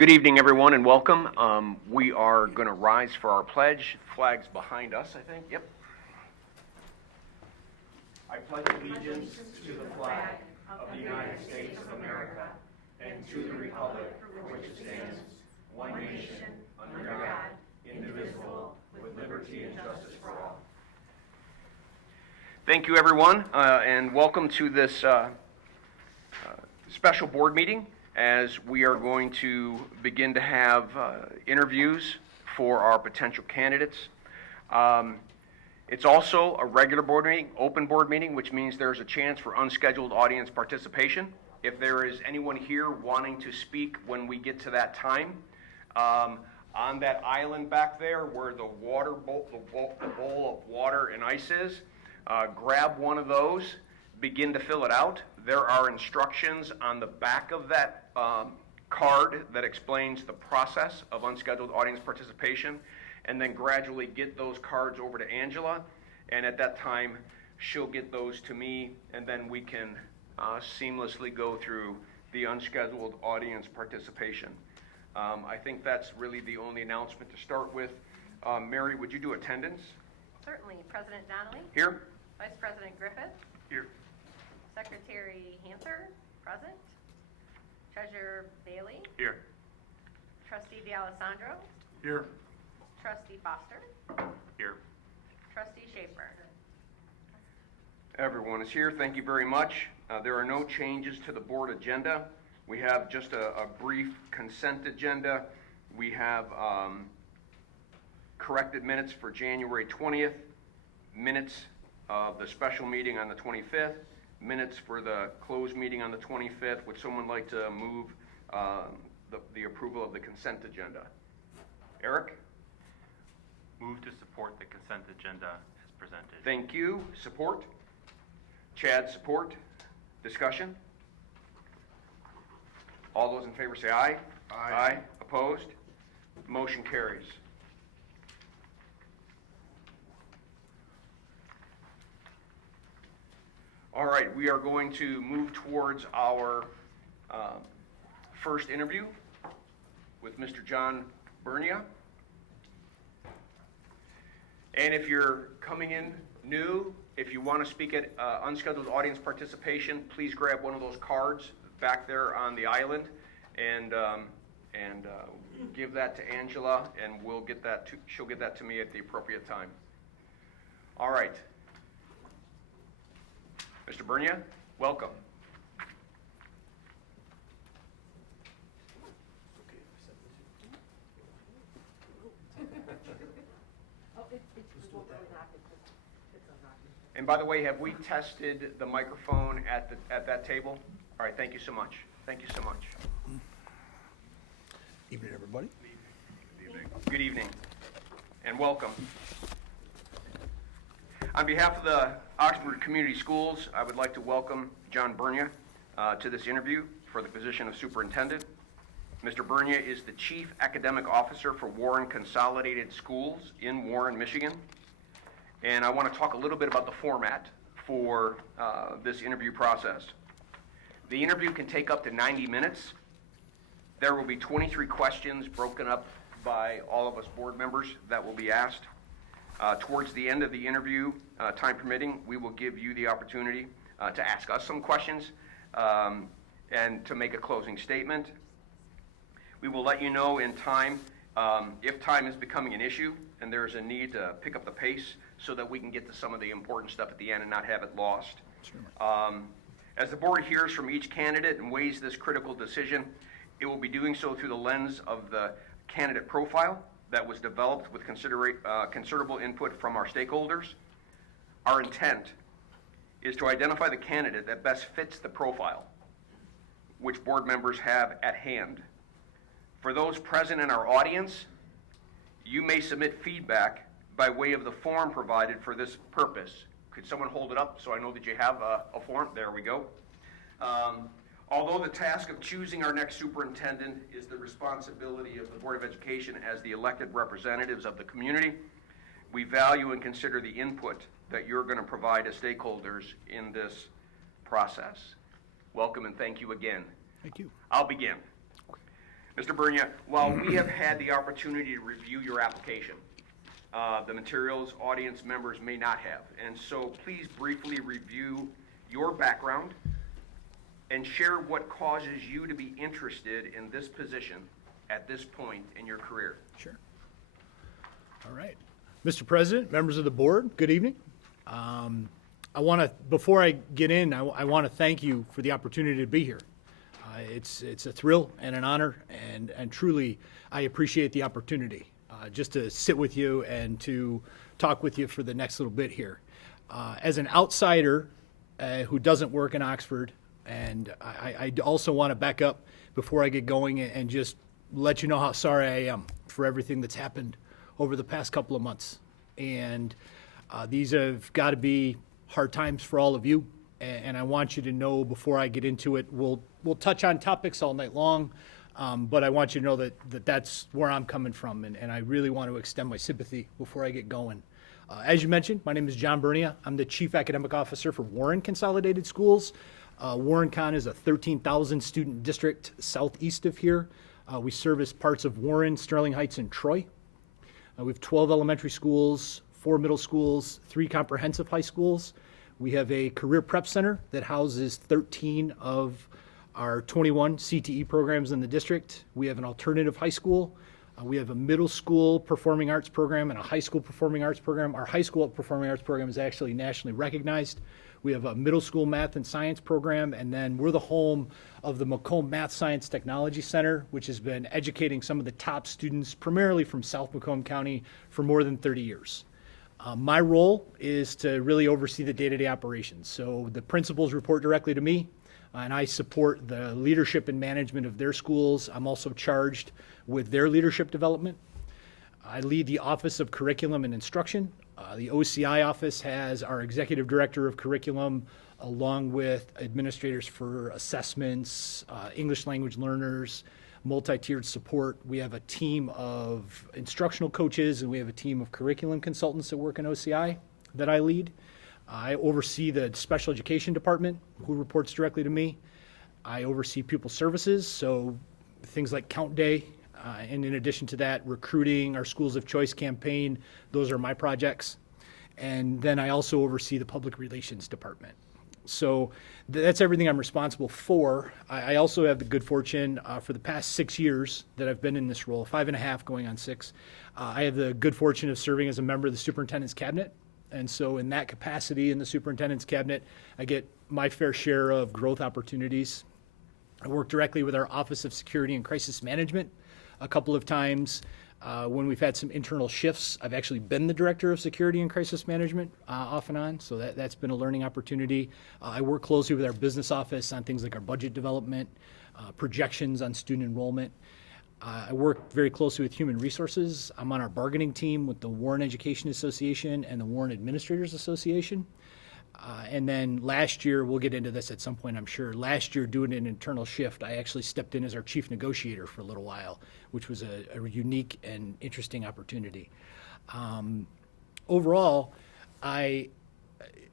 Good evening, everyone, and welcome. We are going to rise for our pledge. Flags behind us, I think. Yep. I pledge allegiance to the flag of the United States of America and to the republic for which it stands, one nation, under God, indivisible, with liberty and justice for all. Thank you, everyone, and welcome to this special board meeting, as we are going to begin to have interviews for our potential candidates. It's also a regular board meeting, open board meeting, which means there's a chance for unscheduled audience participation. If there is anyone here wanting to speak when we get to that time, on that island back there where the water bowl, the bowl of water and ice is, grab one of those, begin to fill it out. There are instructions on the back of that card that explains the process of unscheduled audience participation, and then gradually get those cards over to Angela, and at that time she'll get those to me, and then we can seamlessly go through the unscheduled audience participation. I think that's really the only announcement to start with. Mary, would you do attendance? Certainly. President Donnelly? Here. Vice President Griffith? Here. Secretary Hanser? Present. Treasurer Bailey? Here. Trustee D'Alessandro? Here. Trustee Foster? Here. Trustee Schaefer? Everyone is here. Thank you very much. There are no changes to the board agenda. We have just a brief consent agenda. We have corrected minutes for January 20th, minutes of the special meeting on the 25th, minutes for the closed meeting on the 25th. Would someone like to move the approval of the consent agenda? Eric? Move to support the consent agenda as presented. Thank you. Support? Chad, support? Discussion? All those in favor say aye. Aye. Aye. Opposed? Motion carries. All right, we are going to move towards our first interview with Mr. John Bernia. And if you're coming in new, if you want to speak at unscheduled audience participation, please grab one of those cards back there on the island and give that to Angela, and we'll get that to, she'll get that to me at the appropriate time. All right. Mr. Bernia, welcome. And by the way, have we tested the microphone at that table? All right, thank you so much. Thank you so much. Evening, everybody. Good evening. Good evening, and welcome. On behalf of the Oxford Community Schools, I would like to welcome John Bernia to this interview for the position of superintendent. Mr. Bernia is the Chief Academic Officer for Warren Consolidated Schools in Warren, Michigan. And I want to talk a little bit about the format for this interview process. The interview can take up to 90 minutes. There will be 23 questions broken up by all of us board members that will be asked. Towards the end of the interview, time permitting, we will give you the opportunity to ask us some questions and to make a closing statement. We will let you know in time if time is becoming an issue and there's a need to pick up the pace so that we can get to some of the important stuff at the end and not have it lost. Sure. As the board hears from each candidate and weighs this critical decision, it will be doing so through the lens of the candidate profile that was developed with considerable input from our stakeholders. Our intent is to identify the candidate that best fits the profile, which board members have at hand. For those present in our audience, you may submit feedback by way of the form provided for this purpose. Could someone hold it up so I know that you have a form? There we go. Although the task of choosing our next superintendent is the responsibility of the Board of Education as the elected representatives of the community, we value and consider the input that you're going to provide as stakeholders in this process. Welcome and thank you again. Thank you. I'll begin. Mr. Bernia, while we have had the opportunity to review your application, the materials audience members may not have. And so please briefly review your background and share what causes you to be interested in this position at this point in your career. Sure. All right. Mr. President, members of the board, good evening. Before I get in, I want to thank you for the opportunity to be here. It's a thrill and an honor, and truly, I appreciate the opportunity just to sit with you and to talk with you for the next little bit here. As an outsider who doesn't work in Oxford, and I also want to back up before I get going and just let you know how sorry I am for everything that's happened over the past couple of months. And these have got to be hard times for all of you. And I want you to know before I get into it, we'll touch on topics all night long, but I want you to know that that's where I'm coming from, and I really want to extend my sympathy before I get going. As you mentioned, my name is John Bernia. I'm the Chief Academic Officer for Warren Consolidated Schools. Warren Con is a 13,000 student district southeast of here. We service parts of Warren, Sterling Heights, and Troy. We have 12 elementary schools, 4 middle schools, 3 comprehensive high schools. We have a career prep center that houses 13 of our 21 CTE programs in the district. We have an alternative high school. We have a middle school performing arts program and a high school performing arts program. Our high school performing arts program is actually nationally recognized. We have a middle school math and science program, and then we're the home of the Macomb Math Science Technology Center, which has been educating some of the top students, primarily from South Macomb County, for more than 30 years. My role is to really oversee the day-to-day operations. So the principals report directly to me, and I support the leadership and management of their schools. I'm also charged with their leadership development. I lead the Office of Curriculum and Instruction. The OCI office has our Executive Director of Curriculum, along with administrators for assessments, English language learners, multi-tiered support. We have a team of instructional coaches, and we have a team of curriculum consultants that work in OCI that I lead. I oversee the special education department, who reports directly to me. I oversee pupil services, so things like Count Day, and in addition to that, recruiting, our Schools of Choice campaign, those are my projects. And then I also oversee the public relations department. So that's everything I'm responsible for. I also have the good fortune for the past 6 years that I've been in this role, 5.5 going on 6. I have the good fortune of serving as a member of the superintendent's cabinet. And so in that capacity in the superintendent's cabinet, I get my fair share of growth opportunities. I work directly with our Office of Security and Crisis Management a couple of times. When we've had some internal shifts, I've actually been the Director of Security and Crisis Management off and on, so that's been a learning opportunity. I work closely with our business office on things like our budget development, projections on student enrollment. I work very closely with Human Resources. I'm on our bargaining team with the Warren Education Association and the Warren Administrators Association. And then last year, we'll get into this at some point, I'm sure. Last year, doing an internal shift, I actually stepped in as our chief negotiator for a little while, which was a unique and interesting opportunity. Overall, I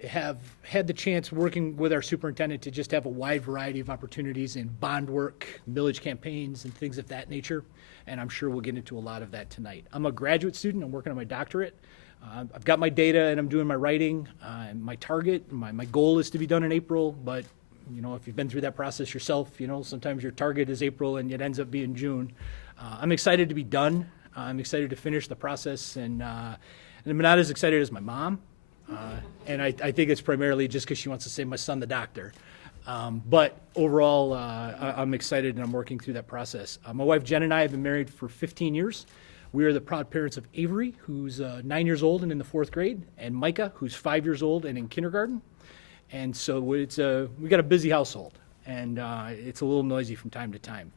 have had the chance working with our superintendent to just have a wide variety of opportunities in bond work, millage campaigns, and things of that nature. And I'm sure we'll get into a lot of that tonight. I'm a graduate student. I'm working on my doctorate. I've got my data and I'm doing my writing. My target, my goal is to be done in April, but you know, if you've been through that process yourself, you know, sometimes your target is April and it ends up being June. I'm excited to be done. I'm excited to finish the process, and I'm not as excited as my mom. And I think it's primarily just because she wants to save my son the doctor. But overall, I'm excited and I'm working through that process. My wife Jen and I have been married for 15 years. We are the proud parents of Avery, who's 9 years old and in the 4th grade, and Micah, who's 5 years old and in kindergarten. And so we got a busy household, and it's a little noisy from time to time.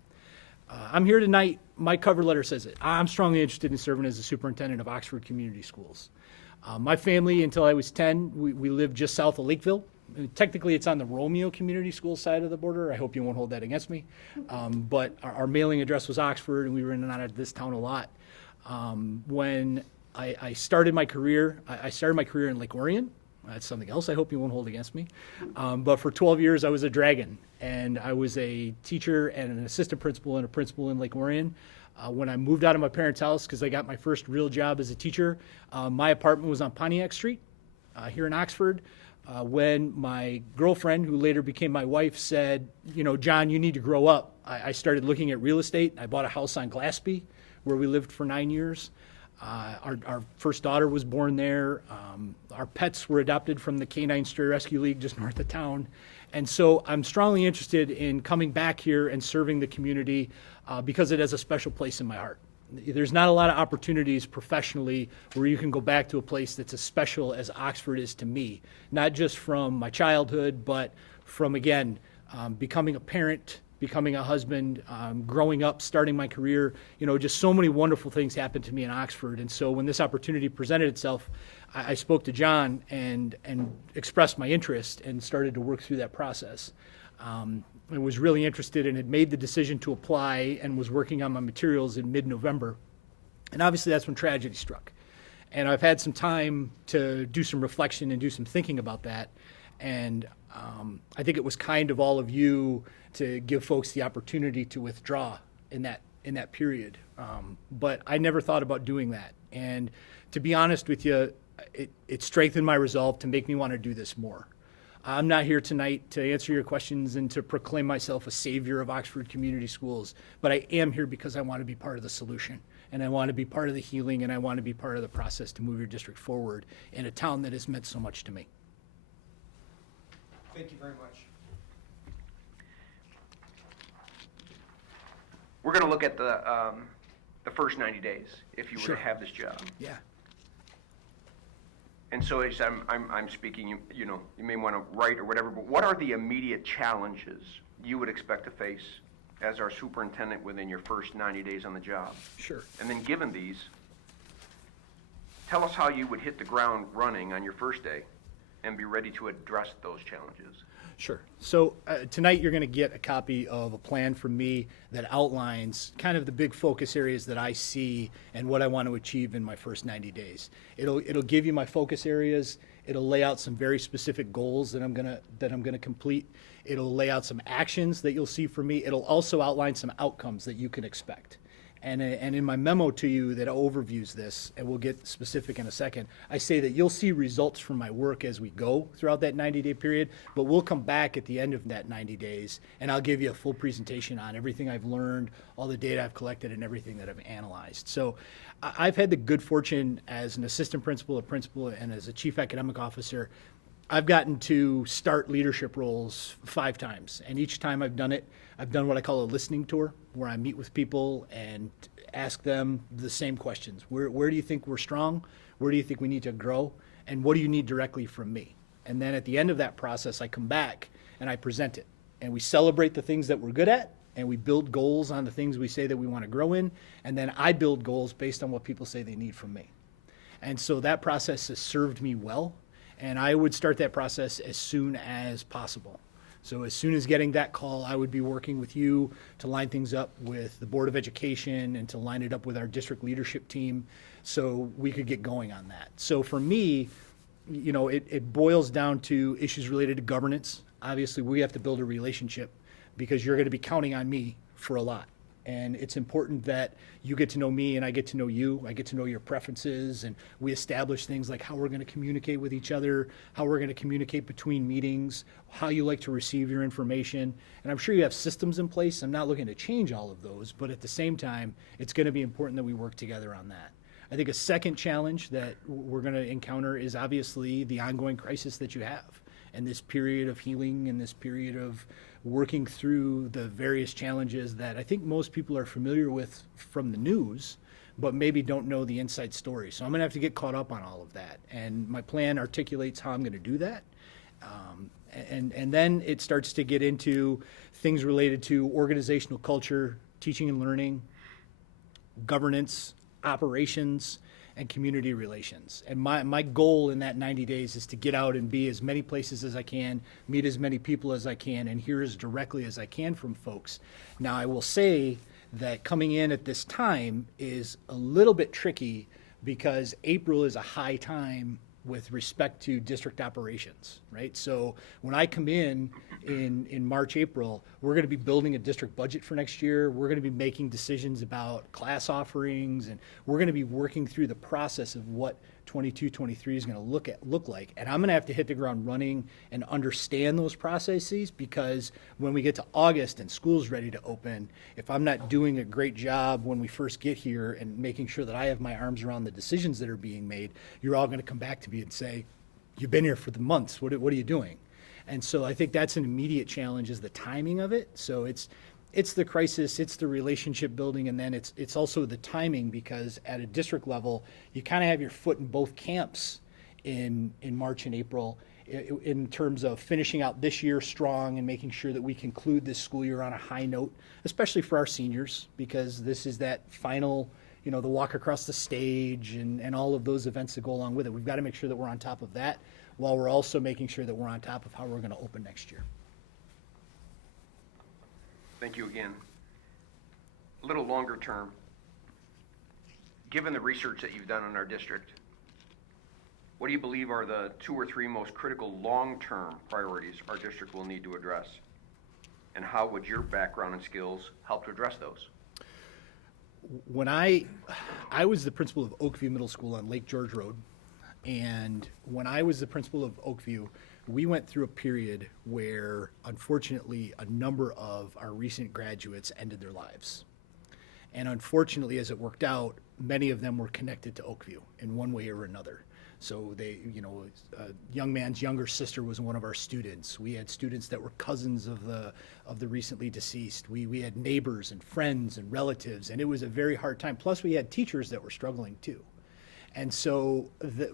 I'm here tonight. My cover letter says it. I'm strongly interested in serving as the superintendent of Oxford Community Schools. My family, until I was 10, we lived just south of Lakeville. Technically, it's on the Romeo Community School side of the border. I hope you won't hold that against me. But our mailing address was Oxford, and we were in and out of this town a lot. When I started my career, I started my career in Lake Orion, That's something else I hope you won't hold against me. But for 12 years, I was a dragon, and I was a teacher and an assistant principal and a principal in Lake Orion. When I moved out of my parents' house, because I got my first real job as a teacher, my apartment was on Pontiac Street here in Oxford. When my girlfriend, who later became my wife, said, you know, John, you need to grow up, I started looking at real estate. I bought a house on Glaspie, where we lived for 9 years. Our first daughter was born there. Our pets were adopted from the Canine Stray Rescue League just north of town. And so I'm strongly interested in coming back here and serving the community because it has a special place in my heart. There's not a lot of opportunities professionally where you can go back to a place that's as special as Oxford is to me, not just from my childhood, but from, again, becoming a parent, becoming a husband, growing up, starting my career. You know, just so many wonderful things happened to me in Oxford. And so when this opportunity presented itself, I spoke to John and expressed my interest and started to work through that process. I was really interested and had made the decision to apply and was working on my materials in mid-November. And obviously that's when tragedy struck. And I've had some time to do some reflection and do some thinking about that. And I think it was kind of all of you to give folks the opportunity to withdraw in that period. But I never thought about doing that. And to be honest with you, it strengthened my resolve to make me want to do this more. I'm not here tonight to answer your questions and to proclaim myself a savior of Oxford Community Schools, but I am here because I want to be part of the solution, and I want to be part of the healing, and I want to be part of the process to move your district forward in a town that has meant so much to me. Thank you very much. We're going to look at the first 90 days, if you were Sure. to have this job. Yeah. And so as I'm speaking, you know, you may want to write or whatever, but what are the immediate challenges you would expect to face as our superintendent within your first 90 days on the job? Sure. And then given these, tell us how you would hit the ground running on your first day and be ready to address those challenges. Sure. So tonight you're going to get a copy of a plan from me that outlines kind of the big focus areas that I see and what I want to achieve in my first 90 days. It'll give you my focus areas. It'll lay out some very specific goals that I'm gonna complete. It'll lay out some actions that you'll see from me. It'll also outline some outcomes that you can expect. And in my memo to you that overviews this, and we'll get specific in a second, I say that you'll see results from my work as we go throughout that 90-day period, but we'll come back at the end of that 90 days, and I'll give you a full presentation on everything I've learned, all the data I've collected, and everything that I've analyzed. So I've had the good fortune as an assistant principal, a principal, and as a chief academic officer, I've gotten to start leadership roles 5 times, and each time I've done it, I've done what I call a listening tour, where I meet with people and ask them the same questions. Where do you think we're strong? Where do you think we need to grow? And what do you need directly from me? And then at the end of that process, I come back and I present it. And we celebrate the things that we're good at, and we build goals on the things we say that we want to grow in, and then I build goals based on what people say they need from me. And so that process has served me well, and I would start that process as soon as possible. So as soon as getting that call, I would be working with you to line things up with the Board of Education and to line it up with our district leadership team so we could get going on that. So for me, you know, it boils down to issues related to governance. Obviously, we have to build a relationship because you're going to be counting on me for a lot. And it's important that you get to know me and I get to know you. I get to know your preferences, and we establish things like how we're going to communicate with each other, how we're going to communicate between meetings, how you like to receive your information. And I'm sure you have systems in place. I'm not looking to change all of those, but at the same time, it's going to be important that we work together on that. I think a second challenge that we're going to encounter is obviously the ongoing crisis that you have, and this period of healing and this period of working through the various challenges that I think most people are familiar with from the news, but maybe don't know the inside story. So I'm going to have to get caught up on all of that. And my plan articulates how I'm going to do that. And then it starts to get into things related to organizational culture, teaching and learning, governance, operations, and community relations. And my goal in that 90 days is to get out and be as many places as I can, meet as many people as I can, and hear as directly as I can from folks. Now, I will say that coming in at this time is a little bit tricky because April is a high time with respect to district operations, right? So when I come in March, April, we're going to be building a district budget for next year. We're going to be making decisions about class offerings, and we're going to be working through the process of what 22-23 is going to look like. And I'm going to have to hit the ground running and understand those processes, because when we get to August and school's ready to open, if I'm not doing a great job when we first get here and making sure that I have my arms around the decisions that are being made, you're all going to come back to me and say, you've been here for the months, what are you doing? And so I think that's an immediate challenge, is the timing of it. So it's the crisis, it's the relationship building, and then it's also the timing, because at a district level, you kind of have your foot in both camps in March and April in terms of finishing out this year strong and making sure that we conclude this school year on a high note, especially for our seniors, because this is that final, the walk across the stage and all of those events that go along with it. We've got to make sure that we're on top of that, while we're also making sure that we're on top of how we're going to open next year. Thank you again. A little longer term, given the research that you've done on our district, what do you believe are the 2 or 3 most critical long-term priorities our district will need to address? And how would your background and skills help to address those? When I was the principal of Oakview Middle School on Lake George Road, and when I was the principal of Oakview, we went through a period where, unfortunately, a number of our recent graduates ended their lives. And unfortunately, as it worked out, many of them were connected to Oakview in one way or another. So a young man's younger sister was one of our students. We had students that were cousins of the recently deceased. We had neighbors and friends and relatives, and it was a very hard time. Plus, we had teachers that were struggling too. And so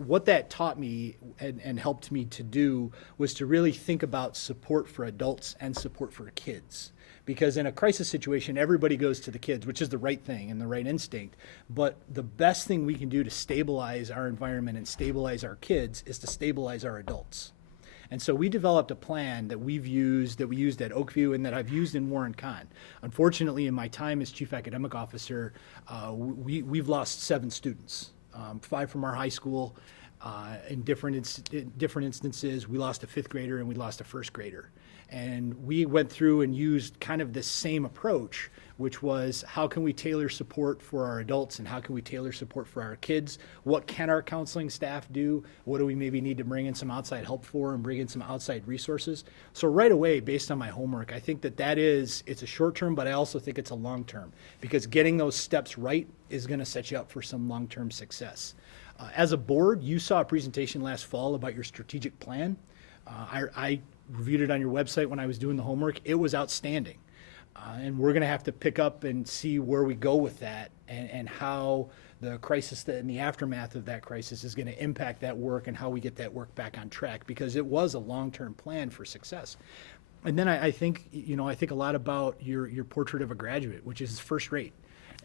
what that taught me and helped me to do was to really think about support for adults and support for kids. Because in a crisis situation, everybody goes to the kids, which is the right thing and the right instinct. But the best thing we can do to stabilize our environment and stabilize our kids is to stabilize our adults. And so we developed a plan that we used at Oakview and that I've used in Warren Con. Unfortunately, in my time as chief academic officer, we've lost 7 students. 5 from our high school. In different instances, we lost a 5th grader and we lost a 1st grader. And we went through and used kind of the same approach, which was, how can we tailor support for our adults and how can we tailor support for our kids? What can our counseling staff do? What do we maybe need to bring in some outside help for and bring in some outside resources? So right away, based on my homework, I think it's a short term, but I also think it's a long term, because getting those steps right is going to set you up for some long-term success. As a board, you saw a presentation last fall about your strategic plan. I reviewed it on your website when I was doing the homework. It was outstanding. And we're going to have to pick up and see where we go with that and how the crisis and the aftermath of that crisis is going to impact that work and how we get that work back on track, because it was a long-term plan for success. And then I think a lot about your portrait of a graduate, which is first rate.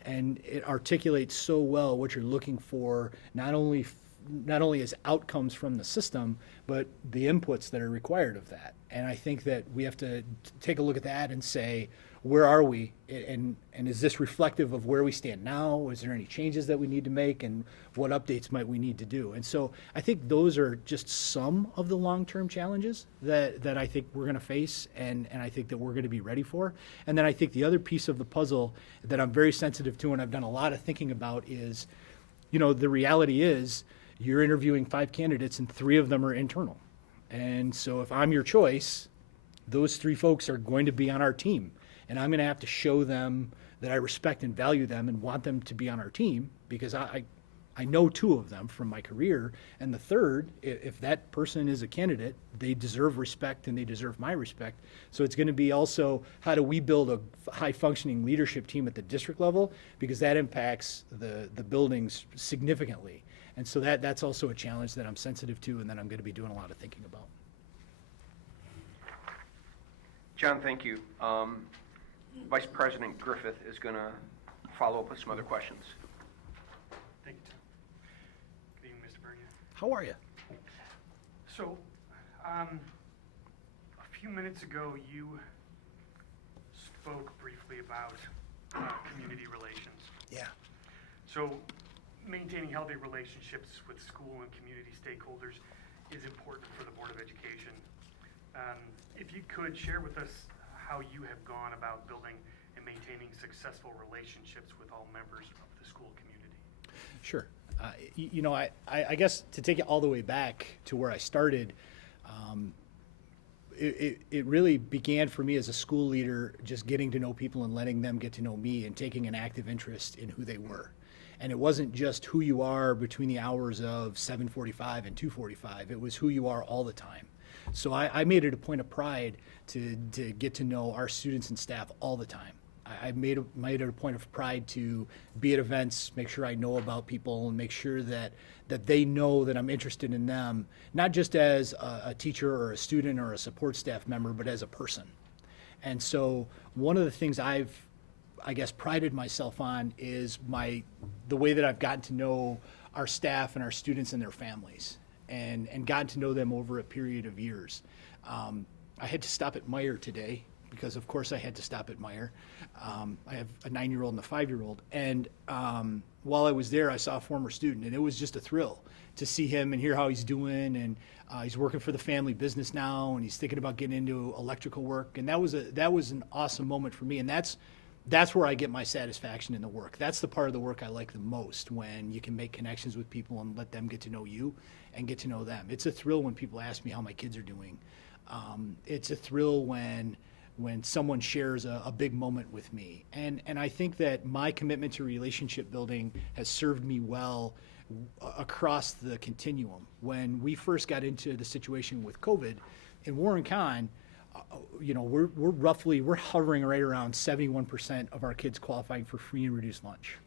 And it articulates so well what you're looking for, not only as outcomes from the system, but the inputs that are required of that. And I think that we have to take a look at that and say, where are we? And is this reflective of where we stand now? Is there any changes that we need to make? And what updates might we need to do? And so I think those are just some of the long-term challenges that I think we're going to face and I think that we're going to be ready for. And then I think the other piece of the puzzle that I'm very sensitive to and I've done a lot of thinking about is, the reality is you're interviewing 5 candidates and 3 of them are internal. And so if I'm your choice, those 3 folks are going to be on our team. And I'm going to have to show them that I respect and value them and want them to be on our team, because I know 2 of them from my career. And the third, if that person is a candidate, they deserve respect and they deserve my respect. So it's going to be also, how do we build a high-functioning leadership team at the district level? Because that impacts the buildings significantly. And so that's also a challenge that I'm sensitive to and that I'm going to be doing a lot of thinking about. John, thank you. Vice President Griffith is going to follow up with some other questions. Thank you, Tim. Good evening, Mr. Bernier. How are you? So, a few minutes ago, you spoke briefly about community relations. Yeah. So, maintaining healthy relationships with school and community stakeholders is important for the Board of Education. If you could share with us how you have gone about building and maintaining successful relationships with all members of the school community. Sure. I guess to take it all the way back to where I started, it really began for me as a school leader, just getting to know people and letting them get to know me and taking an active interest in who they were. And it wasn't just who you are between the hours of 7:45 and 2:45. It was who you are all the time. So I made it a point of pride to get to know our students and staff all the time. I made it a point of pride to be at events, make sure I know about people, and make sure that they know that I'm interested in them, not just as a teacher or a student or a support staff member, but as a person. And so one of the things I guess, prided myself on is the way that I've gotten to know our staff and our students and their families, and gotten to know them over a period of years. I had to stop at Meyer today because, of course, I had to stop at Meyer. I have a 9-year-old and a 5-year-old. And while I was there, I saw a former student, and it was just a thrill to see him and hear how he's doing. And he's working for the family business now, and he's thinking about getting into electrical work. And that was an awesome moment for me. And that's where I get my satisfaction in the work. That's the part of the work I like the most, when you can make connections with people and let them get to know you and get to know them. It's a thrill when people ask me how my kids are doing. It's a thrill when someone shares a big moment with me. And I think that my commitment to relationship building has served me well across the continuum. When we first got into the situation with COVID in Warren Con, we're hovering right around 71% of our kids qualifying for free and reduced lunch.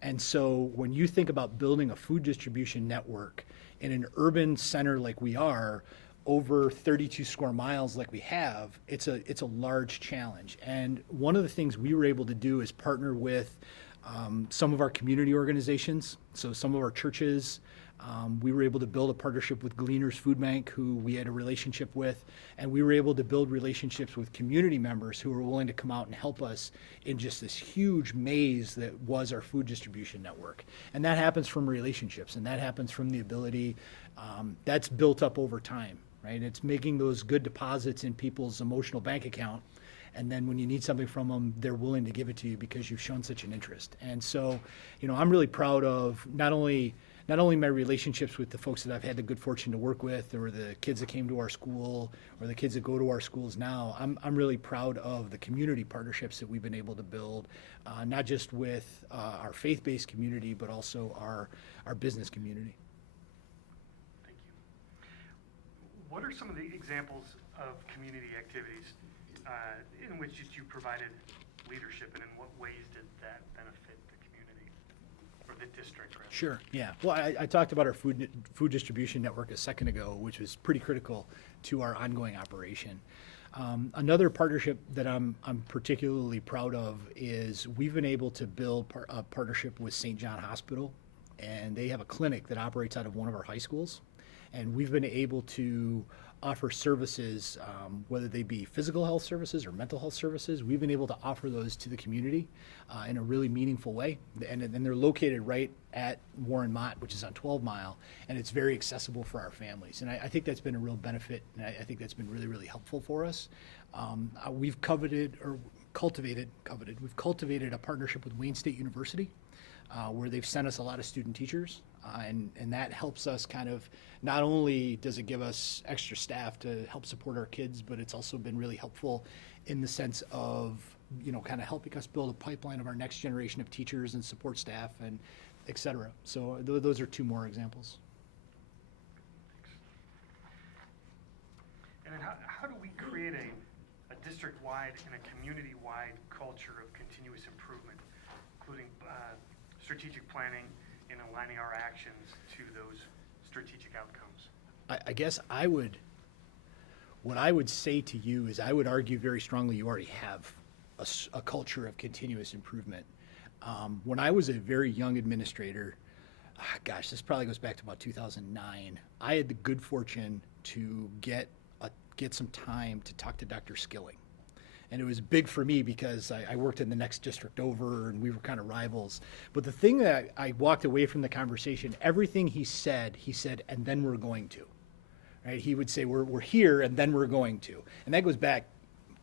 And so when you think about building a food distribution network in an urban center like we are, over 32 square miles like we have, it's a large challenge. And one of the things we were able to do is partner with some of our community organizations, so some of our churches. We were able to build a partnership with Gleaners Food Bank, who we had a relationship with, and we were able to build relationships with community members who were willing to come out and help us in just this huge maze that was our food distribution network. And that happens from relationships, and that happens from the ability that's built up over time, right? It's making those good deposits in people's emotional bank account, and then when you need something from them, they're willing to give it to you because you've shown such an interest. And so, I'm really proud of not only my relationships with the folks that I've had the good fortune to work with, or the kids that came to our school, or the kids that go to our schools now. I'm really proud of the community partnerships that we've been able to build, not just with our faith-based community, but also our business community. Thank you. What are some of the examples of community activities in which you provided leadership, and in what ways did that benefit the community, or the district, rather? Sure, yeah. Well, I talked about our food distribution network a second ago, which was pretty critical to our ongoing operation. Another partnership that I'm particularly proud of is we've been able to build a partnership with St. John Hospital, and they have a clinic that operates out of one of our high schools. And we've been able to offer services, whether they be physical health services or mental health services. We've been able to offer those to the community in a really meaningful way. And they're located right at Warren Mott, which is on 12 Mile, and it's very accessible for our families. And I think that's been a real benefit, and I think that's been really, really helpful for us. We've cultivated a partnership with Wayne State University, where they've sent us a lot of student teachers, and that helps us kind of, not only does it give us extra staff to help support our kids, but it's also been really helpful in the sense of, kind of helping us build a pipeline of our next generation of teachers and support staff, and et cetera. So those are two more examples. And then how do we create a district-wide and a community-wide culture of continuous improvement, including strategic planning and aligning our actions to those strategic outcomes? I guess what I would say to you is, I would argue very strongly you already have a culture of continuous improvement. When I was a very young administrator, this probably goes back to about 2009, I had the good fortune to get some time to talk to Dr. Skilling. And it was big for me because I worked in the next district over and we were kind of rivals. But the thing that I walked away from the conversation, everything he said, and then we're going to. Right? He would say, we're here and then we're going to. And that goes back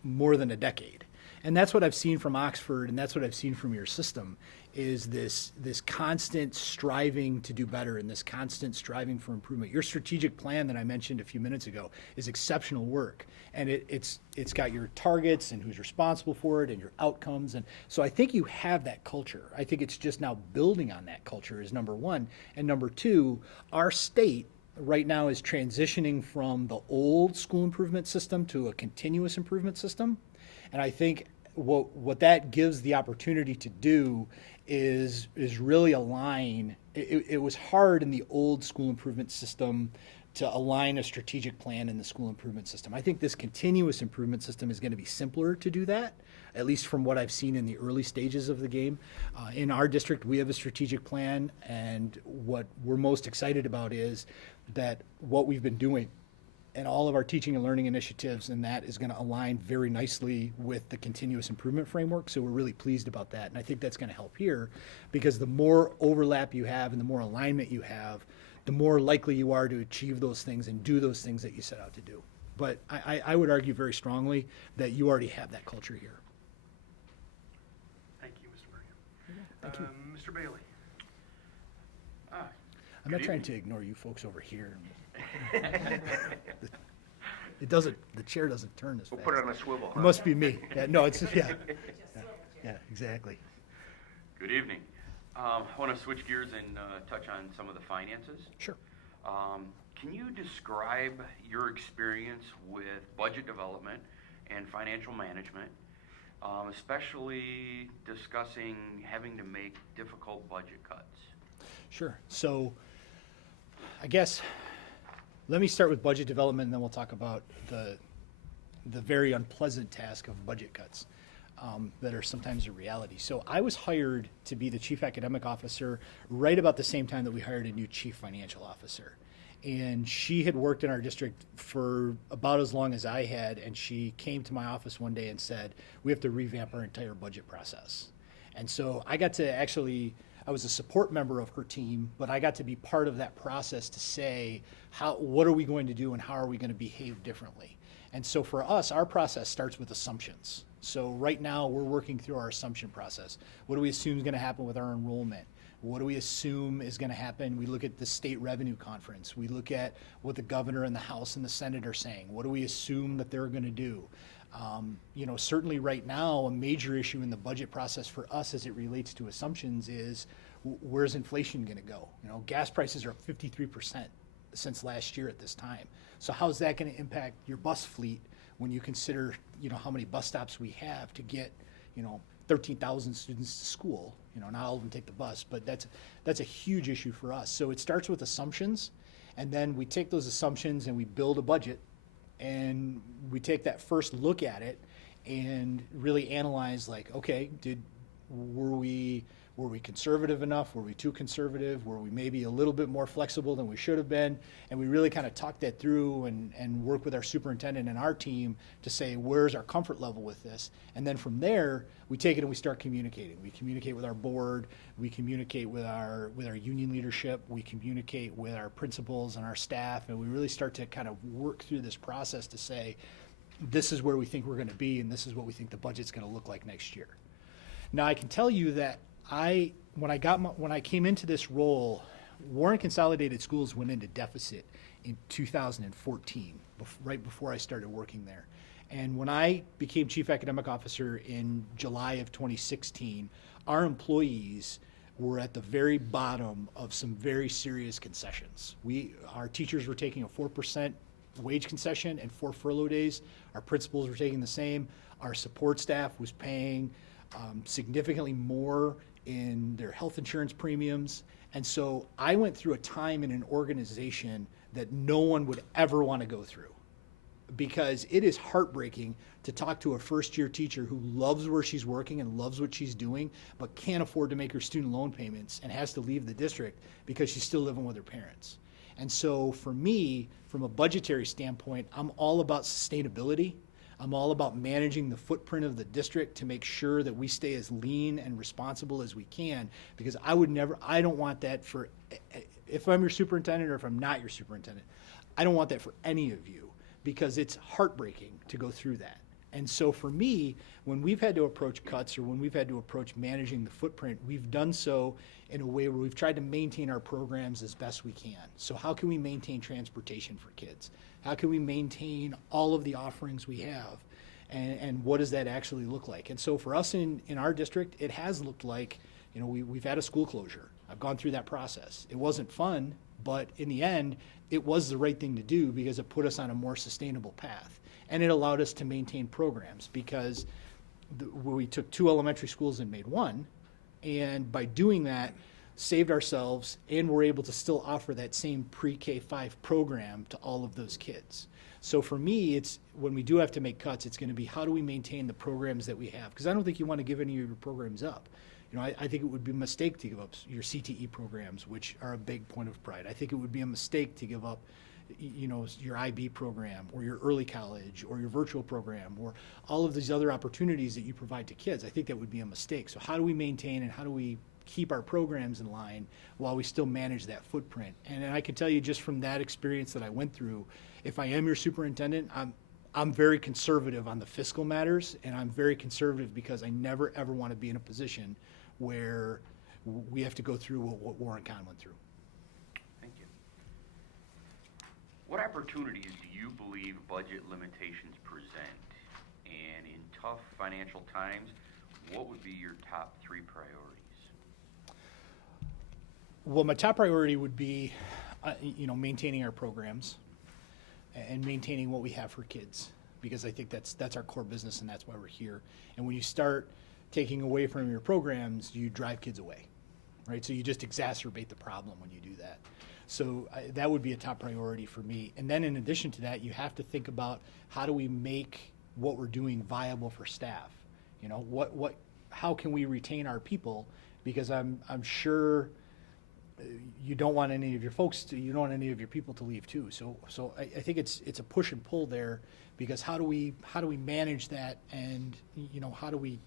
more than a decade. And that's what I've seen from Oxford, and that's what I've seen from your system, is this constant striving to do better and this constant striving for improvement. Your strategic plan that I mentioned a few minutes ago is exceptional work, and it's got your targets and who's responsible for it and your outcomes. And so I think you have that culture. I think it's just now building on that culture is number one. And number two, our state right now is transitioning from the old school improvement system to a continuous improvement system. And I think what that gives the opportunity to do is really align. It was hard in the old school improvement system to align a strategic plan in the school improvement system. I think this continuous improvement system is going to be simpler to do that, at least from what I've seen in the early stages of the game. In our district, we have a strategic plan, and what we're most excited about is that what we've been doing and all of our teaching and learning initiatives, and that is going to align very nicely with the continuous improvement framework. So we're really pleased about that. And I think that's going to help here, because the more overlap you have and the more alignment you have, the more likely you are to achieve those things and do those things that you set out to do. But I would argue very strongly that you already have that culture here. Thank you, Mr. Bergen. Thank you. Mr. Bailey. I'm not trying to ignore you folks over here. The chair doesn't turn as We'll fast. put it on a swivel. It must be me. Yeah, no, it's, yeah. Yeah, exactly. Good evening. I want to switch gears and touch on some of the finances. Sure. Can you describe your experience with budget development and financial management, especially discussing having to make difficult budget cuts? Sure. So I guess let me start with budget development, and then we'll talk about the very unpleasant task of budget cuts that are sometimes a reality. So I was hired to be the chief academic officer right about the same time that we hired a new chief financial officer. And she had worked in our district for about as long as I had, and she came to my office one day and said, we have to revamp our entire budget process. And so I got to I was a support member of her team, but I got to be part of that process to say, what are we going to do and how are we going to behave differently? And so for us, our process starts with assumptions. So right now, we're working through our assumption process. What do we assume is going to happen with our enrollment? What do we assume is going to happen? We look at the state revenue conference. We look at what the governor and the House and the Senate are saying. What do we assume that they're going to do? Certainly right now, a major issue in the budget process for us as it relates to assumptions is where's inflation going to go? Gas prices are up 53% since last year at this time. So how's that going to impact your bus fleet when you consider, how many bus stops we have to get, 13,000 students to school? Not all of them take the bus, but that's a huge issue for us. So it starts with assumptions, and then we take those assumptions and we build a budget, and we take that first look at it and really analyze, like, okay, were we conservative enough? Were we too conservative? Were we maybe a little bit more flexible than we should have been? And we really kind of talk that through and work with our superintendent and our team to say, where's our comfort level with this? And then from there, we take it and we start communicating. We communicate with our board. We communicate with our union leadership. We communicate with our principals and our staff. And we really start to kind of work through this process to say, this is where we think we're going to be, and this is what we think the budget's going to look like next year. Now, I can tell you that when I came into this role, Warren Consolidated Schools went into deficit in 2014, right before I started working there. And when I became chief academic officer in July of 2016, our employees were at the very bottom of some very serious concessions. Our teachers were taking a 4% wage concession and 4 furlough days. Our principals were taking the same. Our support staff was paying significantly more in their health insurance premiums. And so I went through a time in an organization that no one would ever want to go through, because it is heartbreaking to talk to a first-year teacher who loves where she's working and loves what she's doing, but can't afford to make her student loan payments and has to leave the district because she's still living with her parents. And so for me, from a budgetary standpoint, I'm all about sustainability. I'm all about managing the footprint of the district to make sure that we stay as lean and responsible as we can, because I don't want that for, if I'm your superintendent or if I'm not your superintendent, I don't want that for any of you, because it's heartbreaking to go through that. And so for me, when we've had to approach cuts or when we've had to approach managing the footprint, we've done so in a way where we've tried to maintain our programs as best we can. So how can we maintain transportation for kids? How can we maintain all of the offerings we have? And what does that actually look like? And so for us in our district, it has looked like, we've had a school closure. I've gone through that process. It wasn't fun, but in the end, it was the right thing to do because it put us on a more sustainable path. And it allowed us to maintain programs because we took 2 elementary schools and made 1. And by doing that, saved ourselves and were able to still offer that same pre-K-5 program to all of those kids. So for me, it's when we do have to make cuts, it's going to be how do we maintain the programs that we have? Because I don't think you want to give any of your programs up. I think it would be a mistake to give up your CTE programs, which are a big point of pride. I think it would be a mistake to give up your IB program or your early college or your virtual program or all of these other opportunities that you provide to kids. I think that would be a mistake. So how do we maintain and how do we keep our programs in line while we still manage that footprint? And I can tell you just from that experience that I went through, if I am your superintendent, I'm very conservative on the fiscal matters, and I'm very conservative because I never ever want to be in a position where we have to go through what Warren Kahn went through. Thank you. What opportunities do you believe budget limitations present? And in tough financial times, what would be your top 3 priorities? Well, my top priority would be, maintaining our programs and maintaining what we have for kids, because I think that's our core business and that's why we're here. And when you start taking away from your programs, you drive kids away, right? So you just exacerbate the problem when you do that. So that would be a top priority for me. And then in addition to that, you have to think about how do we make what we're doing viable for staff? How can we retain our people? Because I'm sure you don't want any of your people to leave too. So I think it's a push and pull there, because how do we manage that, and how do we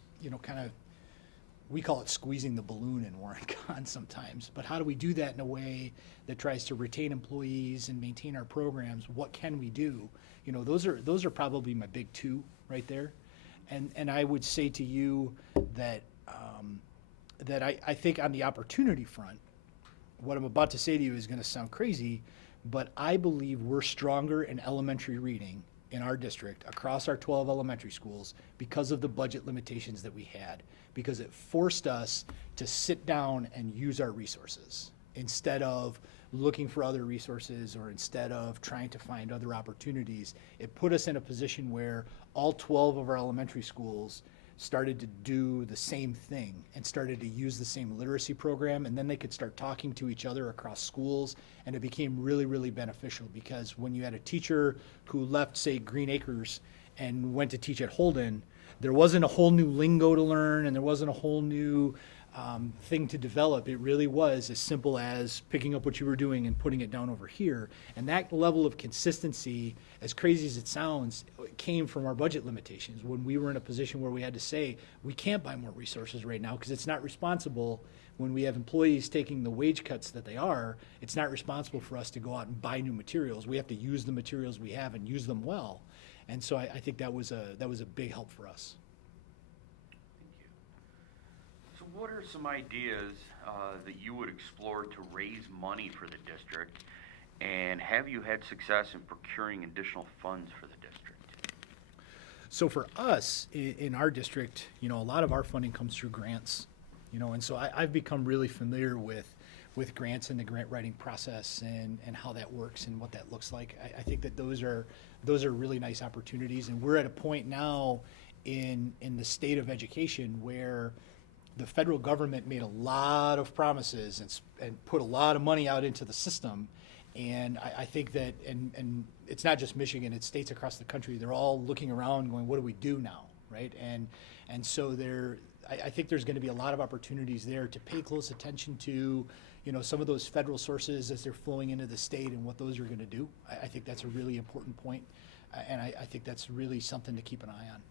we call it squeezing the balloon in Warren Kahn sometimes, but how do we do that in a way that tries to retain employees and maintain our programs? What can we do? Those are probably my big 2 right there. And I would say to you that I think on the opportunity front, what I'm about to say to you is going to sound crazy, but I believe we're stronger in elementary reading in our district across our 12 elementary schools because of the budget limitations that we had, because it forced us to sit down and use our resources instead of looking for other resources or instead of trying to find other opportunities. It put us in a position where all 12 of our elementary schools started to do the same thing and started to use the same literacy program, and then they could start talking to each other across schools, and it became really, really beneficial, because when you had a teacher who left, say, Green Acres and went to teach at Holden, there wasn't a whole new lingo to learn and there wasn't a whole new thing to develop. It really was as simple as picking up what you were doing and putting it down over here. And that level of consistency, as crazy as it sounds, came from our budget limitations when we were in a position where we had to say, we can't buy more resources right now because it's not responsible. When we have employees taking the wage cuts that they are, it's not responsible for us to go out and buy new materials. We have to use the materials we have and use them well. And so I think that was a big help for us. So what are some ideas that you would explore to raise money for the district? And have you had success in procuring additional funds for the district? So for us in our district, a lot of our funding comes through grants, and so I've become really familiar with grants and the grant writing process and how that works and what that looks like. I think that those are really nice opportunities, and we're at a point now in the state of education where the federal government made a lot of promises and put a lot of money out into the system. And I think that, and it's not just Michigan, it's states across the country, they're all looking around going, what do we do now, right? And so I think there's going to be a lot of opportunities there to pay close attention to, some of those federal sources as they're flowing into the state and what those are going to do. I think that's a really important point. And I think that's really something to keep an eye on.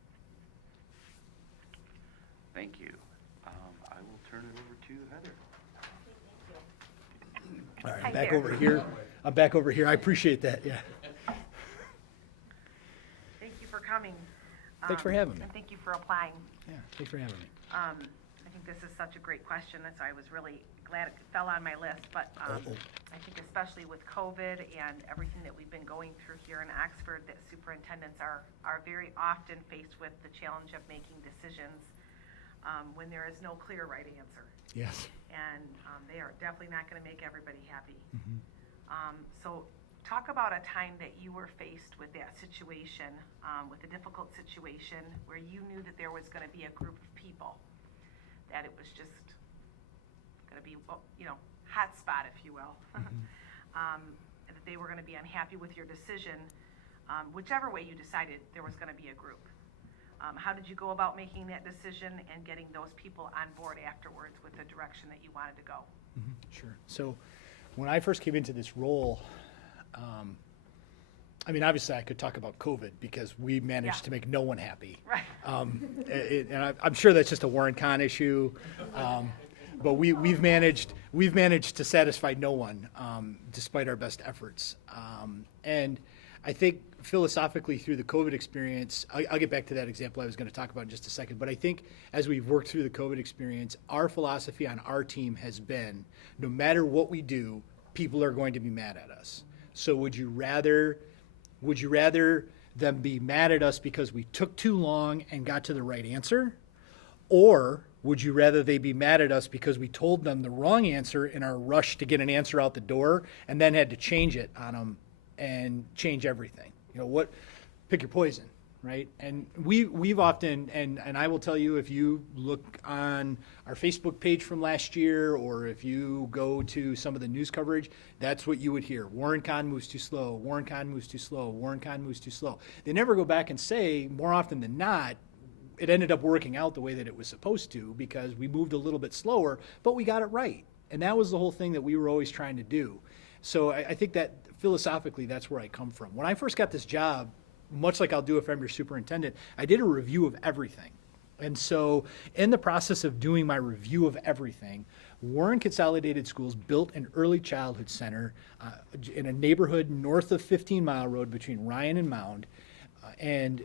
Thank you. I will turn it over to Heather. All right, Hi I'm back there. over here. I'm back over here. I appreciate that, yeah. Thank you for coming. Thanks for having me. And thank you for applying. Yeah, thanks for having me. I think this is such a great question, and so I was really glad it fell on my list. But I think especially with COVID and everything that we've been going through here in Oxford, that superintendents are very often faced with the challenge of making decisions when there is no clear right answer. Yes. And they are definitely not going to make everybody happy. So talk about a time that you were faced with that situation, with a difficult situation where you knew that there was going to be a group of people, that it was just going to be, well, hot spot, if you will, that they were going to be unhappy with your decision. Whichever way you decided, there was going to be a group. How did you go about making that decision and getting those people on board afterwards with the direction that you wanted to go? Sure. So when I first came into this role, I mean, obviously I could talk about COVID because we managed Yeah. to make no one happy. Right. And I'm sure that's just a Warren Con issue. But we've managed to satisfy no one, despite our best efforts. And I think philosophically through the COVID experience, I'll get back to that example I was going to talk about in just a second, but I think as we've worked through the COVID experience, our philosophy on our team has been, no matter what we do, people are going to be mad at us. So would you rather them be mad at us because we took too long and got to the right answer? Or would you rather they be mad at us because we told them the wrong answer in our rush to get an answer out the door and then had to change it on them and change everything? Pick your poison, right? And we've often, and I will tell you, if you look on our Facebook page from last year, or if you go to some of the news coverage, that's what you would hear. Warren Con moves too slow, Warren Con moves too slow, Warren Con moves too slow. They never go back and say, more often than not, it ended up working out the way that it was supposed to because we moved a little bit slower, but we got it right. And that was the whole thing that we were always trying to do. So I think that philosophically, that's where I come from. When I first got this job, much like I'll do if I'm your superintendent, I did a review of everything. And so in the process of doing my review of everything, Warren Consolidated Schools built an early childhood center in a neighborhood north of 15 Mile Road between Ryan and Mound. And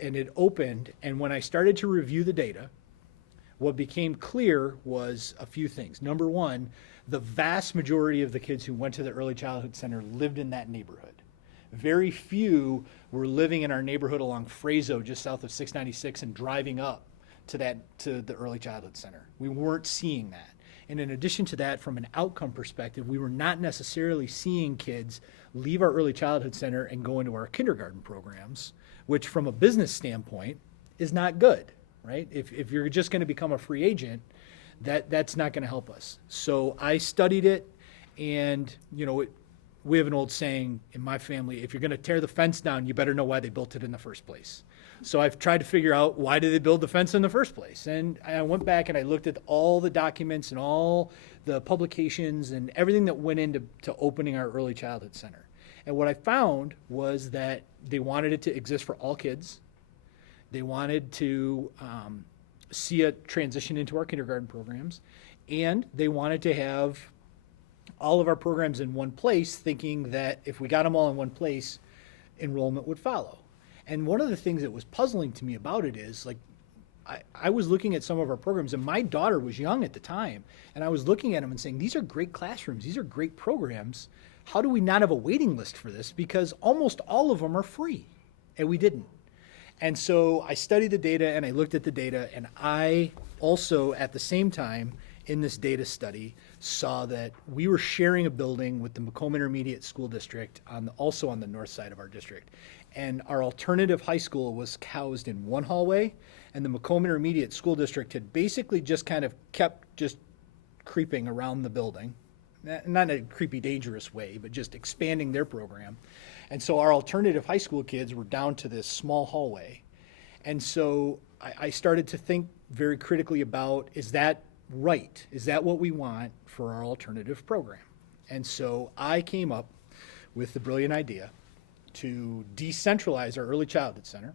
it opened, and when I started to review the data, what became clear was a few things. Number one, the vast majority of the kids who went to the early childhood center lived in that neighborhood. Very few were living in our neighborhood along Frazo, just south of 696, and driving up to the early childhood center. We weren't seeing that. And in addition to that, from an outcome perspective, we were not necessarily seeing kids leave our early childhood center and go into our kindergarten programs, which from a business standpoint is not good, right? If you're just going to become a free agent, that's not going to help us. So I studied it, and we have an old saying in my family, if you're going to tear the fence down, you better know why they built it in the first place. So I've tried to figure out, why did they build the fence in the first place? And I went back and I looked at all the documents and all the publications and everything that went into opening our early childhood center. And what I found was that they wanted it to exist for all kids. They wanted to see a transition into our kindergarten programs. And they wanted to have all of our programs in one place, thinking that if we got them all in one place, enrollment would follow. And one of the things that was puzzling to me about it is, I was looking at some of our programs, and my daughter was young at the time, and I was looking at them and saying, these are great classrooms, these are great programs. How do we not have a waiting list for this? Because almost all of them are free, and we didn't. And so I studied the data, and I looked at the data, and I also, at the same time, in this data study, saw that we were sharing a building with the Macomb Intermediate School District, also on the north side of our district. And our alternative high school was housed in one hallway, and the Macomb Intermediate School District had basically just kind of kept just creeping around the building. Not in a creepy, dangerous way, but just expanding their program. And so our alternative high school kids were down to this small hallway. And so I started to think very critically about, is that right? Is that what we want for our alternative program? And so I came up with the brilliant idea to decentralize our early childhood center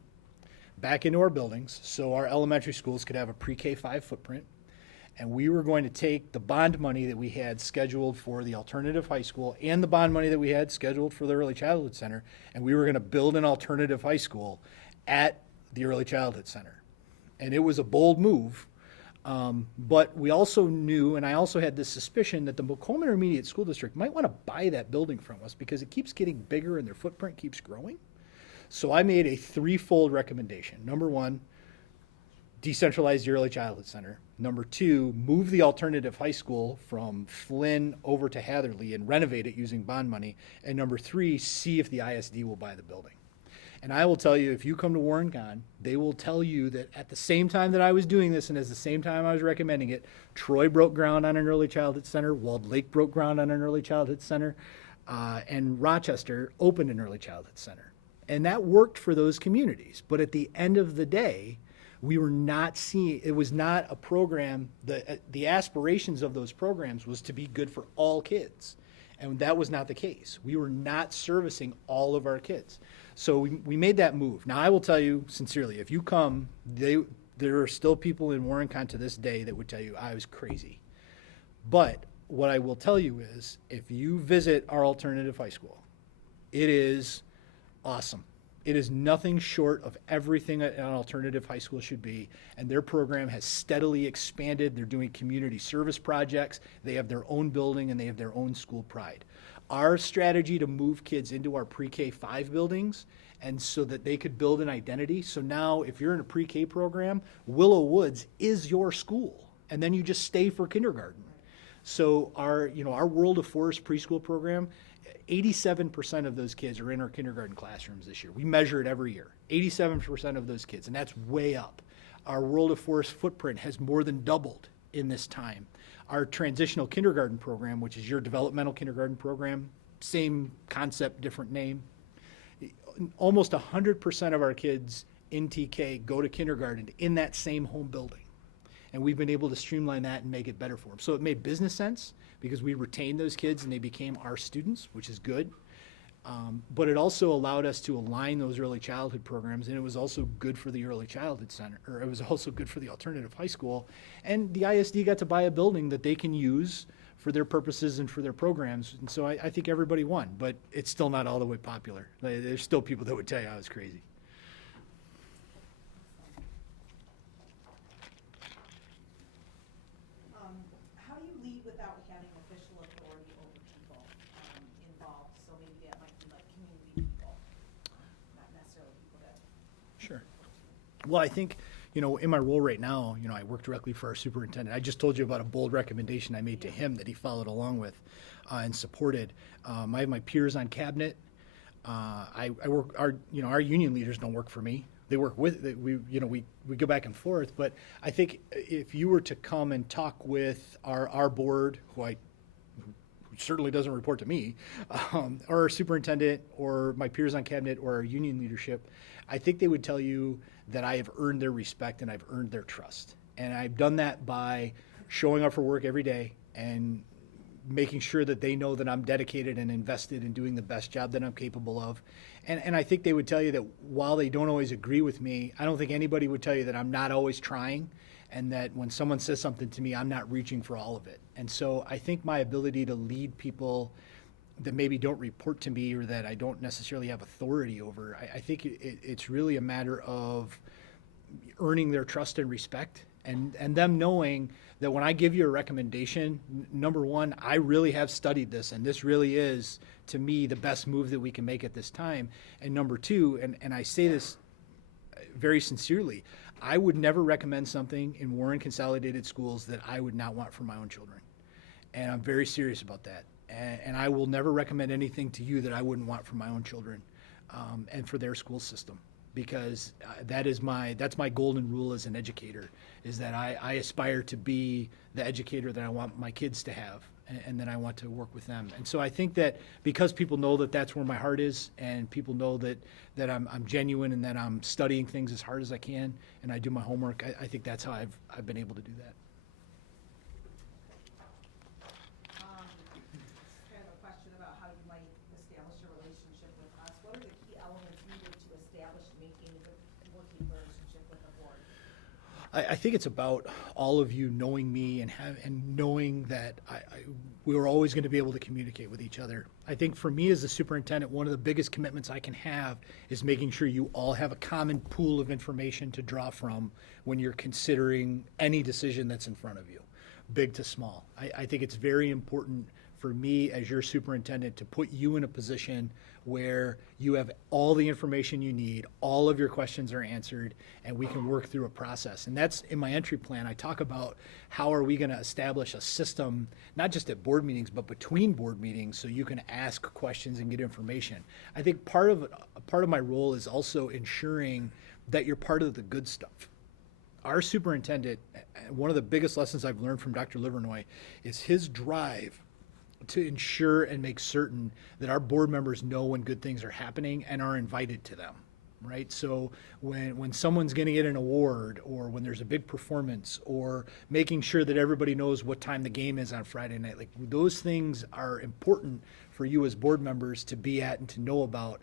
back into our buildings so our elementary schools could have a pre-K-5 footprint. And we were going to take the bond money that we had scheduled for the alternative high school and the bond money that we had scheduled for the early childhood center, and we were going to build an alternative high school at the early childhood center. And it was a bold move, but we also knew, and I also had this suspicion, that the Macomb Intermediate School District might want to buy that building from us because it keeps getting bigger and their footprint keeps growing. So I made a threefold recommendation. Number one, decentralize the early childhood center. Number two, move the alternative high school from Flynn over to Hatherley and renovate it using bond money. And number three, see if the ISD will buy the building. And I will tell you, if you come to Warren Con, they will tell you that at the same time that I was doing this and at the same time I was recommending it, Troy broke ground on an early childhood center, Walled Lake broke ground on an early childhood center, and Rochester opened an early childhood center. And that worked for those communities. But at the end of the day, we were not seeing, it was not a program, the aspirations of those programs was to be good for all kids. And that was not the case. We were not servicing all of our kids. So we made that move. Now, I will tell you sincerely, if you come, there are still people in Warren Con to this day that would tell you I was crazy. But what I will tell you is, if you visit our alternative high school, it is awesome. It is nothing short of everything an alternative high school should be, and their program has steadily expanded. They're doing community service projects. They have their own building, and they have their own school pride. Our strategy to move kids into our pre-K-5 buildings, and so that they could build an identity. So now, if you're in a pre-K program, Willow Woods is your school, and then you just stay for kindergarten. So our World of Forest preschool program, 87% of those kids are in our kindergarten classrooms this year. We measure it every year. 87% of those kids, and that's way up. Our World of Forest footprint has more than doubled in this time. Our transitional kindergarten program, which is your developmental kindergarten program, same concept, different name. Almost 100% of our kids in TK go to kindergarten in that same home building. And we've been able to streamline that and make it better for them. So it made business sense because we retained those kids and they became our students, which is good. But it also allowed us to align those early childhood programs, and it was also good for the early childhood center, or it was also good for the alternative high school. And the ISD got to buy a building that they can use for their purposes and for their programs. And so I think everybody won, but it's still not all the way popular. There's still people that would tell you I was crazy. How do you lead without having official authority over people involved? So maybe that might be like community people, not necessarily people that. Sure. Well, I think, in my role right now, I work directly for our superintendent. I just told you about a bold recommendation I made to him that he followed along with and supported. I have my peers on cabinet. I work, our union leaders don't work for me. They work with, we go back and forth. But I think if you were to come and talk with our board, who certainly doesn't report to me, or our superintendent, or my peers on cabinet, or our union leadership, I think they would tell you that I have earned their respect and I've earned their trust. And I've done that by showing up for work every day and making sure that they know that I'm dedicated and invested in doing the best job that I'm capable of. And I think they would tell you that while they don't always agree with me, I don't think anybody would tell you that I'm not always trying, and that when someone says something to me, I'm not reaching for all of it. And so I think my ability to lead people that maybe don't report to me or that I don't necessarily have authority over, I think it's really a matter of earning their trust and respect, and them knowing that when I give you a recommendation, number one, I really have studied this, and this really is, to me, the best move that we can make at this time. And number two, and I say this very sincerely, I would never recommend something in Warren Consolidated Schools that I would not want for my own children. And I'm very serious about that. And I will never recommend anything to you that I wouldn't want for my own children and for their school system. Because that's my golden rule as an educator, is that I aspire to be the educator that I want my kids to have, and that I want to work with them. And so I think that because people know that that's where my heart is, and people know that I'm genuine and that I'm studying things as hard as I can, and I do my homework, I think that's how I've been able to do that. I have a question about how you might establish a relationship with us. What are the key I think it's about all of you knowing me and knowing that we were always going to be able to communicate with each other. I think for me as the superintendent, one of the biggest commitments I can have is making sure you all have a common pool of information to draw from when you're considering any decision that's in front of you, big to small. I think it's very important for me as your superintendent to put you in a position where you have all the information you need, all of your questions are answered, and we can work through a process. And that's in my entry plan. I talk about how are we going to establish a system, not just at board meetings, but between board meetings, so you can ask questions and get information. I think part of my role is also ensuring that you're part of the good stuff. Our superintendent, one of the biggest lessons I've learned from Dr. Livernoy is his drive to ensure and make certain that our board members know when good things are happening and are invited to them, right? So when someone's going to get an award, or when there's a big performance, or making sure that everybody knows what time the game is on Friday night, like those things are important for you as board members to be at and to know about.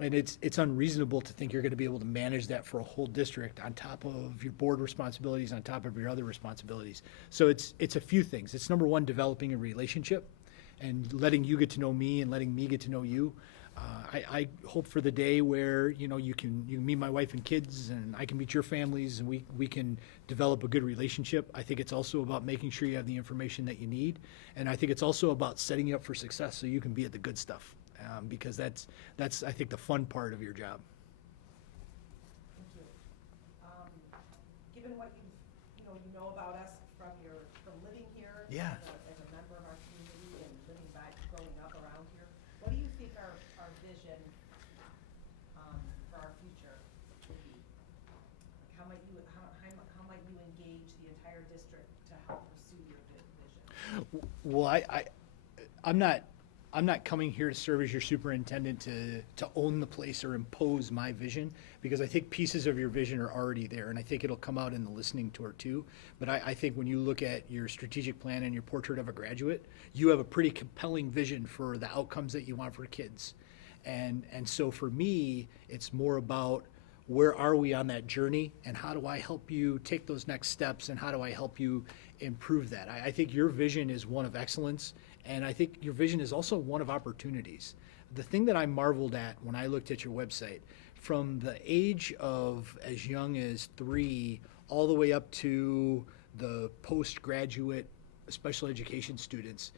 And it's unreasonable to think you're going to be able to manage that for a whole district on top of your board responsibilities, on top of your other responsibilities. So it's a few things. It's number one, developing a relationship and letting you get to know me and letting me get to know you. I hope for the day where you can meet my wife and kids, and I can meet your families, and we can develop a good relationship. I think it's also about making sure you have the information that you need, and I think it's also about setting you up for success so you can be at the good stuff, because that's I think the fun part of your job. Thank you. Given what you know about us from living here. Yeah. As a member of our community and living back, growing up around here, what do you think our vision for our future would be? Like how might you engage the entire district to help pursue your vision? Well, I'm not coming here to serve as your superintendent to own the place or impose my vision, because I think pieces of your vision are already there, and I think it'll come out in the listening tour too. But I think when you look at your strategic plan and your portrait of a graduate, you have a pretty compelling vision for the outcomes that you want for kids. And so for me, it's more about where are we on that journey, and how do I help you take those next steps, and how do I help you improve that? I think your vision is one of excellence, and I think your vision is also one of opportunities. The thing that I marveled at when I looked at your website, from the age of as young as 3 all the way up to the postgraduate special education students,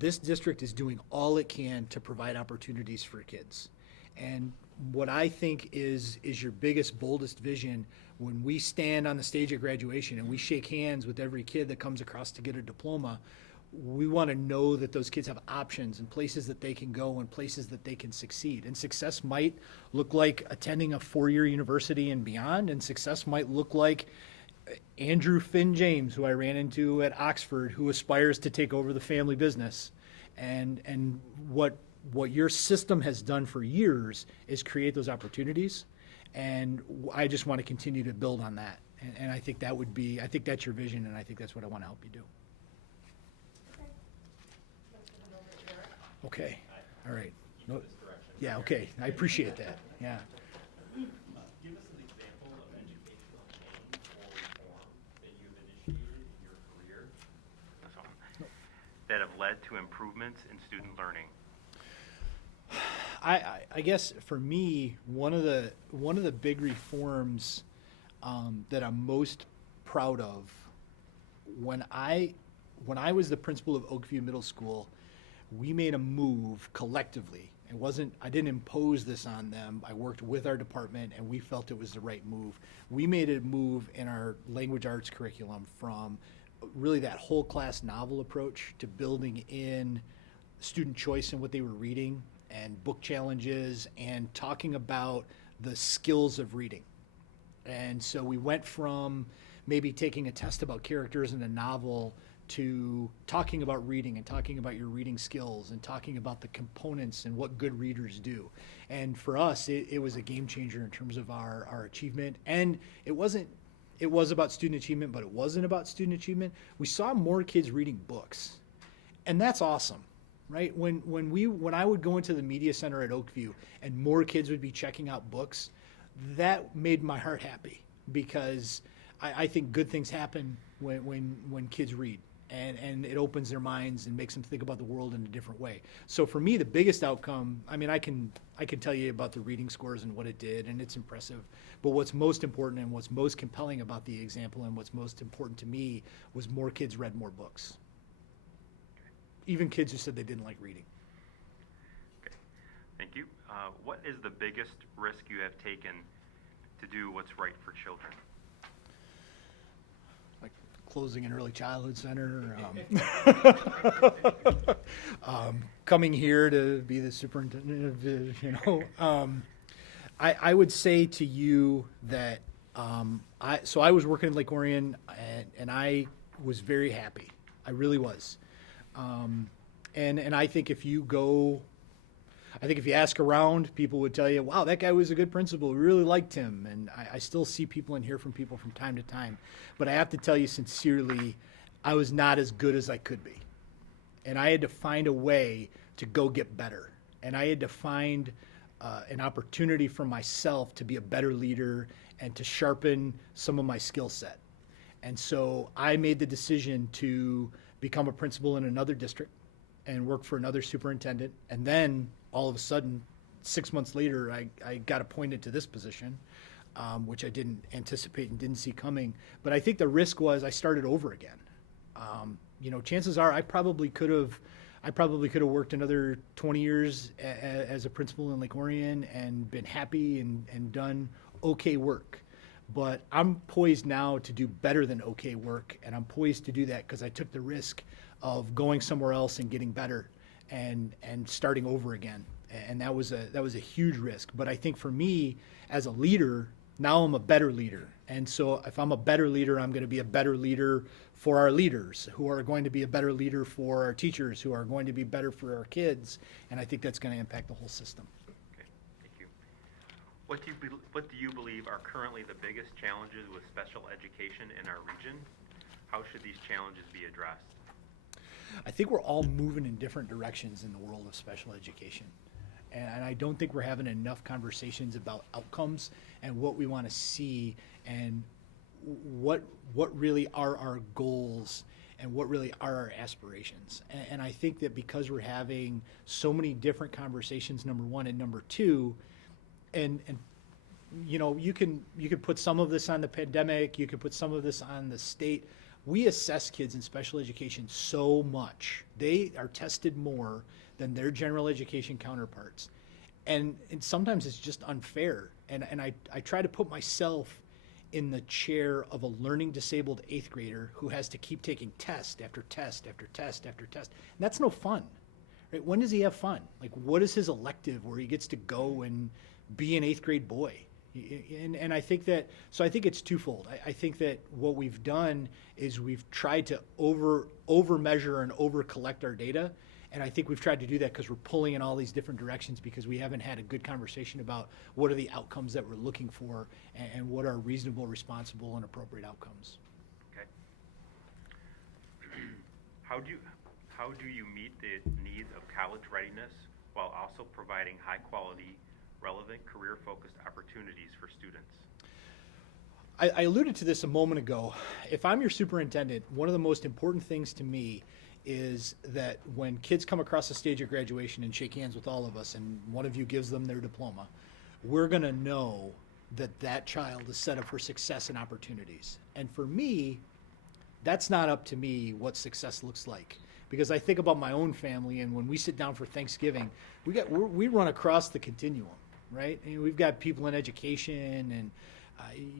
this district is doing all it can to provide opportunities for kids. And what I think is your biggest, boldest vision, when we stand on the stage at graduation and we shake hands with every kid that comes across to get a diploma, we want to know that those kids have options and places that they can go and places that they can succeed. And success might look like attending a 4-year university and beyond, and success might look like Andrew Finn James, who I ran into at Oxford, who aspires to take over the family business. And what your system has done for years is create those opportunities, and I just want to continue to build on that. And I think I think that's your vision, and I think that's what I want to help you do. Okay, all right. No, yeah, okay, I appreciate that, yeah. Give us an example of educational change or reform that you've initiated in your career that have led to improvements in student learning. I guess for me, one of the big reforms that I'm most proud of, when I was the principal of Oakview Middle School, we made a move collectively. I didn't impose this on them. I worked with our department, and we felt it was the right move. We made a move in our language arts curriculum from really that whole class novel approach to building in student choice in what they were reading, and book challenges, and talking about the skills of reading. And so we went from maybe taking a test about characters in a novel to talking about reading and talking about your reading skills and talking about the components and what good readers do. And for us, it was a game changer in terms of our achievement. And it was about student achievement, but it wasn't about student achievement. We saw more kids reading books, and that's awesome. Right? When I would go into the media center at Oakview and more kids would be checking out books, that made my heart happy, because I think good things happen when kids read. And it opens their minds and makes them think about the world in a different way. So for me, the biggest outcome, I mean, I can tell you about the reading scores and what it did, and it's impressive. But what's most important and what's most compelling about the example and what's most important to me was more kids read more books. Even kids who said they didn't like reading. Okay, thank you. What is the biggest risk you have taken to do what's right for children? Closing an early childhood center, coming here to be the superintendent of, I would say to you that, I was working in Lake Orion and I was very happy. I really was. And I think if you ask around, people would tell you, wow, that guy was a good principal. We really liked him. And I still see people and hear from people from time to time. But I have to tell you sincerely, I was not as good as I could be. And I had to find a way to go get better. And I had to find an opportunity for myself to be a better leader and to sharpen some of my skill set. And so I made the decision to become a principal in another district and work for another superintendent. And then all of a sudden, 6 months later, I got appointed to this position, which I didn't anticipate and didn't see coming. But I think the risk was I started over again. Chances are I probably could have worked another 20 years as a principal in Lake Orion and been happy and done okay work. But I'm poised now to do better than okay work, and I'm poised to do that because I took the risk of going somewhere else and getting better and starting over again. And that was a huge risk. But I think for me as a leader, now I'm a better leader. And so if I'm a better leader, I'm going to be a better leader for our leaders, who are going to be a better leader for our teachers, who are going to be better for our kids. And I think that's going to impact the whole system. Okay, thank you. What do you believe are currently the biggest challenges with special education in our region? How should these challenges be addressed? I think we're all moving in different directions in the world of special education. And I don't think we're having enough conversations about outcomes and what we want to see and what really are our goals and what really are our aspirations. And I think that because we're having so many different conversations, number one, and number two, and you can put some of this on the pandemic, you can put some of this on the state. We assess kids in special education so much. They are tested more than their general education counterparts. And sometimes it's just unfair. And I try to put myself in the chair of a learning disabled 8th grader who has to keep taking test after test after test after test. And that's no fun. Right? When does he have fun? Like, what is his elective where he gets to go and be an 8th grade boy? And I think that, so I think it's twofold. I think that what we've done is we've tried to over measure and over collect our data. And I think we've tried to do that because we're pulling in all these different directions because we haven't had a good conversation about what are the outcomes that we're looking for and what are reasonable, responsible, and appropriate outcomes. Okay. How do you meet the needs of college readiness while also providing high quality, relevant, career-focused opportunities for students? I alluded to this a moment ago. If I'm your superintendent, one of the most important things to me is that when kids come across the stage of graduation and shake hands with all of us and one of you gives them their diploma, we're going to know that that child is set up for success and opportunities. And for me, that's not up to me what success looks like. Because I think about my own family, and when we sit down for Thanksgiving, we run across the continuum, right? And we've got people in education, and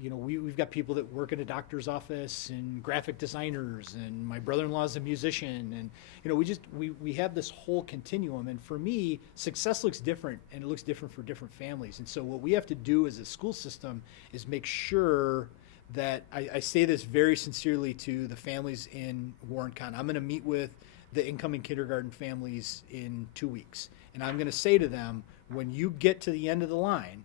we've got people that work in a doctor's office, and graphic designers, and my brother-in-law's a musician, and we have this whole continuum. And for me, success looks different, and it looks different for different families. And so what we have to do as a school system is make sure that I say this very sincerely to the families in Warren County. I'm going to meet with the incoming kindergarten families in 2 weeks. And I'm going to say to them, when you get to the end of the line,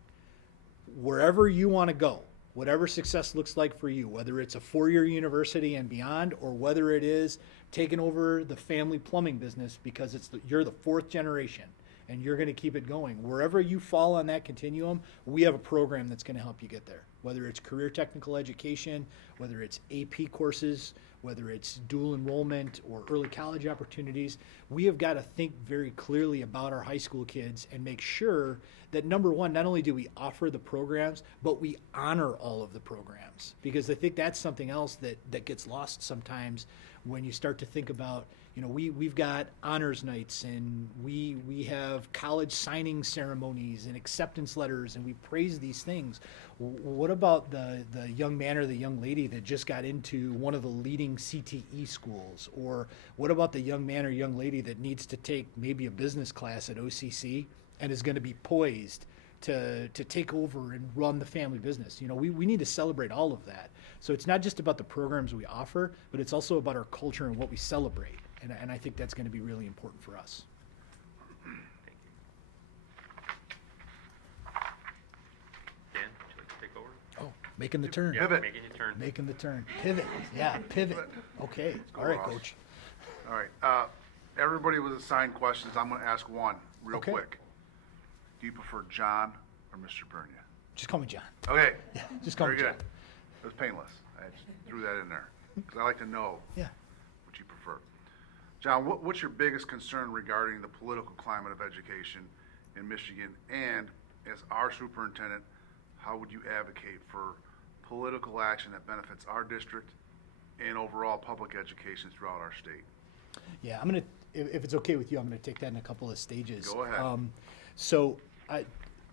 wherever you want to go, whatever success looks like for you, whether it's a 4-year university and beyond, or whether it is taking over the family plumbing business because you're the 4th generation and you're going to keep it going. Wherever you fall on that continuum, we have a program that's going to help you get there. Whether it's career technical education, whether it's AP courses, whether it's dual enrollment or early college opportunities, we have got to think very clearly about our high school kids and make sure that, number one, not only do we offer the programs, but we honor all of the programs. Because I think that's something else that gets lost sometimes when you start to think about, we've got honors nights, and we have college signing ceremonies and acceptance letters, and we praise these things. What about the young man or the young lady that just got into one of the leading CTE schools? Or what about the young man or young lady that needs to take maybe a business class at OCC and is going to be poised to take over and run the family business? We need to celebrate all of that. So it's not just about the programs we offer, but it's also about our culture and what we celebrate. And I think that's going to be really important for us. Dan, would you like to take over? Oh, making the turn. Yeah, Pivot. making your turn. Making the turn. Pivot. Yeah, pivot. Okay. All right, Coach. All right, everybody was assigned questions. I'm gonna ask one real Okay. quick. Do you prefer John or Mr. Bernia? Just call me John. Okay. Yeah, just call Very me good. John. It was painless. I just threw that in there, because I like to know Yeah. what you prefer. John, what's your biggest concern regarding the political climate of education in Michigan? And as our superintendent, how would you advocate for political action that benefits our district and overall public education throughout our state? Yeah, I'm going to, if it's okay with you, I'm going to take that in a couple of stages. Go ahead.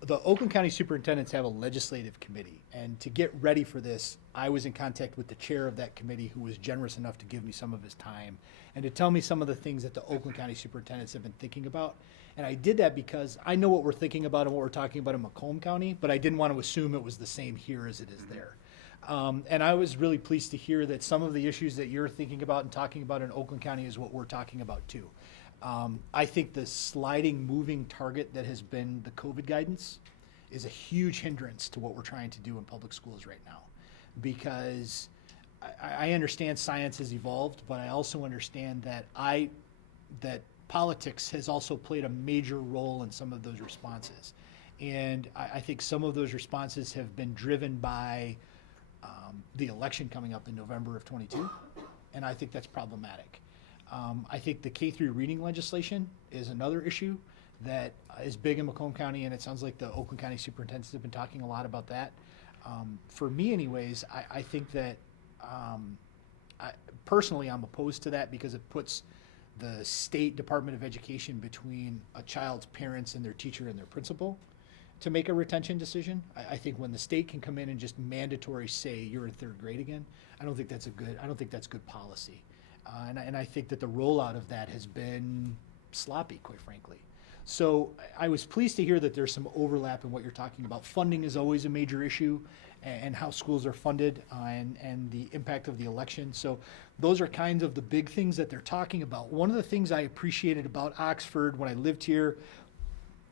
The Oakland County Superintendents have a legislative committee, and to get ready for this, I was in contact with the chair of that committee, who was generous enough to give me some of his time and to tell me some of the things that the Oakland County Superintendents have been thinking about. And I did that because I know what we're thinking about and what we're talking about in Macomb County, but I didn't want to assume it was the same here as it is there. And I was really pleased to hear that some of the issues that you're thinking about and talking about in Oakland County is what we're talking about too. I think the sliding moving target that has been the COVID guidance is a huge hindrance to what we're trying to do in public schools right now. Because I understand science has evolved, but I also understand that politics has also played a major role in some of those responses. And I think some of those responses have been driven by the election coming up in November of 22, and I think that's problematic. I think the K-3 reading legislation is another issue that is big in Macomb County, and it sounds like the Oakland County Superintendents have been talking a lot about that. For me anyways, I think that personally I'm opposed to that because it puts the State Department of Education between a child's parents and their teacher and their principal to make a retention decision. I think when the state can come in and just mandatory say you're in third grade again, I don't think that's good policy. And I think that the rollout of that has been sloppy, quite frankly. So I was pleased to hear that there's some overlap in what you're talking about. Funding is always a major issue, and how schools are funded, and the impact of the election. So those are kinds of the big things that they're talking about. One of the things I appreciated about Oxford when I lived here,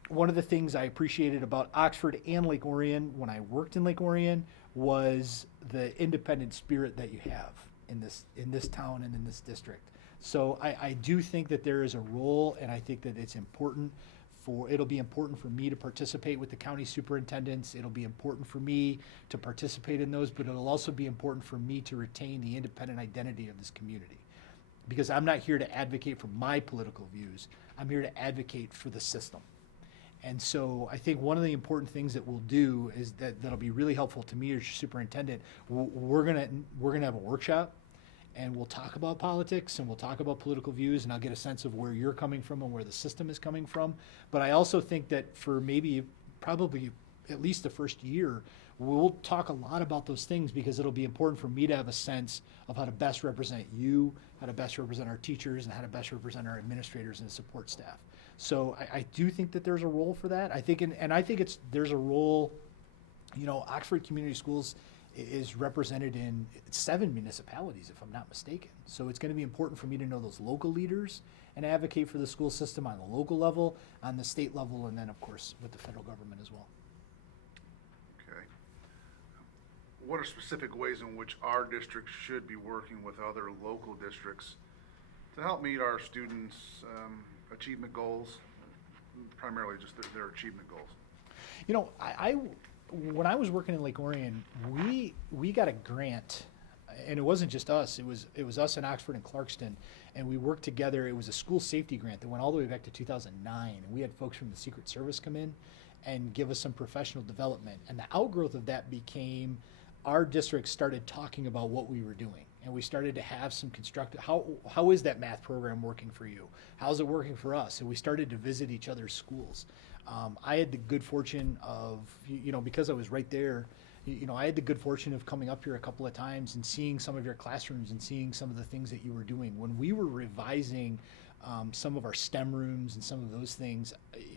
one of the things I appreciated about Oxford and Lake Orion when I worked in Lake Orion was the independent spirit that you have in this town and in this district. So I do think that there is a role, and I think that it's important it'll be important for me to participate with the county superintendents. It'll be important for me to participate in those, but it'll also be important for me to retain the independent identity of this community. Because I'm not here to advocate for my political views. I'm here to advocate for the system. And so I think one of the important things that we'll do is that'll be really helpful to me as your superintendent. We're gonna have a workshop, and we'll talk about politics and we'll talk about political views, and I'll get a sense of where you're coming from and where the system is coming from. But I also think that for probably at least the first year, we'll talk a lot about those things because it'll be important for me to have a sense of how to best represent you, how to best represent our teachers, and how to best represent our administrators and support staff. So I do think that there's a role for that. I think there's a role, Oxford Community Schools is represented in 7 municipalities, if I'm not mistaken. So it's going to be important for me to know those local leaders and advocate for the school system on the local level, on the state level, and then, of course, with the federal government as well. Okay. What are specific ways in which our district should be working with other local districts to help meet our students' achievement goals, primarily just their achievement goals? You know, when I was working in Lake Orion, we got a grant, and it wasn't just us. It was us in Oxford and Clarkston, and we worked together. It was a school safety grant that went all the way back to 2009, and we had folks from the Secret Service come in and give us some professional development. And the outgrowth of that became our district started talking about what we were doing, and we started to have some constructive. How is that math program working for you? How's it working for us? And we started to visit each other's schools. I had the good fortune of, because I was right there, I had the good fortune of coming up here a couple of times and seeing some of your classrooms and seeing some of the things that you were doing. When we were revising some of our STEM rooms and some of those things,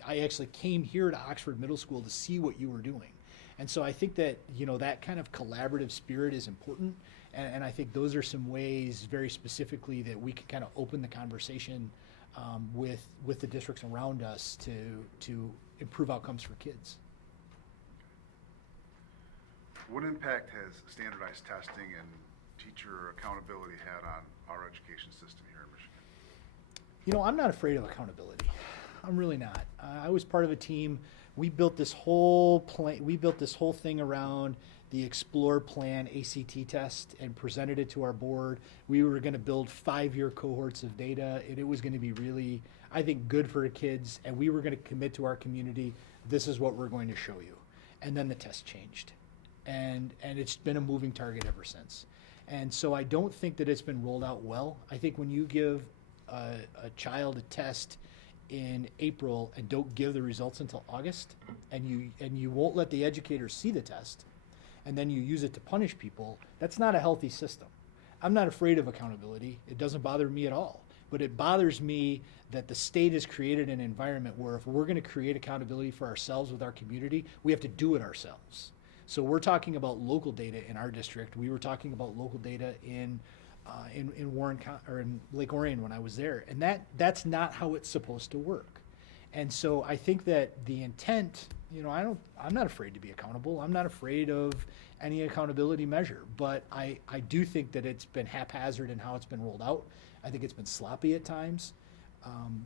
I actually came here to Oxford Middle School to see what you were doing. And so I think that, that kind of collaborative spirit is important. And I think those are some ways very specifically that we can kind of open the conversation with the districts around us to improve outcomes for kids. What impact has standardized testing and teacher accountability had on our education system here in Michigan? I'm not afraid of accountability. I'm really not. I was part of a team. We built this whole thing around the Explore Plan ACT test and presented it to our board. We were going to build 5-year cohorts of data, and it was going to be really, I think, good for the kids. And we were going to commit to our community, this is what we're going to show you. And then the test changed. And it's been a moving target ever since. And so I don't think that it's been rolled out well. I think when you give a child a test in April and don't give the results until August, and you won't let the educators see the test, and then you use it to punish people, that's not a healthy system. I'm not afraid of accountability. It doesn't bother me at all. But it bothers me that the state has created an environment where if we're going to create accountability for ourselves with our community, we have to do it ourselves. So we're talking about local data in our district. We were talking about local data in Warren or in Lake Orion when I was there, and that's not how it's supposed to work. And so I think that the intent, I'm not afraid to be accountable. I'm not afraid of any accountability measure, but I do think that it's been haphazard in how it's been rolled out. I think it's been sloppy at times.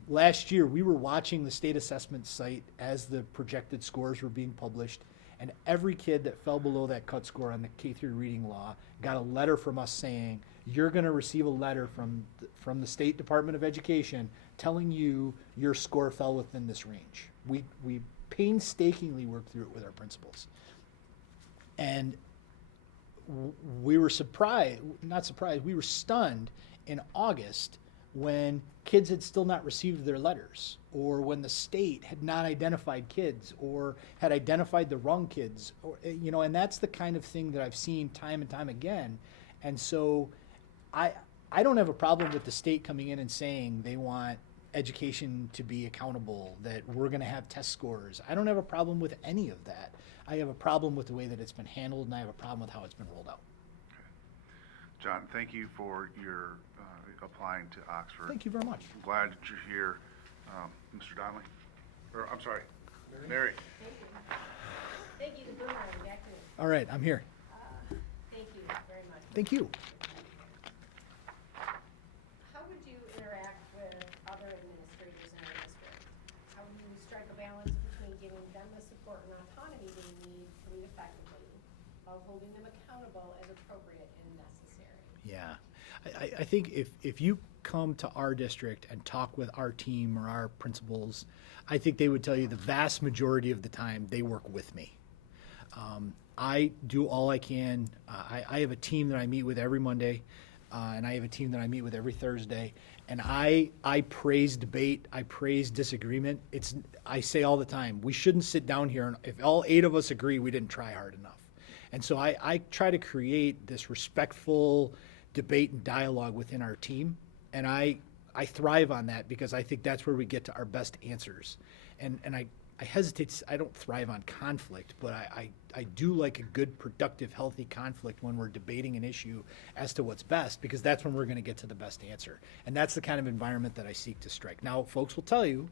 Last year, we were watching the state assessment site as the projected scores were being published, and every kid that fell below that cut score on the K-3 reading law got a letter from us saying, you're going to receive a letter from the State Department of Education telling you your score fell within this range. We painstakingly worked through it with our principals. And we were we were stunned in August when kids had still not received their letters, or when the state had not identified kids or had identified the wrong kids, or, and that's the kind of thing that I've seen time and time again. And so I don't have a problem with the state coming in and saying they want education to be accountable, that we're going to have test scores. I don't have a problem with any of that. I have a problem with the way that it's been handled, and I have a problem with how it's been rolled out. Okay. John, thank you for your applying to Oxford. Thank you very much. I'm glad that you're here. Mr. Donnelly? Or, I'm sorry, Mary. Thank you, Boomer, back to you. All right, I'm here. Thank you very much. Thank you. How would you interact with other administrators in your district? How do you strike a balance between giving them the support and autonomy they need to lead effectively, while holding them accountable as appropriate and necessary? Yeah. I think if you come to our district and talk with our team or our principals, I think they would tell you the vast majority of the time they work with me. I do all I can. I have a team that I meet with every Monday, and I have a team that I meet with every Thursday. And I praise debate. I praise disagreement. I say all the time, we shouldn't sit down here, and if all 8 of us agree, we didn't try hard enough. And so I try to create this respectful debate and dialogue within our team, and I thrive on that because I think that's where we get to our best answers. And I hesitate to say I don't thrive on conflict, but I do like a good, productive, healthy conflict when we're debating an issue as to what's best, because that's when we're going to get to the best answer. And that's the kind of environment that I seek to strike. Now, folks will tell you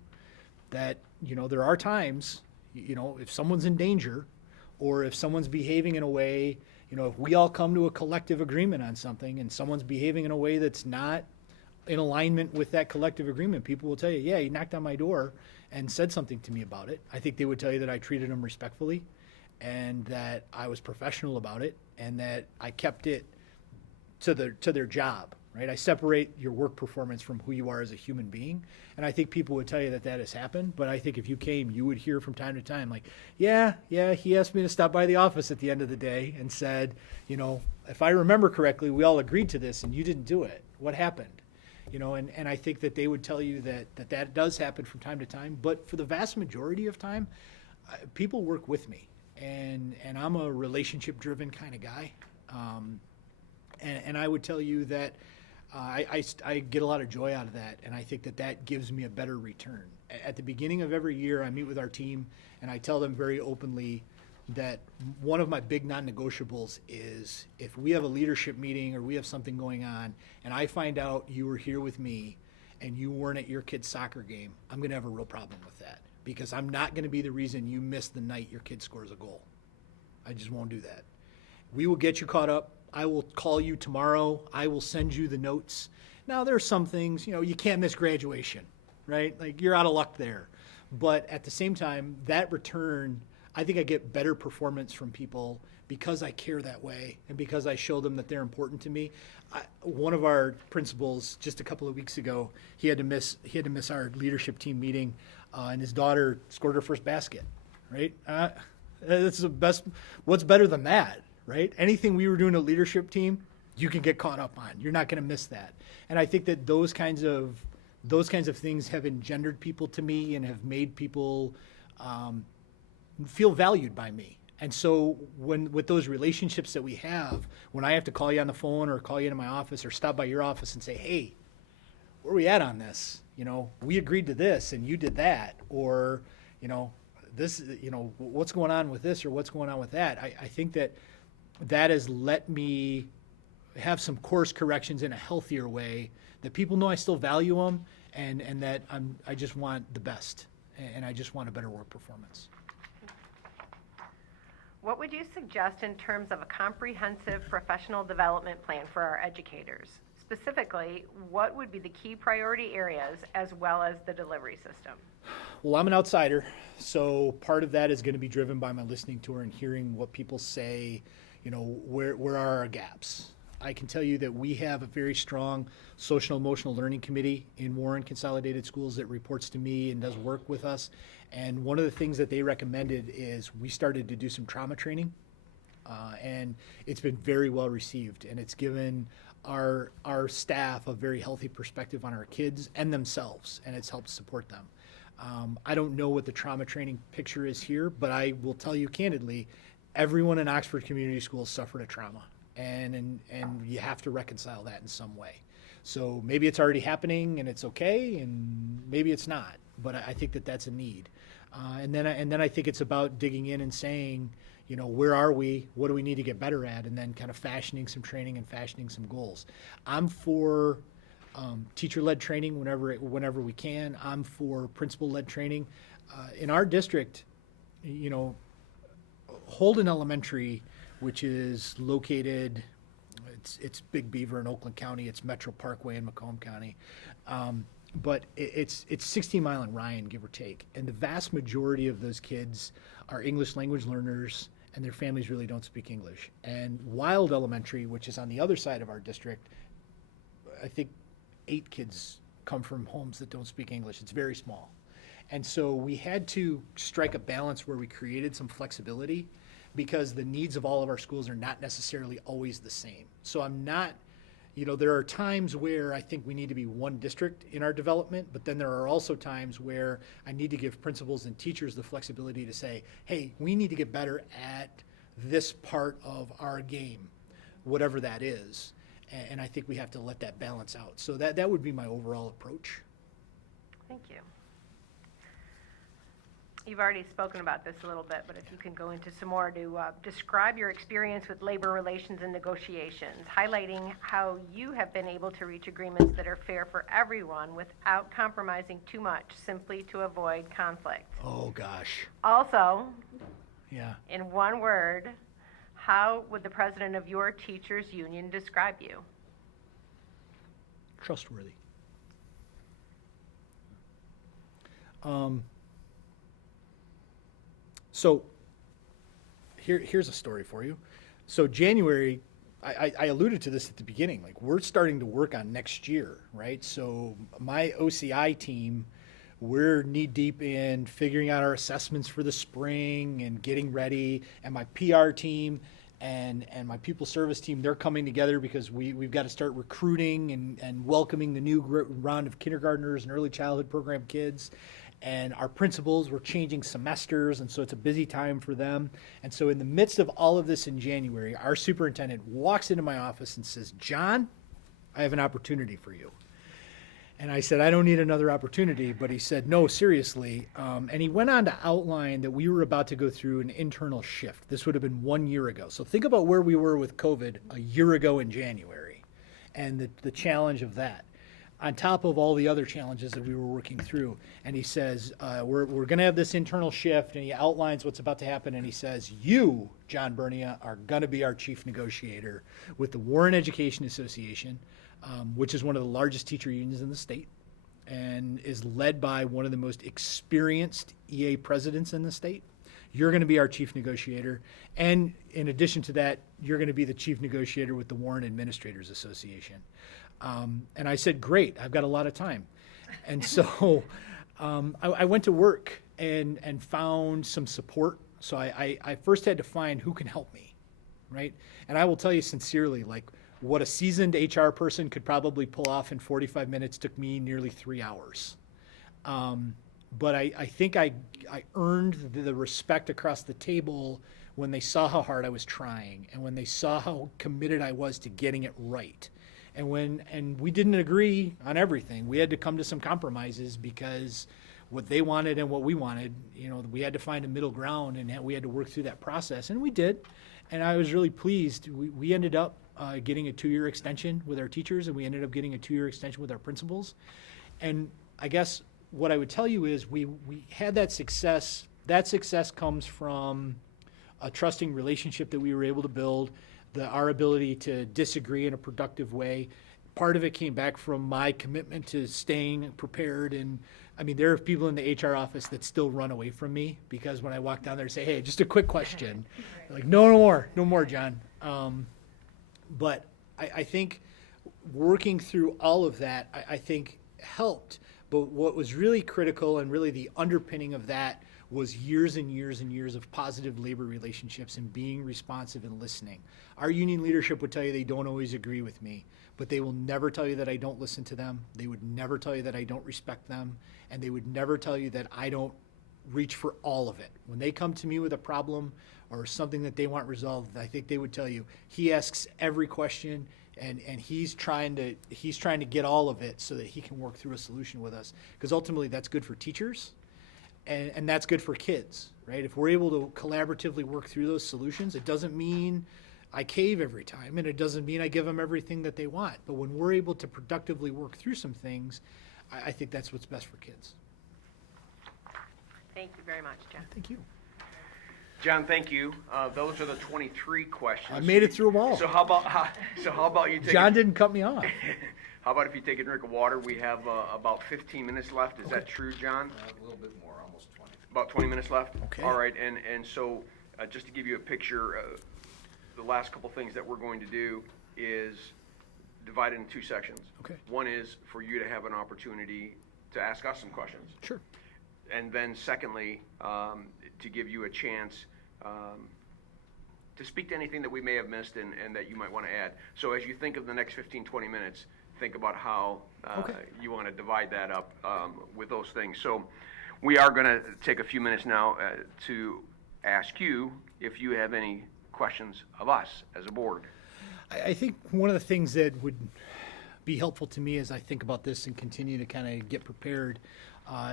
that, there are times, if someone's in danger, or if someone's behaving in a way, if we all come to a collective agreement on something and someone's behaving in a way that's not in alignment with that collective agreement. People will tell you, yeah, he knocked on my door and said something to me about it. I think they would tell you that I treated them respectfully and that I was professional about it and that I kept it to their job, right? I separate your work performance from who you are as a human being. And I think people would tell you that that has happened. But I think if you came, you would hear from time to time, like, yeah, he asked me to stop by the office at the end of the day and said, you know, if I remember correctly, we all agreed to this and you didn't do it. What happened? You know, and I think that they would tell you that does happen from time to time. But for the vast majority of time, people work with me. And I'm a relationship-driven kind of guy. And I would tell you that I get a lot of joy out of that, and I think that gives me a better return. At the beginning of every year, I meet with our team, and I tell them very openly that one of my big non-negotiables is if we have a leadership meeting or we have something going on, and I find out you were here with me and you weren't at your kid's soccer game, I'm going to have a real problem with that because I'm not going to be the reason you miss the night your kid scores a goal. I just won't do that. We will get you caught up. I will call you tomorrow. I will send you the notes. Now, there are some things, you know, you can't miss graduation, right? Like, you're out of luck there. But at the same time, that return, I think I get better performance from people because I care that way and because I show them that they're important to me. One of our principals, just a couple of weeks ago, he had to miss our leadership team meeting, and his daughter scored her first basket, right? That's the best. What's better than that? Right? Anything we were doing a leadership team, you can get caught up on. You're not going to miss that. And I think that those kinds of things have engendered people to me and have made people feel valued by me. And so with those relationships that we have, when I have to call you on the phone or call you into my office or stop by your office and say, hey, where are we at on this? You know, we agreed to this and you did that. Or, you know, this, you know, what's going on with this or what's going on with that? I think that has let me have some course corrections in a healthier way, that people know I still value them and that I just want the best and I just want a better work performance. What would you suggest in terms of a comprehensive professional development plan for our educators? Specifically, what would be the key priority areas as well as the delivery system? Well, I'm an outsider, so part of that is going to be driven by my listening tour and hearing what people say, you know, where are our gaps. I can tell you that we have a very strong social emotional learning committee in Warren Consolidated Schools that reports to me and does work with us. And one of the things that they recommended is we started to do some trauma training, and it's been very well received. And it's given our staff a very healthy perspective on our kids and themselves, and it's helped support them. I don't know what the trauma training picture is here, but I will tell you candidly, everyone in Oxford Community Schools suffered a trauma, and you have to reconcile that in some way. So maybe it's already happening and it's okay, and maybe it's not. But I think that that's a need. And then I think it's about digging in and saying, you know, where are we? What do we need to get better at? And then kind of fashioning some training and fashioning some goals. I'm for teacher-led training whenever we can. I'm for principal-led training. In our district, you know, Holden Elementary, which is located, it's Big Beaver in Oakland County. It's Metro Parkway in Macomb County. But it's 16 Mile and Ryan, give or take. And the vast majority of those kids are English language learners, and their families really don't speak English. And Wild Elementary, which is on the other side of our district, I think 8 kids come from homes that don't speak English. It's very small. And so we had to strike a balance where we created some flexibility because the needs of all of our schools are not necessarily always the same. So I'm not, you know, there are times where I think we need to be one district in our development, but then there are also times where I need to give principals and teachers the flexibility to say, hey, we need to get better at this part of our game, whatever that is. And I think we have to let that balance out. So that would be my overall approach. Thank you. You've already spoken about this a little bit, but if you can go into some more to describe your experience with labor relations and negotiations, highlighting how you have been able to reach agreements that are fair for everyone without compromising too much, simply to avoid conflict. Oh, gosh. Also, Yeah. in one word, how would the president of your teachers union describe you? Trustworthy. So here's a story for you. So January, I alluded to this at the beginning, like we're starting to work on next year, right? So my OCI team, we're knee deep in figuring out our assessments for the spring and getting ready. And my PR team and my pupil service team, they're coming together because we've got to start recruiting and welcoming the new round of kindergartners and early childhood program kids. And our principals were changing semesters, and so it's a busy time for them. And so in the midst of all of this in January, our superintendent walks into my office and says, "John, I have an opportunity for you." And I said, "I don't need another opportunity," but he said, "No, seriously." And he went on to outline that we were about to go through an internal shift. This would have been 1 year ago. So think about where we were with COVID a year ago in January and the challenge of that, on top of all the other challenges that we were working through. And he says, we're going to have this internal shift, and he outlines what's about to happen, and he says, "You, John Bernia, are going to be our chief negotiator with the Warren Education Association, which is one of the largest teacher unions in the state and is led by one of the most experienced EA presidents in the state. You're going to be our chief negotiator. And in addition to that, you're going to be the chief negotiator with the Warren Administrators Association." And I said, "Great, I've got a lot of time." And so I went to work and found some support. So I first had to find who can help me, right? And I will tell you sincerely, like what a seasoned HR person could probably pull off in 45 minutes took me nearly 3 hours. But I think I earned the respect across the table when they saw how hard I was trying and when they saw how committed I was to getting it right. And we didn't agree on everything. We had to come to some compromises because what they wanted and what we wanted, we had to find a middle ground, and we had to work through that process, and we did. And I was really pleased. We ended up getting a 2-year extension with our teachers, and we ended up getting a 2-year extension with our principals. And I guess what I would tell you is we had that success. That success comes from a trusting relationship that we were able to build, our ability to disagree in a productive way. Part of it came back from my commitment to staying prepared. And I mean, there are people in the HR office that still run away from me because when I walk down there and say, "Hey, just a quick question," they're like, no more, John. But I think working through all of that, I think helped. But what was really critical and really the underpinning of that was years and years and years of positive labor relationships and being responsive and listening. Our union leadership would tell you they don't always agree with me, but they will never tell you that I don't listen to them. They would never tell you that I don't respect them, and they would never tell you that I don't reach for all of it. When they come to me with a problem or something that they want resolved, I think they would tell you, he asks every question, and he's trying to get all of it so that he can work through a solution with us, because ultimately that's good for teachers. And that's good for kids, right? If we're able to collaboratively work through those solutions, it doesn't mean I cave every time, and it doesn't mean I give them everything that they want. But when we're able to productively work through some things, I think that's what's best for kids. Thank you very much, John. Thank you. John, thank you. Those are the 23 questions. I made it through them all. So how about you take John didn't cut me off. How about if you take a drink of water? We have about 15 minutes left. Is that true, John? A little bit more, almost 20. About 20 minutes left? Okay. All right, and so just to give you a picture, the last couple things that we're going to do is divide it into 2 sections. Okay. One is for you to have an opportunity to ask us some questions. Sure. And then secondly, to give you a chance to speak to anything that we may have missed and that you might want to add. So as you think of the next 15, 20 minutes, think about how you want to divide that up with those things. So we are going to take a few minutes now to ask you if you have any questions of us as a board. I think one of the things that would be helpful to me as I think about this and continue to kind of get prepared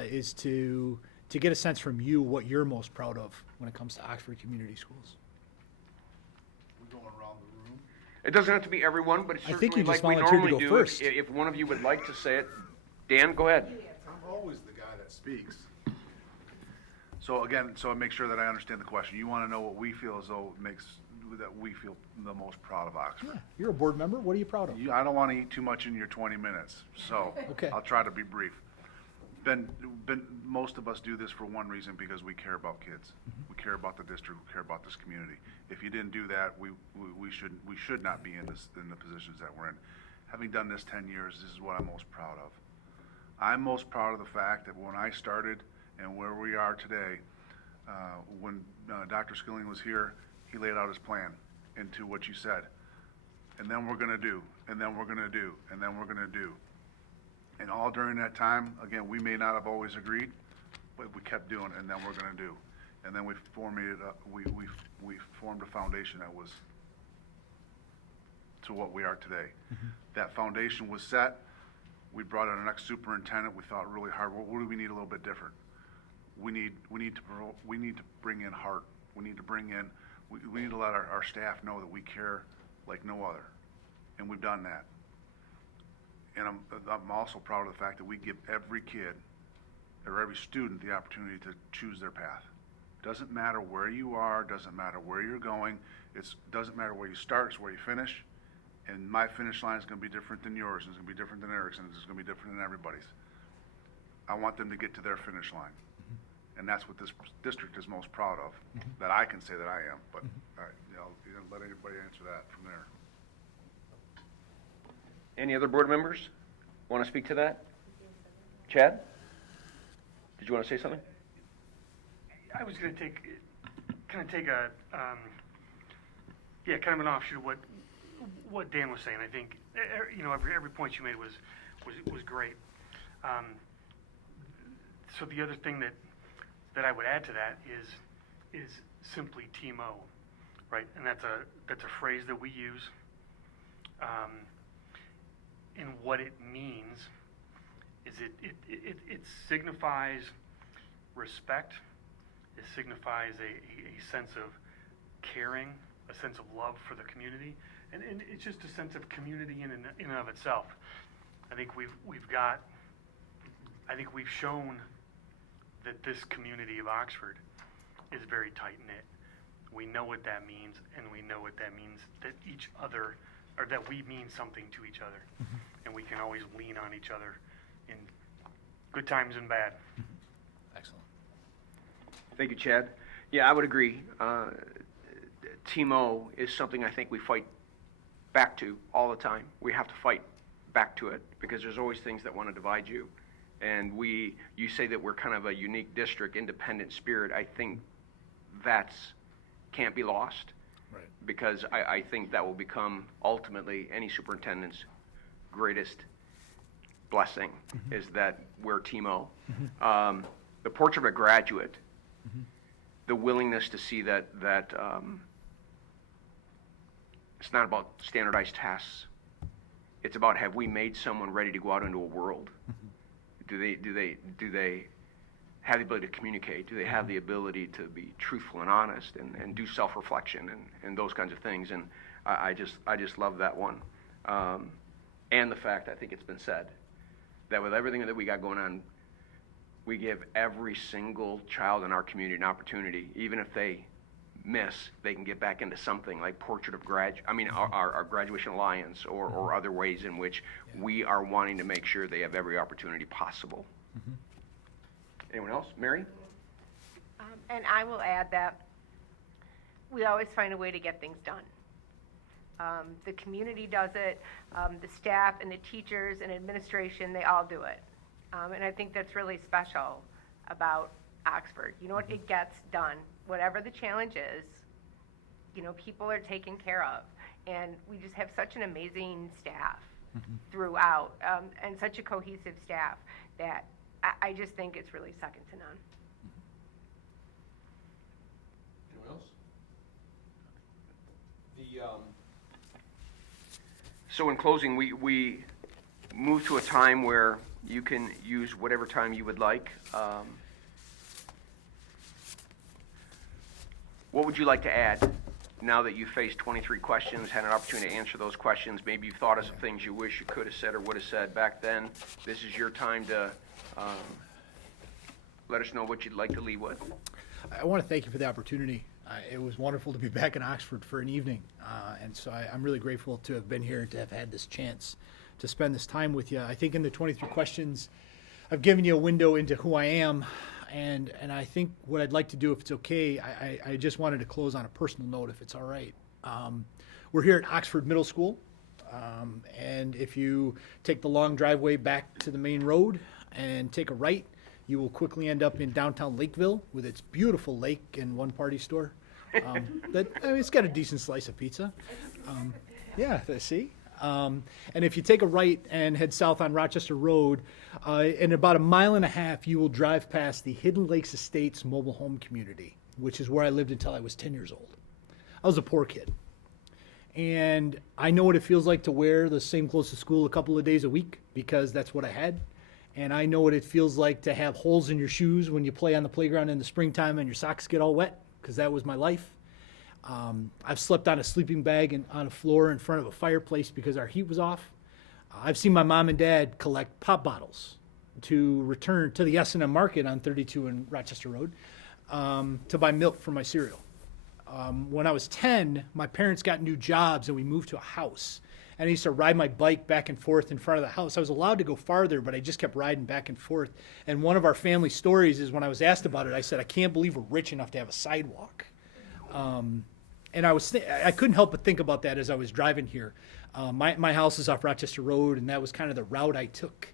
is to get a sense from you what you're most proud of when it comes to Oxford Community Schools. We're going around the room. It doesn't have to be everyone, but it's I think certainly you just like we volunteered to normally go do. first. If one of you would like to say it, Dan, go ahead. I'm always the guy that speaks. So again, so I make sure that I understand the question. You want to know what we feel as though that we feel the most proud of Oxford. Yeah, you're a board member. What are you proud of? I don't want to eat too much in your 20 minutes, so Okay. I'll try to be brief. most of us do this for one reason, because we care about kids. We care about the district, we care about this community. If you didn't do that, we should not be in the positions that we're in. Having done this 10 years, this is what I'm most proud of. I'm most proud of the fact that when I started and where we are today, when Dr. Skilling was here, he laid out his plan into what you said. And then we're gonna do, and then we're gonna do, and then we're gonna do. And all during that time, again, we may not have always agreed, but we kept doing, and then we're gonna do. And then we formed a foundation that was to what we are today. That foundation was set. We brought in our next superintendent. We thought really hard, what do we need a little bit different? We need to bring in heart. We need to bring in, we need to let our staff know that we care like no other. And we've done that. And I'm also proud of the fact that we give every kid or every student the opportunity to choose their path. Doesn't matter where you are, doesn't matter where you're going, doesn't matter where you start, it's where you finish. And my finish line is gonna be different than yours, and it's gonna be different than Erickson's, it's gonna be different than everybody's. I want them to get to their finish line. And that's what this district is most proud of, that I can say that I am, but, let anybody answer that from there. Any other board members want to speak to that? Chad? Did you want to say something? I was going to take a, kind of an offshoot of what Dan was saying. I think, every point you made was great. So the other thing that I would add to that is simply TMO, right? And that's a phrase that we use. And what it means is it signifies respect. It signifies a sense of caring, a sense of love for the community, and it's just a sense of community in and of itself. I think we've shown that this community of Oxford is very tight-knit. We know what that means, and we know what that means that that we mean something to each other. And we can always lean on each other in good times and bad. Excellent. Thank you, Chad. Yeah, I would agree. TMO is something I think we fight back to all the time. We have to fight back to it because there's always things that want to divide you. And you say that we're kind of a unique district, independent spirit. I think can't be lost. Right. Because I think that will become ultimately any superintendent's greatest blessing is that we're TMO. The portrait of a graduate, the willingness to see that it's not about standardized tests. It's about, have we made someone ready to go out into a world? Do they have the ability to communicate? Do they have the ability to be truthful and honest and do self-reflection and those kinds of things? And I just love that one. And the fact, I think it's been said, that with everything that we got going on, we give every single child in our community an opportunity. Even if they miss, they can get back into something like our Graduation Alliance or other ways in which we are wanting to make sure they have every opportunity possible. Anyone else? Mary? And I will add that we always find a way to get things done. The community does it, the staff and the teachers and administration, they all do it. And I think that's really special about Oxford. You know what? It gets done. Whatever the challenge is, people are taken care of. And we just have such an amazing staff throughout, and such a cohesive staff that I just think it's really second to none. Anyone else? So in closing, we move to a time where you can use whatever time you would like. What would you like to add now that you've faced 23 questions, had an opportunity to answer those questions? Maybe you've thought of some things you wish you could have said or would have said back then. This is your time to let us know what you'd like to leave with. I want to thank you for the opportunity. It was wonderful to be back in Oxford for an evening, and so I'm really grateful to have been here and to have had this chance to spend this time with you. I think in the 23 questions, I've given you a window into who I am, and I think what I'd like to do, if it's okay, I just wanted to close on a personal note, if it's all right. We're here at Oxford Middle School, and if you take the long driveway back to the main road and take a right, you will quickly end up in downtown Lakeville with its beautiful lake and one-party store. It's got a decent slice of pizza. See? And if you take a right and head south on Rochester Road, in about a mile and a half, you will drive past the Hidden Lakes Estates mobile home community, which is where I lived until I was 10 years old. I was a poor kid. And I know what it feels like to wear the same clothes to school a couple of days a week, because that's what I had. And I know what it feels like to have holes in your shoes when you play on the playground in the springtime and your socks get all wet, because that was my life. I've slept on a sleeping bag and on a floor in front of a fireplace because our heat was off. I've seen my mom and dad collect pop bottles to return to the S&M Market on 32 and Rochester Road to buy milk for my cereal. When I was 10, my parents got new jobs and we moved to a house. And I used to ride my bike back and forth in front of the house. I was allowed to go farther, but I just kept riding back and forth. And one of our family stories is when I was asked about it, I said, I can't believe we're rich enough to have a sidewalk. And I couldn't help but think about that as I was driving here. My house is off Rochester Road, and that was kind of the route I took.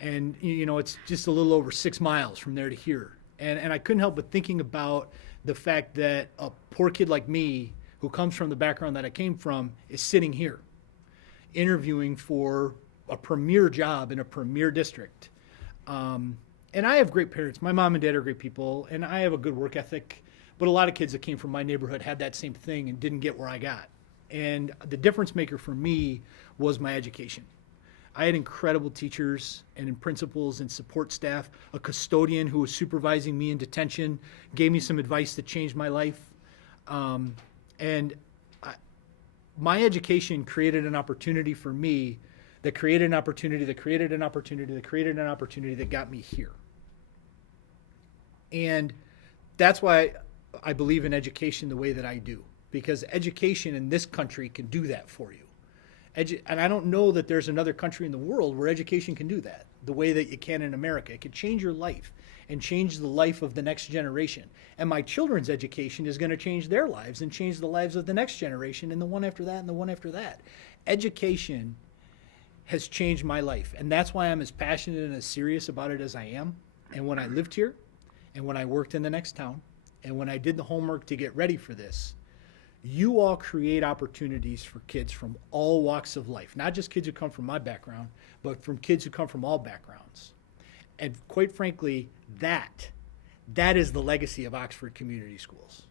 And, it's just a little over 6 miles from there to here. And I couldn't help but thinking about the fact that a poor kid like me, who comes from the background that I came from, is sitting here, interviewing for a premier job in a premier district. And I have great parents. My mom and dad are great people, and I have a good work ethic. But a lot of kids that came from my neighborhood had that same thing and didn't get where I got. And the difference maker for me was my education. I had incredible teachers and principals and support staff, a custodian who was supervising me in detention, gave me some advice that changed my life. My education created an opportunity for me that created an opportunity that created an opportunity that created an opportunity that got me here. And that's why I believe in education the way that I do, because education in this country can do that for you. And I don't know that there's another country in the world where education can do that the way that it can in America. It can change your life and change the life of the next generation. And my children's education is going to change their lives and change the lives of the next generation and the one after that and the one after that. Education has changed my life, and that's why I'm as passionate and as serious about it as I am. And when I lived here, and when I worked in the next town, and when I did the homework to get ready for this, you all create opportunities for kids from all walks of life, not just kids who come from my background, but from kids who come from all backgrounds. And quite frankly, that is the legacy of Oxford Community Schools.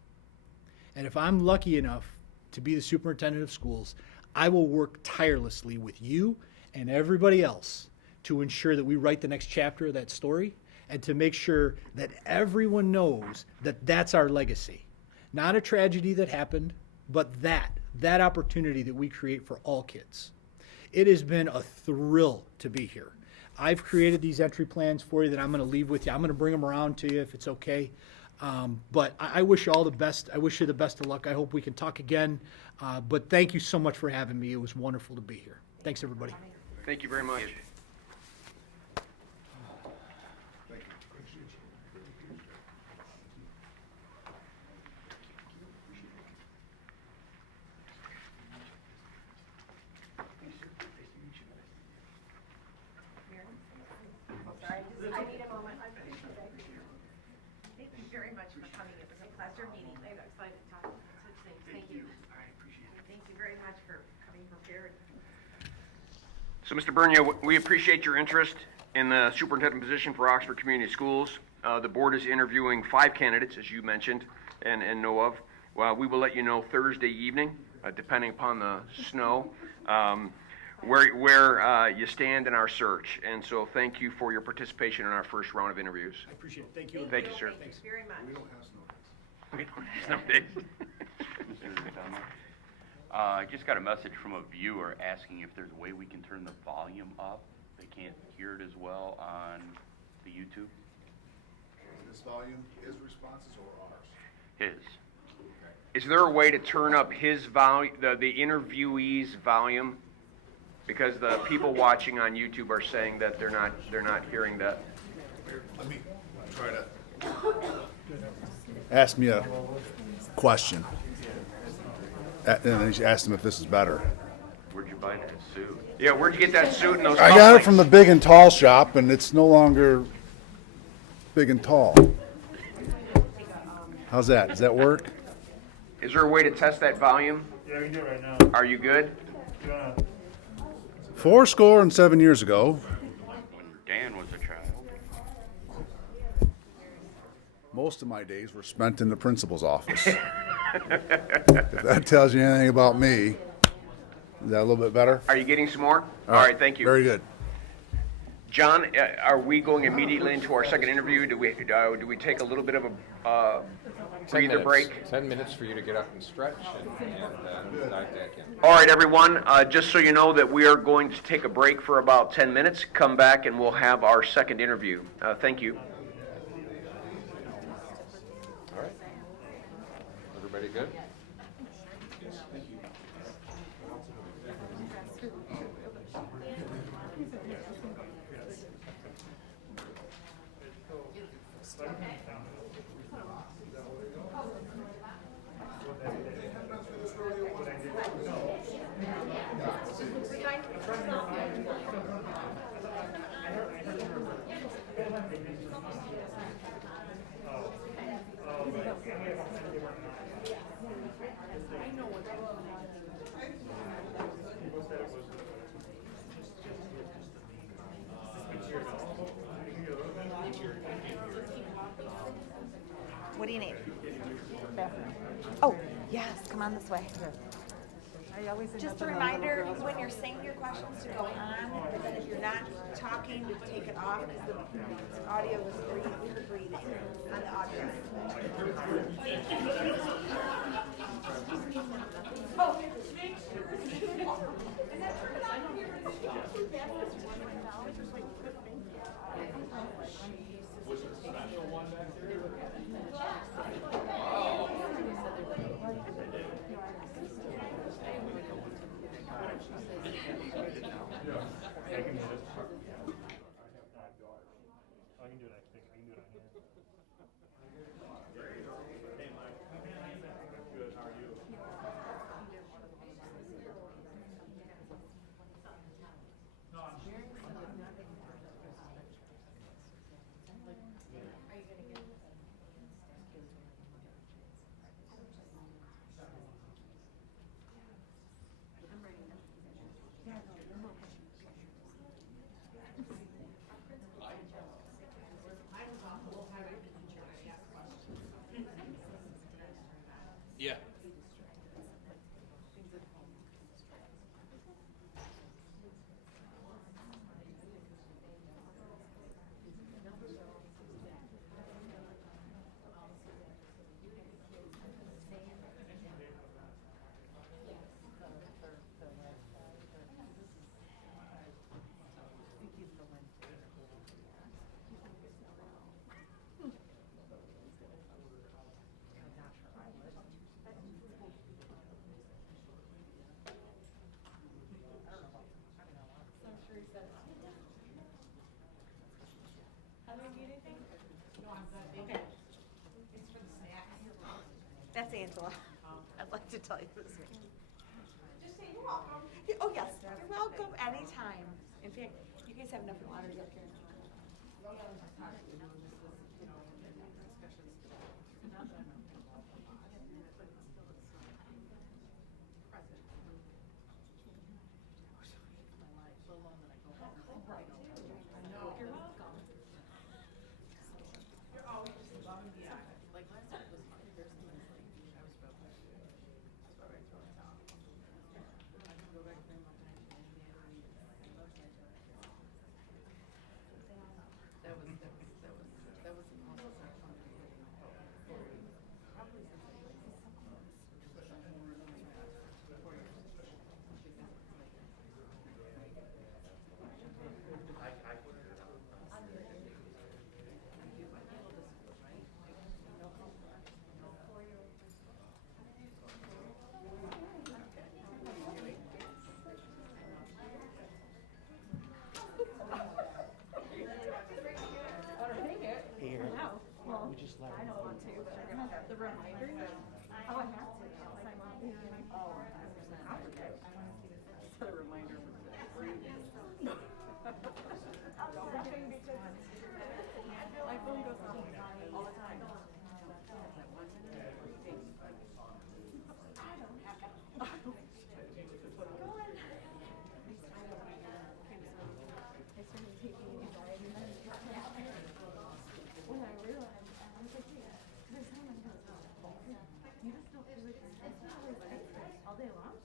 And if I'm lucky enough to be the superintendent of schools, I will work tirelessly with you and everybody else to ensure that we write the next chapter of that story and to make sure that everyone knows that that's our legacy. Not a tragedy that happened, but that opportunity that we create for all kids. It has been a thrill to be here. I've created these entry plans for you that I'm going to leave with you. I'm going to bring them around to you if it's okay. But I wish you all the best. I wish you the best of luck. I hope we can talk again. But thank you so much for having me. It was wonderful to be here. Thanks, everybody. Thank you very much. I need a moment. Thank you very much for coming. It was a pleasure meeting you. Thank you. Thank you very much for coming prepared. So, Mr. Bernia, we appreciate your interest in the superintendent position for Oxford Community Schools. The board is interviewing 5 candidates, as you mentioned and know of. Well, we will let you know Thursday evening, depending upon the snow, where you stand in our search. And so thank you for your participation in our first round of interviews. I appreciate it. Thank you. Thank you, sir. Thank you very much. We don't have snow days. We don't have snow days. I just got a message from a viewer asking if there's a way we can turn the volume up. They can't hear it as well on the YouTube. This volume, his responses or ours? His. Is there a way to turn up his volume, the interviewee's volume? Because the people watching on YouTube are saying that they're not hearing that. Let me try to ask me a question. And then he asked him if this is better. Where'd you buy that suit? Yeah, where'd you get that suit and those I got it cufflinks? from the Big and Tall shop, and it's no longer big and tall. How's that? Does that work? Is there a way to test that volume? Yeah, we can do it right now. Are you good? You wanna- 7 years ago, When Dan was a child. most of my days were spent in the principal's office. If that tells you anything about me. Is that a little bit better? Are you getting some more? All right, thank you. Very good. John, are we going immediately into our second interview? Do we take a little bit of a 10 breather minutes. break? 10 minutes for you to get up and stretch and dive back in. All right, everyone, just so you know that we are going to take a break for about 10 minutes, come back, and we'll have our second interview. Thank you. All right. Everybody good? What do you need? Oh, yes, come on this way. Just a reminder, when you're saying your questions to go on, but then if you're not talking, to take it off, because the audio is breathing on the audio. Yeah. That's Angela. I'd like to tell you this. Just say you're welcome. Oh, yes, you're welcome anytime. In fact, you guys have enough water up here. Well, I don't want to. The reminder, oh, I have to. Sign off. Oh, 100%. I want to see this. Set a reminder for my phone goes off all the time. I started taking anxiety medicine. When I realized, I was like, yeah, because someone goes, you just don't feel like it's not always all day long.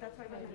That's why we did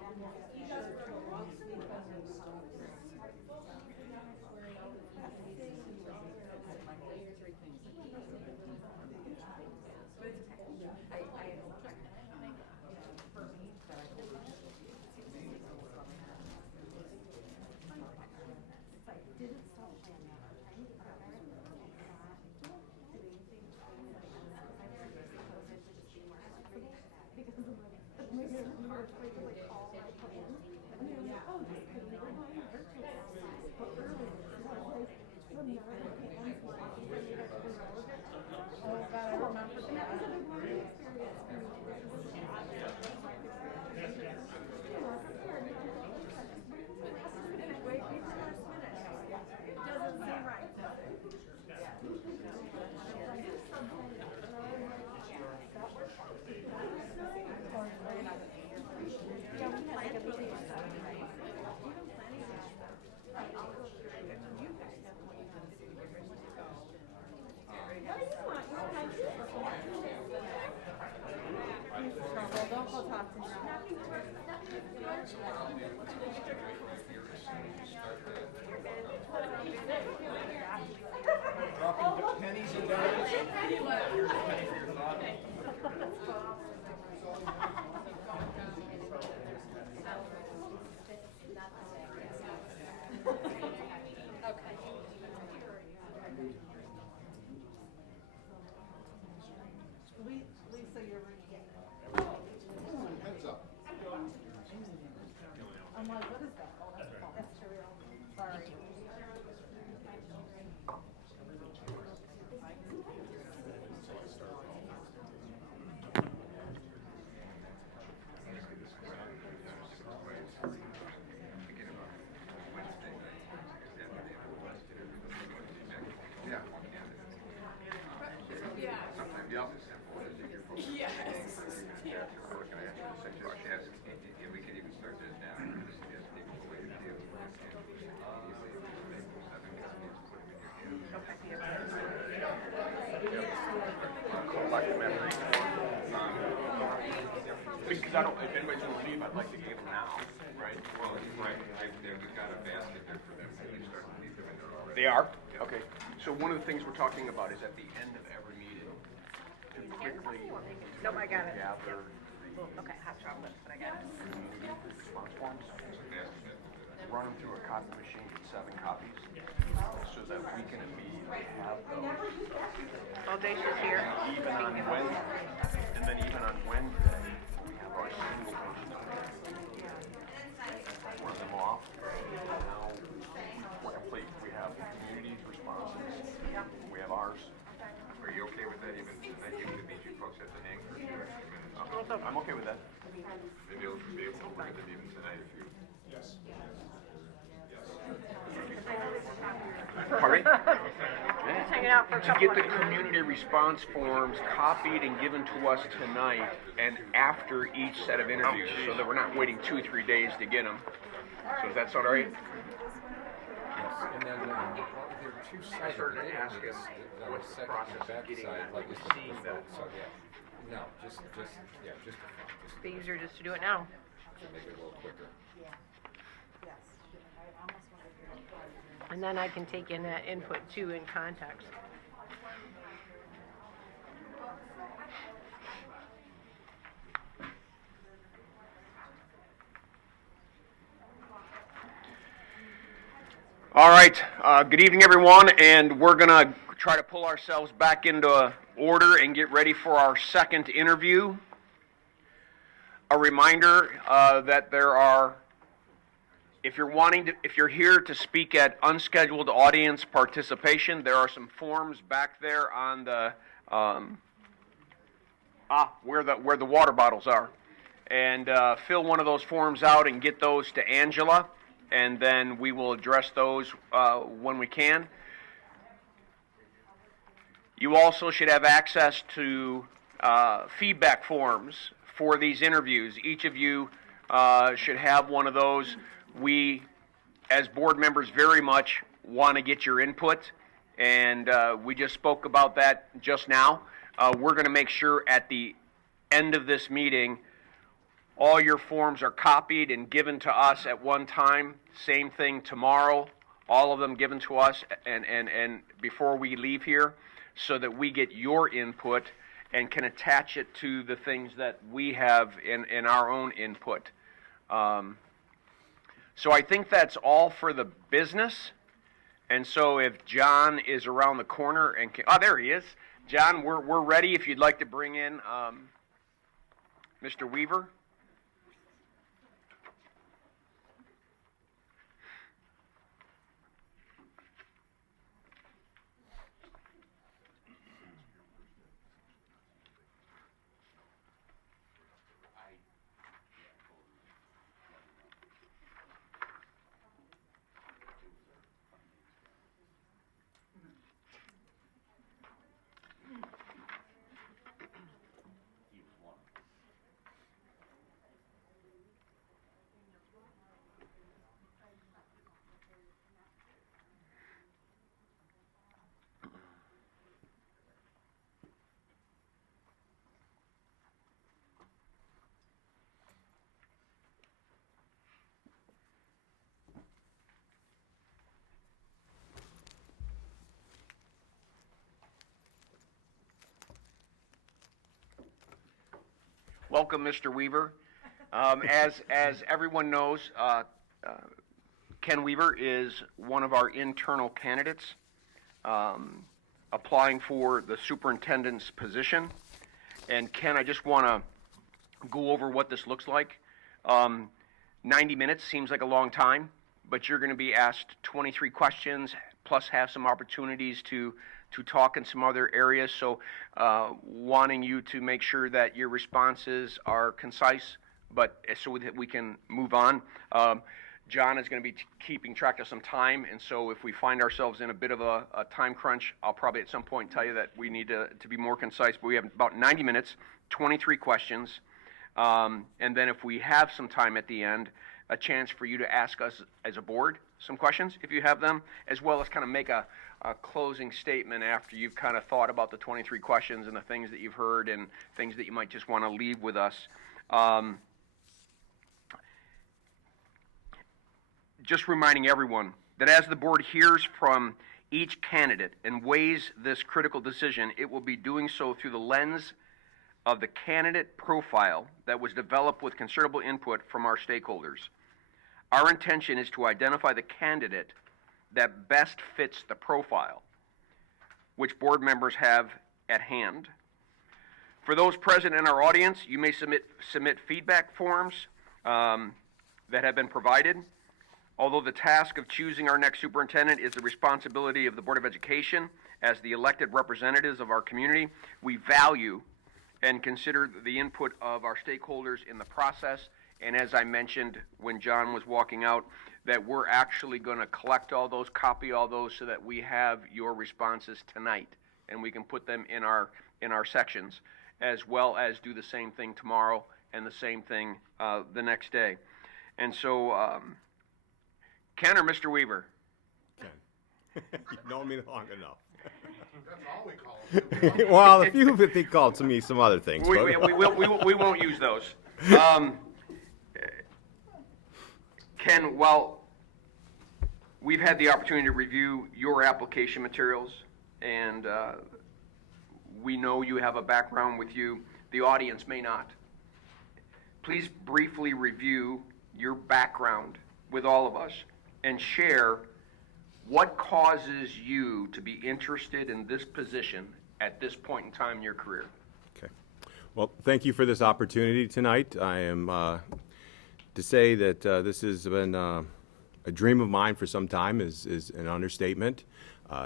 Dropping pennies and dimes. Here's a penny for your thought. Lisa, you're Heads up. I'm like, what is that? Oh, that's true. Sorry. Because I don't, if anybody's gonna leave, I'd like to give them now, right? Well, right, we've got a basket there for them, they start to leave them in there already. They are? Okay. So one of the things we're talking about is at the end of every meeting, to quickly Nope, I got it. gather Okay, hot chocolate, but I got it. community response forms, run them through a copy machine, get 7 copies, so that we can immediately have those. Audacious here. Even on Wednesday, and then even on Wednesday, we have our single person run them off. Now, we're complete. We have the community's responses. We have ours. Are you okay with that even tonight, even if these you folks have to hang for a few extra minutes? I'm okay with that. Maybe you'll be able to look at them even tonight if you. Pardon me? Take hanging out for a to couple get the of minutes. community response forms copied and given to us tonight and after each set of interviews, so that we're not waiting 2 or 3 days to get them. So does that sound all right? Yes, and then, there are two sides. I started to of it. ask him On what's the second process and of back getting side, that, like, like is receiving the that. vote, so, yeah. No, just the front, just Be easier just to do it now. to make it a little quicker. And then I can take in that input too in context. All right, good evening, everyone, and we're going to try to pull ourselves back into order and get ready for our second interview. A reminder that there are, if you're here to speak at unscheduled audience participation, there are some forms back there on the, where the water bottles are. And fill one of those forms out and get those to Angela, and then we will address those when we can. You also should have access to feedback forms for these interviews. Each of you should have one of those. We, as board members, very much want to get your input, and we just spoke about that just now. We're going to make sure at the end of this meeting all your forms are copied and given to us at one time. Same thing tomorrow, all of them given to us and before we leave here, so that we get your input and can attach it to the things that we have in our own input. So I think that's all for the business. And so if John is around the corner and there he is. John, we're ready if you'd like to bring in Mr. Weaver. Welcome, Mr. Weaver. As everyone knows, Ken Weaver is one of our internal candidates applying for the superintendent's position. And Ken, I just want to go over what this looks like. 90 minutes seems like a long time, but you're going to be asked 23 questions, plus have some opportunities to talk in some other areas. So wanting you to make sure that your responses are concise, but so that we can move on. John is going to be keeping track of some time, and so if we find ourselves in a bit of a time crunch, I'll probably at some point tell you that we need to be more concise, but we have about 90 minutes, 23 questions, and then if we have some time at the end, a chance for you to ask us as a board some questions, if you have them, as well as kind of make a closing statement after you've kind of thought about the 23 questions and the things that you've heard and things that you might just want to leave with us. Just reminding everyone that as the board hears from each candidate and weighs this critical decision, it will be doing so through the lens of the candidate profile that was developed with considerable input from our stakeholders. Our intention is to identify the candidate that best fits the profile, which board members have at hand. For those present in our audience, you may submit feedback forms that have been provided. Although the task of choosing our next superintendent is the responsibility of the Board of Education as the elected representatives of our community, we value and consider the input of our stakeholders in the process. And as I mentioned when John was walking out, that we're actually going to collect all those, copy all those, so that we have your responses tonight, and we can put them in our sections, as well as do the same thing tomorrow and the same thing the next day. And so, Ken or Mr. Weaver? You've known me long enough. That's all we call it. Well, a few of it called to me some other things. We but- we won't use those. Ken, well, we've had the opportunity to review your application materials, and we know you have a background with you. The audience may not. Please briefly review your background with all of us and share what causes you to be interested in this position at this point in time in your career. Okay. Well, thank you for this opportunity tonight. I am to say that this has been a dream of mine for some time is an understatement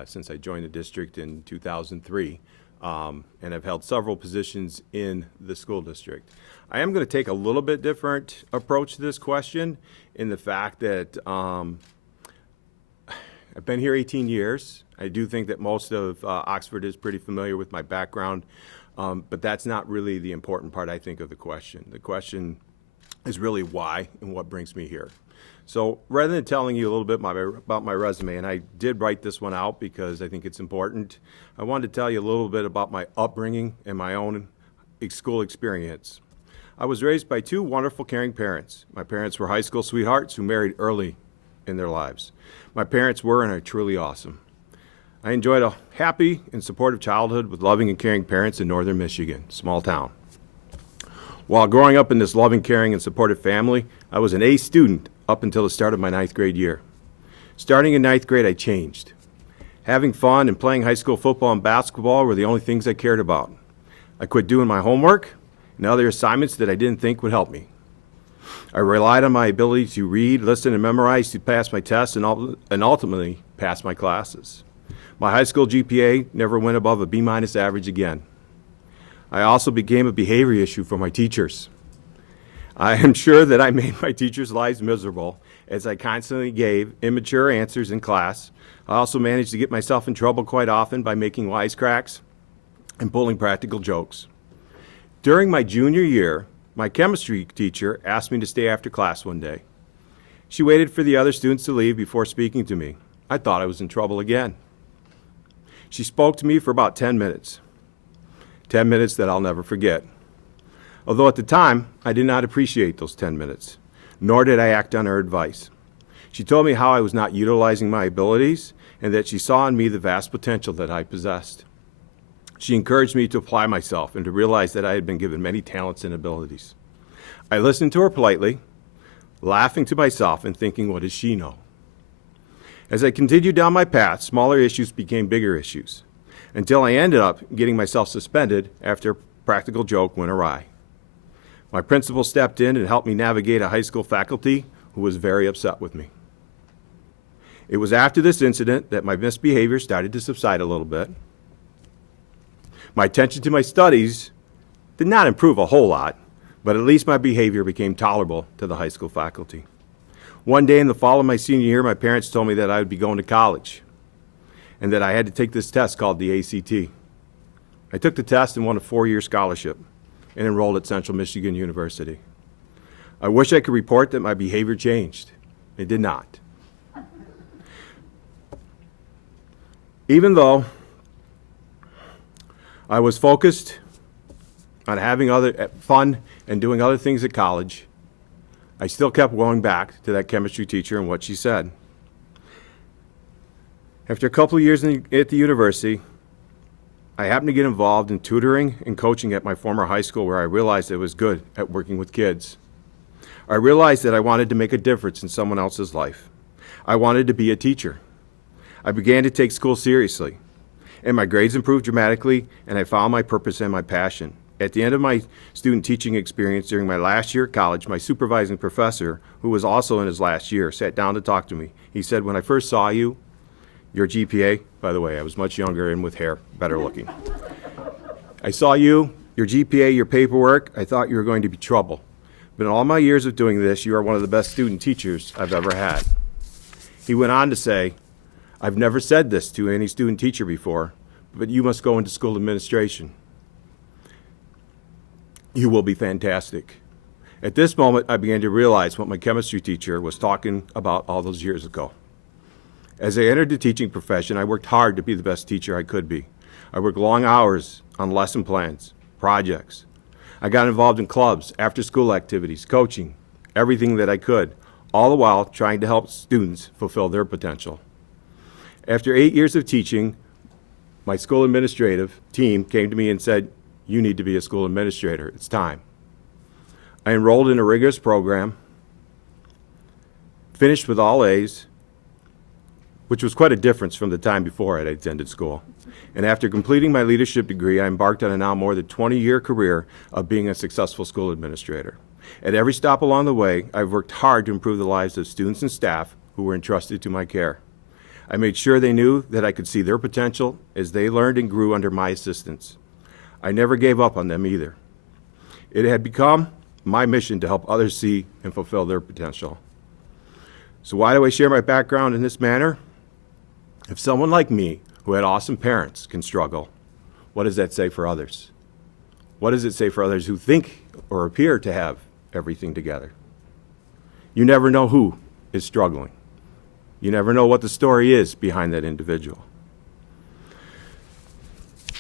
since I joined the district in 2003. And I've held several positions in the school district. I am going to take a little bit different approach to this question in the fact that I've been here 18 years. I do think that most of Oxford is pretty familiar with my background, but that's not really the important part, I think, of the question. The question is really why and what brings me here. So rather than telling you a little bit about my resume, and I did write this one out because I think it's important, I wanted to tell you a little bit about my upbringing and my own school experience. I was raised by two wonderful, caring parents. My parents were high school sweethearts who married early in their lives. My parents were and are truly awesome. I enjoyed a happy and supportive childhood with loving and caring parents in northern Michigan, small town. While growing up in this loving, caring, and supportive family, I was an A student up until the start of my 9th grade year. Starting in 9th grade, I changed. Having fun and playing high school football and basketball were the only things I cared about. I quit doing my homework and other assignments that I didn't think would help me. I relied on my ability to read, listen, and memorize to pass my tests and ultimately pass my classes. My high school GPA never went above a B- average again. I also became a behavior issue for my teachers. I am sure that I made my teachers' lives miserable as I constantly gave immature answers in class. I also managed to get myself in trouble quite often by making wisecracks and pulling practical jokes. During my junior year, my chemistry teacher asked me to stay after class one day. She waited for the other students to leave before speaking to me. I thought I was in trouble again. She spoke to me for about 10 minutes. 10 minutes that I'll never forget. Although at the time, I did not appreciate those 10 minutes, nor did I act on her advice. She told me how I was not utilizing my abilities and that she saw in me the vast potential that I possessed. She encouraged me to apply myself and to realize that I had been given many talents and abilities. I listened to her politely, laughing to myself and thinking, what does she know? As I continued down my path, smaller issues became bigger issues, until I ended up getting myself suspended after a practical joke went awry. My principal stepped in and helped me navigate a high school faculty who was very upset with me. It was after this incident that my misbehavior started to subside a little bit. My attention to my studies did not improve a whole lot, but at least my behavior became tolerable to the high school faculty. One day in the fall of my senior year, my parents told me that I would be going to college and that I had to take this test called the ACT. I took the test and won a 4-year scholarship and enrolled at Central Michigan University. I wish I could report that my behavior changed. It did not. Even though I was focused on having fun and doing other things at college, I still kept going back to that chemistry teacher and what she said. After a couple of years at the university, I happened to get involved in tutoring and coaching at my former high school, where I realized I was good at working with kids. I realized that I wanted to make a difference in someone else's life. I wanted to be a teacher. I began to take school seriously, and my grades improved dramatically, and I found my purpose and my passion. At the end of my student teaching experience during my last year at college, my supervising professor, who was also in his last year, sat down to talk to me. He said, when I first saw you, your GPA, by the way, I was much younger and with hair, better looking. I saw you, your GPA, your paperwork, I thought you were going to be trouble. But in all my years of doing this, you are one of the best student teachers I've ever had. He went on to say, "I've never said this to any student teacher before, but you must go into school administration. You will be fantastic." At this moment, I began to realize what my chemistry teacher was talking about all those years ago. As I entered the teaching profession, I worked hard to be the best teacher I could be. I worked long hours on lesson plans, projects. I got involved in clubs, after-school activities, coaching, everything that I could, all the while trying to help students fulfill their potential. After 8 years of teaching, my school administrative team came to me and said, "You need to be a school administrator. It's time." I enrolled in a rigorous program, finished with all A's, which was quite a difference from the time before I attended school. And after completing my leadership degree, I embarked on a now more than 20-year career of being a successful school administrator. At every stop along the way, I've worked hard to improve the lives of students and staff who were entrusted to my care. I made sure they knew that I could see their potential as they learned and grew under my assistance. I never gave up on them either. It had become my mission to help others see and fulfill their potential. So why do I share my background in this manner? If someone like me, who had awesome parents, can struggle, what does that say for others? What does it say for others who think or appear to have everything together? You never know who is struggling. You never know what the story is behind that individual.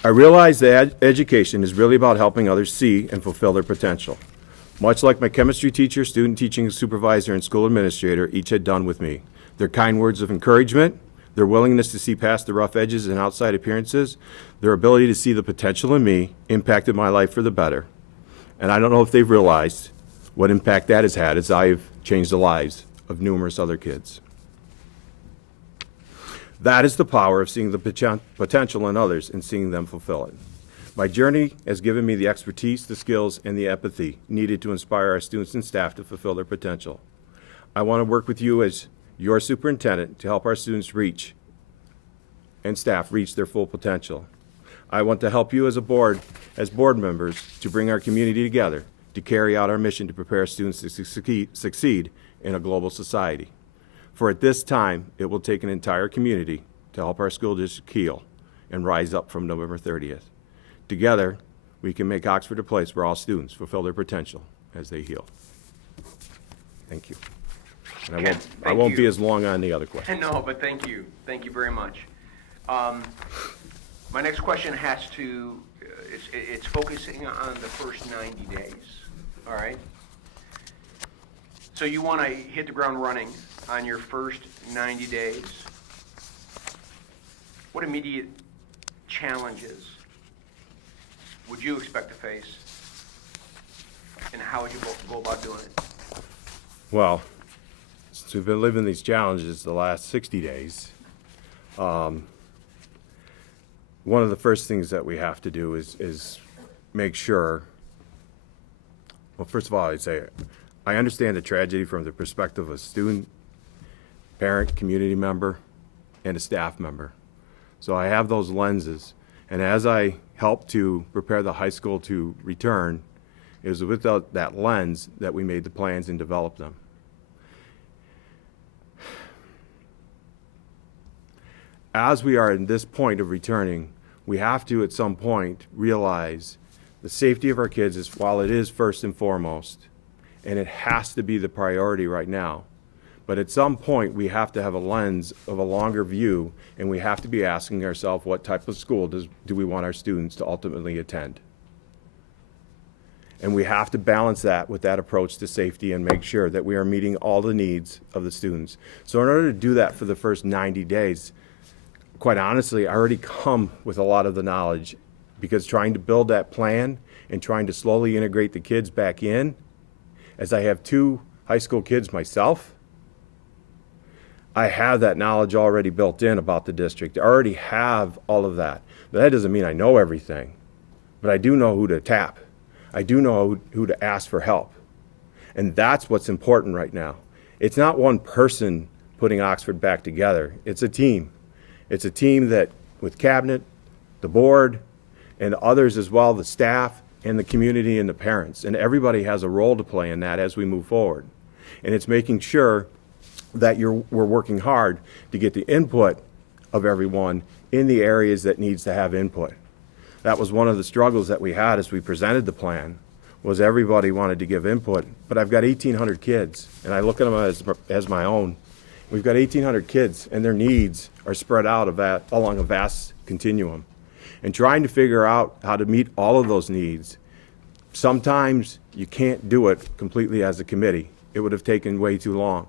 I realize that education is really about helping others see and fulfill their potential. Much like my chemistry teacher, student teaching supervisor, and school administrator each had done with me. Their kind words of encouragement, their willingness to see past the rough edges and outside appearances, their ability to see the potential in me impacted my life for the better. And I don't know if they've realized what impact that has had as I've changed the lives of numerous other kids. That is the power of seeing the potential in others and seeing them fulfill it. My journey has given me the expertise, the skills, and the empathy needed to inspire our students and staff to fulfill their potential. I want to work with you as your superintendent to help our students reach and staff reach their full potential. I want to help you as board members, to bring our community together to carry out our mission to prepare students to succeed in a global society. For at this time, it will take an entire community to help our school district heal and rise up from November 30th. Together, we can make Oxford a place where all students fulfill their potential as they heal. Thank you. And I won't be as long on the other questions. No, but thank you. Thank you very much. My next question has to, it's focusing on the first 90 days, all right? So you want to hit the ground running on your first 90 days. What immediate challenges would you expect to face, and how would you go about doing it? Well, since we've been living these challenges the last 60 days, one of the first things that we have to do is make sure, well, first of all, I'd say I understand the tragedy from the perspective of a student, parent, community member, and a staff member. So I have those lenses, and as I help to prepare the high school to return, it was with that lens that we made the plans and developed them. As we are in this point of returning, we have to at some point realize the safety of our kids is, while it is first and foremost, and it has to be the priority right now, but at some point we have to have a lens of a longer view, and we have to be asking ourselves, what type of school do we want our students to ultimately attend? And we have to balance that with that approach to safety and make sure that we are meeting all the needs of the students. So in order to do that for the first 90 days, quite honestly, I already come with a lot of the knowledge, because trying to build that plan and trying to slowly integrate the kids back in, as I have 2 high school kids myself, I have that knowledge already built in about the district. I already have all of that. But that doesn't mean I know everything, but I do know who to tap. I do know who to ask for help. And that's what's important right now. It's not one person putting Oxford back together. It's a team. It's a team that, with cabinet, the board, and others as well, the staff, and the community and the parents. And everybody has a role to play in that as we move forward. And it's making sure that we're working hard to get the input of everyone in the areas that needs to have input. That was one of the struggles that we had as we presented the plan, was everybody wanted to give input, but I've got 1,800 kids, and I look at them as my own. We've got 1,800 kids, and their needs are spread out along a vast continuum. And trying to figure out how to meet all of those needs, sometimes you can't do it completely as a committee. It would have taken way too long.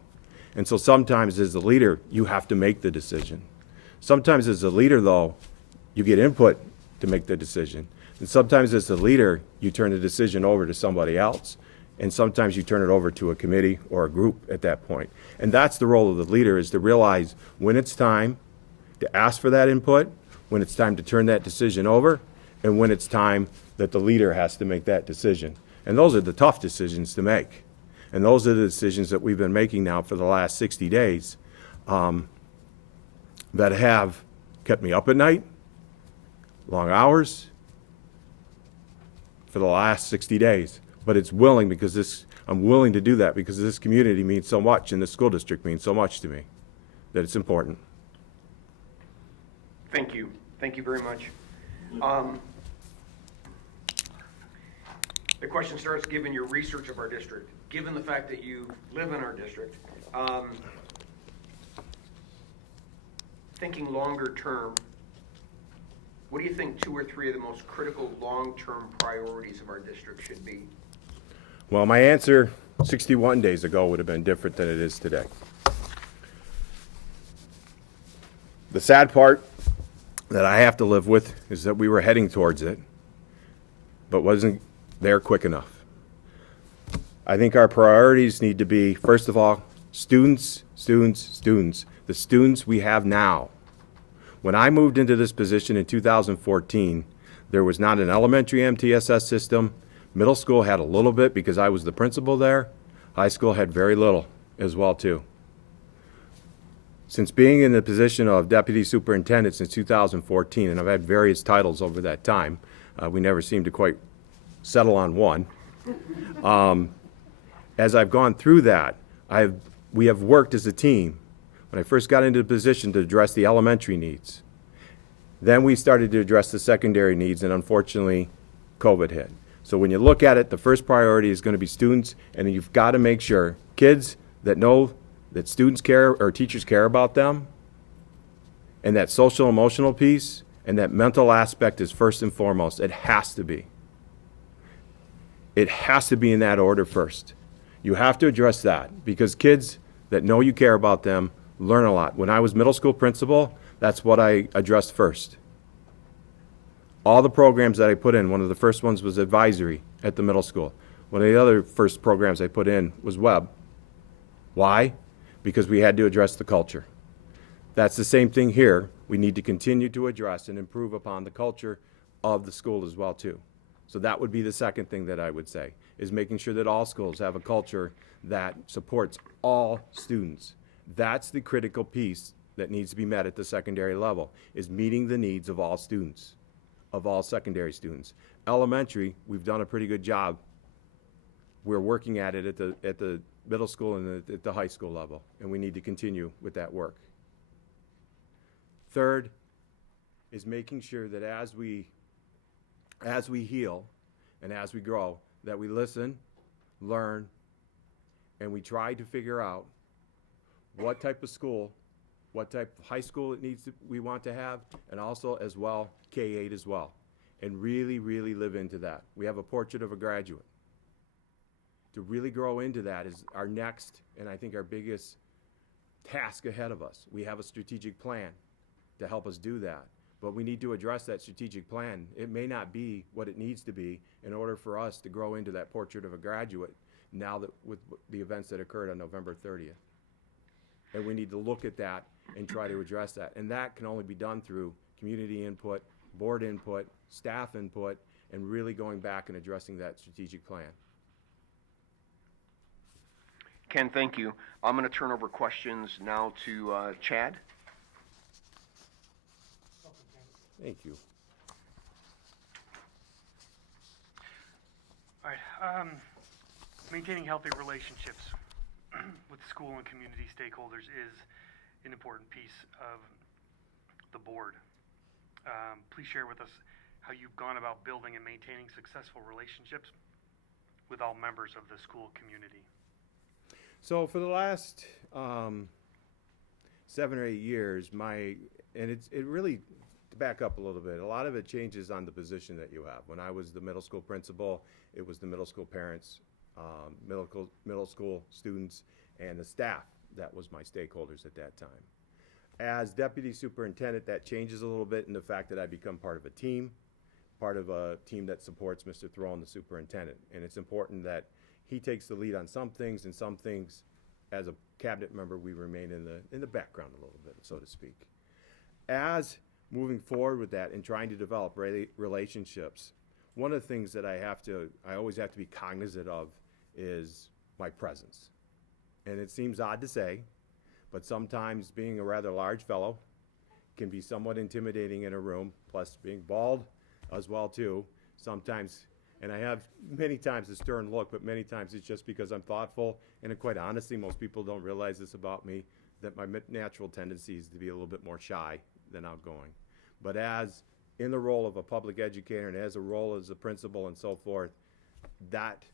And so sometimes as the leader, you have to make the decision. Sometimes as a leader, though, you get input to make the decision. And sometimes as the leader, you turn the decision over to somebody else. And sometimes you turn it over to a committee or a group at that point. And that's the role of the leader, is to realize when it's time to ask for that input, when it's time to turn that decision over, and when it's time that the leader has to make that decision. And those are the tough decisions to make. And those are the decisions that we've been making now for the last 60 days that have kept me up at night, long hours, for the last 60 days. But it's willing because I'm willing to do that because this community means so much and this school district means so much to me that it's important. Thank you. Thank you very much. The question starts, given your research of our district, given the fact that you live in our district, thinking longer term, what do you think 2 or 3 of the most critical long-term priorities of our district should be? Well, my answer 61 days ago would have been different than it is today. The sad part that I have to live with is that we were heading towards it, but wasn't there quick enough. I think our priorities need to be, first of all, students, students, students. The students we have now. When I moved into this position in 2014, there was not an elementary MTSS system. Middle school had a little bit because I was the principal there. High school had very little as well, too. Since being in the position of deputy superintendent since 2014, and I've had various titles over that time, we never seemed to quite settle on one. As I've gone through that, we have worked as a team. When I first got into the position to address the elementary needs. Then we started to address the secondary needs, and unfortunately, COVID hit. So when you look at it, the first priority is going to be students, and you've got to make sure kids that know that students care or teachers care about them, and that social emotional piece and that mental aspect is first and foremost. It has to be. It has to be in that order first. You have to address that because kids that know you care about them learn a lot. When I was middle school principal, that's what I addressed first. All the programs that I put in, one of the first ones was advisory at the middle school. One of the other first programs I put in was web. Why? Because we had to address the culture. That's the same thing here. We need to continue to address and improve upon the culture of the school as well, too. So that would be the second thing that I would say, is making sure that all schools have a culture that supports all students. That's the critical piece that needs to be met at the secondary level, is meeting the needs of all students, of all secondary students. Elementary, we've done a pretty good job. We're working at it at the middle school and at the high school level, and we need to continue with that work. Third is making sure that as we heal and as we grow, that we listen, learn, and we try to figure out what type of school, what type of high school we want to have, and also as well, K-8 as well, and really, really live into that. We have a portrait of a graduate. To really grow into that is our next, and I think our biggest task ahead of us. We have a strategic plan to help us do that, but we need to address that strategic plan. It may not be what it needs to be in order for us to grow into that portrait of a graduate now that with the events that occurred on November 30th. And we need to look at that and try to address that. And that can only be done through community input, board input, staff input, and really going back and addressing that strategic plan. Ken, thank you. I'm going to turn over questions now to Chad. Thank you. All right. Maintaining healthy relationships. with school and community stakeholders is an important piece of the board. Please share with us how you've gone about building and maintaining successful relationships with all members of the school community. So for the last 7 or 8 years, it really, to back up a little bit, a lot of it changes on the position that you have. When I was the middle school principal, it was the middle school parents, middle school students, and the staff that was my stakeholders at that time. As deputy superintendent, that changes a little bit in the fact that I become part of a team that supports Mr. Throne, the superintendent. And it's important that he takes the lead on some things, and some things, as a cabinet member, we remain in the background a little bit, so to speak. As moving forward with that and trying to develop relationships, one of the things that I always have to be cognizant of is my presence. And it seems odd to say, but sometimes being a rather large fellow can be somewhat intimidating in a room, plus being bald as well too. Sometimes, and I have many times a stern look, but many times it's just because I'm thoughtful, and quite honestly, most people don't realize this about me, that my natural tendency is to be a little bit more shy than outgoing. But as in the role of a public educator and as a role as a principal and so forth, that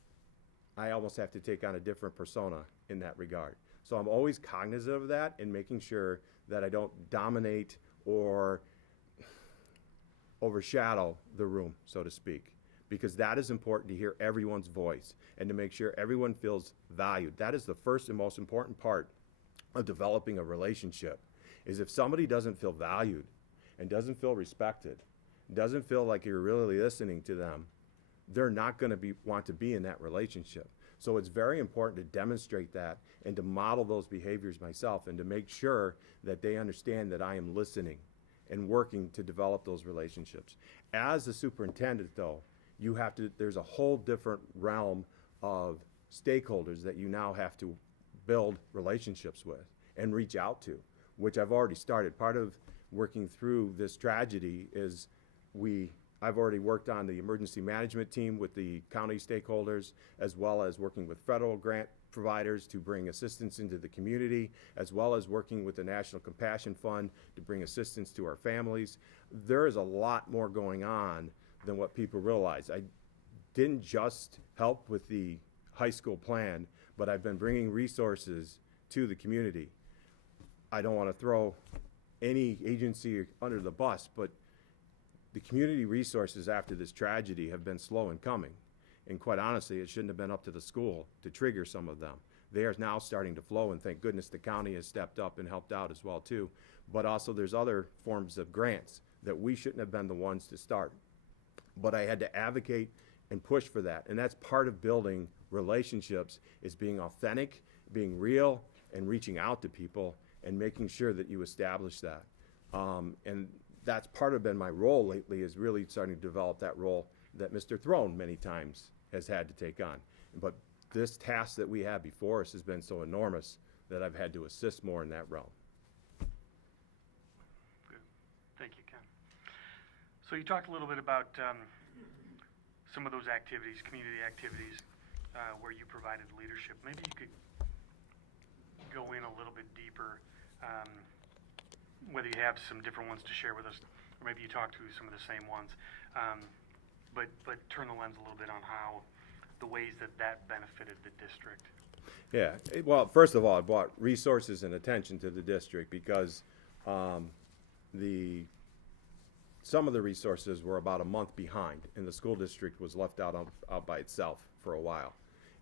I almost have to take on a different persona in that regard. So I'm always cognizant of that and making sure that I don't dominate or overshadow the room, so to speak, because that is important to hear everyone's voice and to make sure everyone feels valued. That is the first and most important part of developing a relationship, is if somebody doesn't feel valued and doesn't feel respected, doesn't feel like you're really listening to them, they're not going to want to be in that relationship. So it's very important to demonstrate that and to model those behaviors myself and to make sure that they understand that I am listening and working to develop those relationships. As a superintendent, though, there's a whole different realm of stakeholders that you now have to build relationships with and reach out to, which I've already started. Part of working through this tragedy is I've already worked on the emergency management team with the county stakeholders, as well as working with federal grant providers to bring assistance into the community, as well as working with the National Compassion Fund to bring assistance to our families. There is a lot more going on than what people realize. I didn't just help with the high school plan, but I've been bringing resources to the community. I don't want to throw any agency under the bus, but the community resources after this tragedy have been slow in coming. And quite honestly, it shouldn't have been up to the school to trigger some of them. They are now starting to flow, and thank goodness the county has stepped up and helped out as well too. But also there's other forms of grants that we shouldn't have been the ones to start. But I had to advocate and push for that. And that's part of building relationships, is being authentic, being real, and reaching out to people and making sure that you establish that. And that's part of been my role lately, is really starting to develop that role that Mr. Throne many times has had to take on. But this task that we have before us has been so enormous that I've had to assist more in that realm. Good. Thank you, Ken. So you talked a little bit about some of those activities, community activities, where you provided leadership. Maybe you could go in a little bit deeper, whether you have some different ones to share with us, or maybe you talked to some of the same ones, but turn the lens a little bit on how the ways that benefited the district. Yeah, well, first of all, I brought resources and attention to the district because some of the resources were about a month behind, and the school district was left out by itself for a while.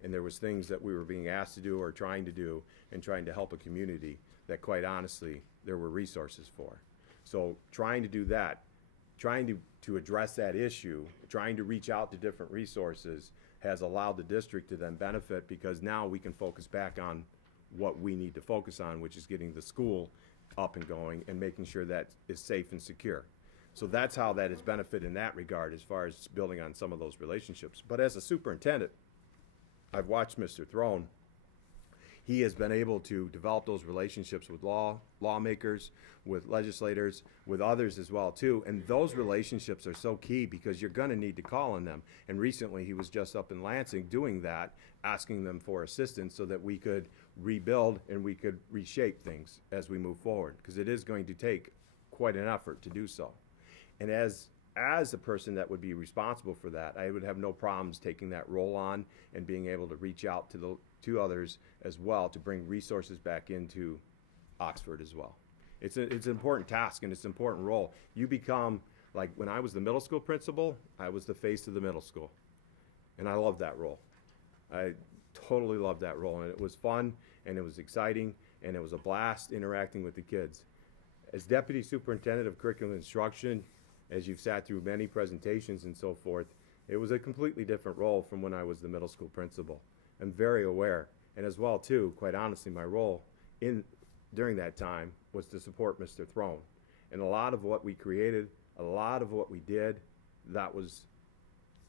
And there was things that we were being asked to do or trying to do and trying to help a community that, quite honestly, there were resources for. So trying to do that, trying to address that issue, trying to reach out to different resources has allowed the district to then benefit, because now we can focus back on what we need to focus on, which is getting the school up and going and making sure that is safe and secure. So that's how that has benefited in that regard, as far as building on some of those relationships. But as a superintendent, I've watched Mr. Throne. he has been able to develop those relationships with lawmakers, with legislators, with others as well too. And those relationships are so key because you're going to need to call on them. And recently he was just up in Lansing doing that, asking them for assistance so that we could rebuild and we could reshape things as we move forward, because it is going to take quite an effort to do so. And as a person that would be responsible for that, I would have no problems taking that role on and being able to reach out to others as well to bring resources back into Oxford as well. It's an important task and it's an important role. You become, like when I was the middle school principal, I was the face of the middle school. And I loved that role. I totally loved that role, and it was fun and it was exciting and it was a blast interacting with the kids. As Deputy Superintendent of Curriculum Instruction, as you've sat through many presentations and so forth, it was a completely different role from when I was the middle school principal. I'm very aware, and as well too, quite honestly, my role during that time was to support Mr. Throne. And a lot of what we created, a lot of what we did, that was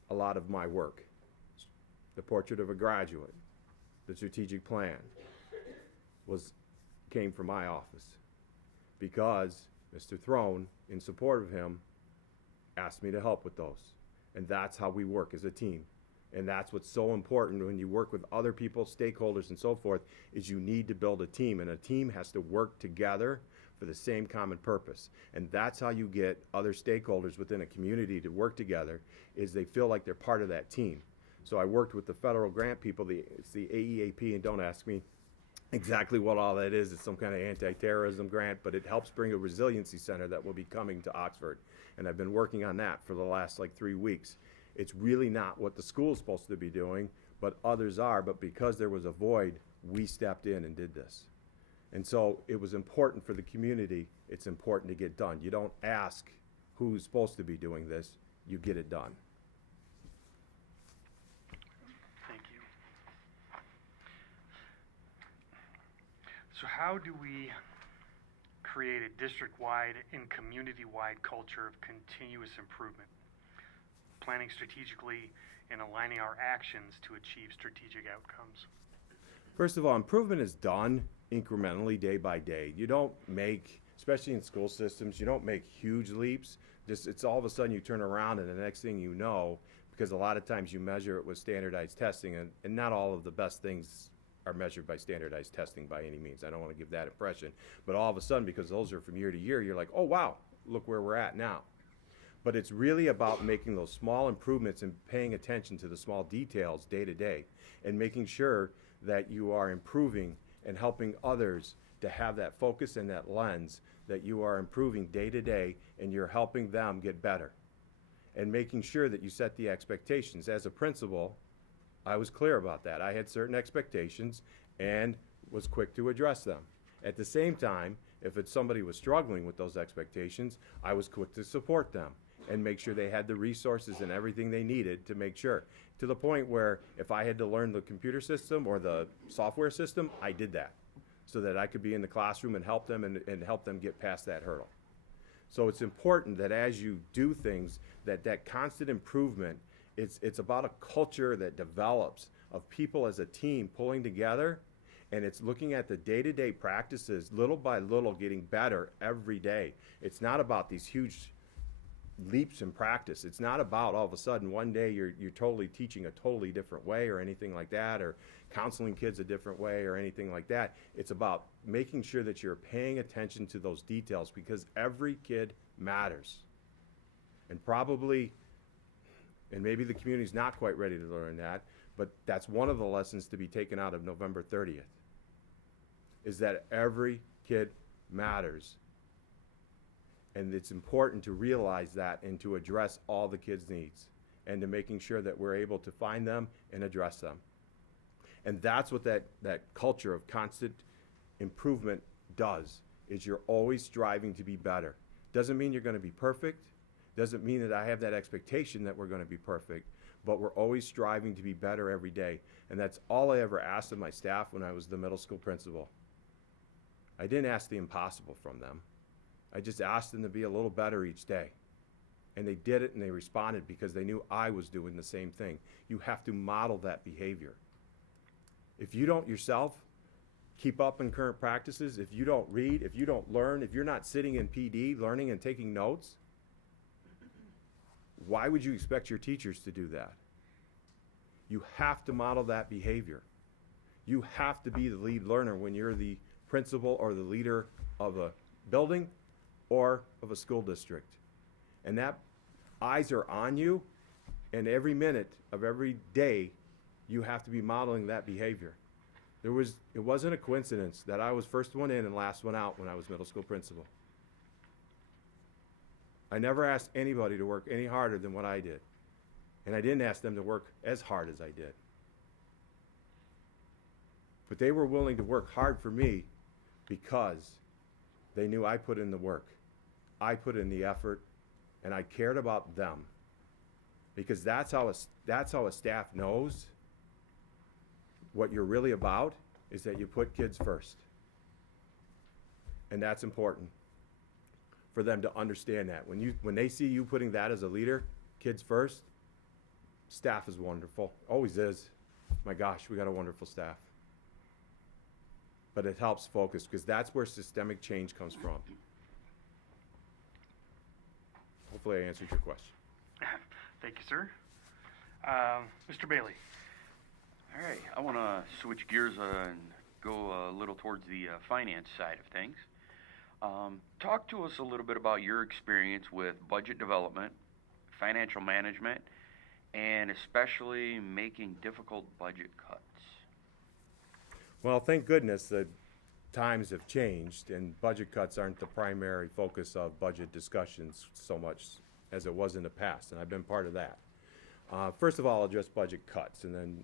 a lot of my work. The Portrait of a Graduate, the strategic plan, came from my office because Mr. Throne, in support of him, asked me to help with those. And that's how we work as a team. And that's what's so important when you work with other people, stakeholders, and so forth, is you need to build a team. And a team has to work together for the same common purpose. And that's how you get other stakeholders within a community to work together, is they feel like they're part of that team. So I worked with the federal grant people, it's the AEAP, and don't ask me exactly what all that is. It's some kind of anti-terrorism grant, but it helps bring a resiliency center that will be coming to Oxford. And I've been working on that for the last 3 weeks. It's really not what the school's supposed to be doing, but others are. But because there was a void, we stepped in and did this. And so it was important for the community. It's important to get done. You don't ask who's supposed to be doing this. You get it done. Thank you. So how do we create a district-wide and community-wide culture of continuous improvement, planning strategically and aligning our actions to achieve strategic outcomes? First of all, improvement is done incrementally, day by day. You don't make, especially in school systems, you don't make huge leaps. It's all of a sudden you turn around and the next thing you know, because a lot of times you measure it with standardized testing, and not all of the best things are measured by standardized testing by any means. I don't want to give that impression. But all of a sudden, because those are from year to year, you're like, oh wow, look where we're at now. But it's really about making those small improvements and paying attention to the small details day to day, and making sure that you are improving and helping others to have that focus and that lens, that you are improving day to day and you're helping them get better. And making sure that you set the expectations. As a principal, I was clear about that. I had certain expectations and was quick to address them. At the same time, if somebody was struggling with those expectations, I was quick to support them and make sure they had the resources and everything they needed to make sure. To the point where if I had to learn the computer system or the software system, I did that so that I could be in the classroom and help them and help them get past that hurdle. So it's important that as you do things, that constant improvement, it's about a culture that develops of people as a team pulling together, and it's looking at the day-to-day practices, little by little, getting better every day. It's not about these huge leaps in practice. It's not about all of a sudden one day you're totally teaching a totally different way or anything like that, or counseling kids a different way or anything like that. It's about making sure that you're paying attention to those details, because every kid matters. And probably, and maybe the community's not quite ready to learn that, but that's one of the lessons to be taken out of November 30th, is that every kid matters. And it's important to realize that and to address all the kids' needs, and to making sure that we're able to find them and address them. And that's what that culture of constant improvement does, is you're always striving to be better. Doesn't mean you're going to be perfect. Doesn't mean that I have that expectation that we're going to be perfect, but we're always striving to be better every day. And that's all I ever asked of my staff when I was the middle school principal. I didn't ask the impossible from them. I just asked them to be a little better each day. And they did it, and they responded because they knew I was doing the same thing. You have to model that behavior. If you don't yourself, keep up in current practices, if you don't read, if you don't learn, if you're not sitting in PD, learning and taking notes, why would you expect your teachers to do that? You have to model that behavior. You have to be the lead learner when you're the principal or the leader of a building or of a school district. And that eyes are on you, and every minute of every day, you have to be modeling that behavior. It wasn't a coincidence that I was first one in and last one out when I was middle school principal. I never asked anybody to work any harder than what I did. And I didn't ask them to work as hard as I did. But they were willing to work hard for me because they knew I put in the work. I put in the effort, and I cared about them. Because that's how a staff knows what you're really about, is that you put kids first. And that's important for them to understand that. When they see you putting that as a leader, kids first, staff is wonderful. Always is. My gosh, we got a wonderful staff. But it helps focus, because that's where systemic change comes from. Hopefully I answered your question. Thank you, sir. Mr. Bailey. All right, I want to switch gears and go a little towards the finance side of things. Talk to us a little bit about your experience with budget development, financial management, and especially making difficult budget cuts. Well, thank goodness that times have changed, and budget cuts aren't the primary focus of budget discussions so much as it was in the past, and I've been part of that. First of all, I'll address budget cuts, and then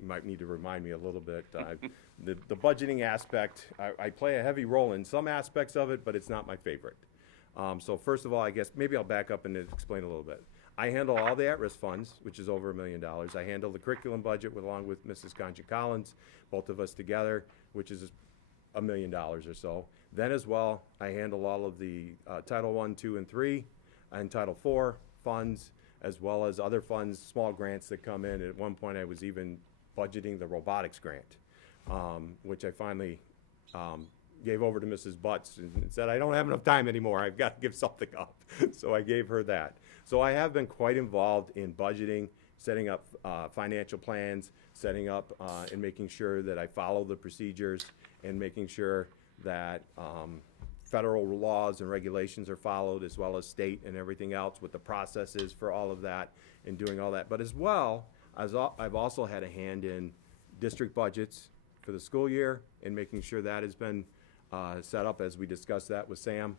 you might need to remind me a little bit. The budgeting aspect, I play a heavy role in some aspects of it, but it's not my favorite. So first of all, I guess maybe I'll back up and explain a little bit. I handle all the at-risk funds, which is over $1 million. I handle the curriculum budget along with Mrs. Concha Collins, both of us together, which is $1 million or so. Then as well, I handle all of the Title I, II, and III, and Title IV funds, as well as other funds, small grants that come in. At one point, I was even budgeting the robotics grant, which I finally gave over to Mrs. Butts and said, I don't have enough time anymore. I've got to give something up. So I gave her that. So I have been quite involved in budgeting, setting up financial plans, setting up and making sure that I follow the procedures, and making sure that federal laws and regulations are followed, as well as state and everything else, with the processes for all of that and doing all that. But as well, I've also had a hand in district budgets for the school year and making sure that has been set up, as we discussed that with Sam,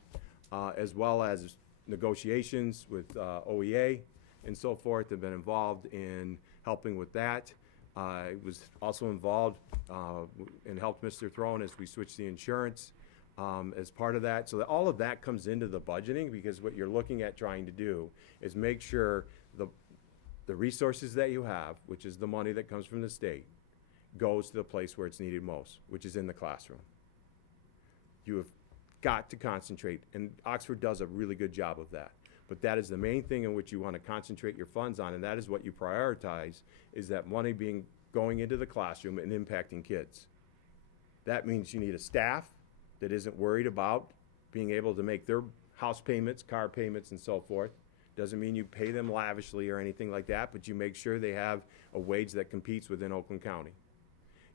as well as negotiations with OEA and so forth. I've been involved in helping with that. I was also involved and helped Mr. Throne as we switched the insurance as part of that. So that all of that comes into the budgeting, because what you're looking at trying to do is make sure the resources that you have, which is the money that comes from the state, goes to the place where it's needed most, which is in the classroom. You have got to concentrate, and Oxford does a really good job of that. But that is the main thing in which you want to concentrate your funds on, and that is what you prioritize, is that money going into the classroom and impacting kids. That means you need a staff that isn't worried about being able to make their house payments, car payments, and so forth. Doesn't mean you pay them lavishly or anything like that, but you make sure they have a wage that competes within Oakland County.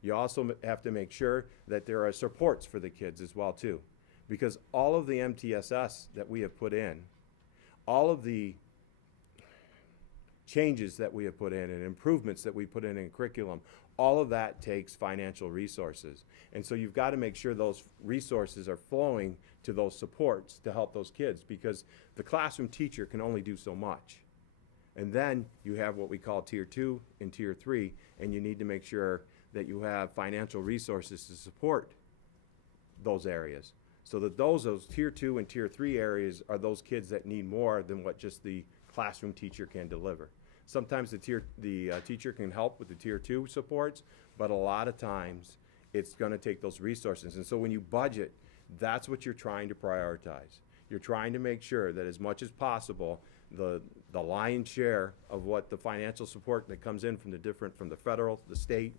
You also have to make sure that there are supports for the kids as well too, because all of the MTSS that we have put in, all of the changes that we have put in and improvements that we put in curriculum, all of that takes financial resources. And so you've got to make sure those resources are flowing to those supports to help those kids, because the classroom teacher can only do so much. And then you have what we call Tier 2 and Tier 3, and you need to make sure that you have financial resources to support those areas, so that those Tier 2 and Tier 3 areas are those kids that need more than what just the classroom teacher can deliver. Sometimes the teacher can help with the Tier 2 supports, but a lot of times it's going to take those resources. And so when you budget, that's what you're trying to prioritize. You're trying to make sure that as much as possible, the lion's share of what the financial support that comes in from the federal, the state,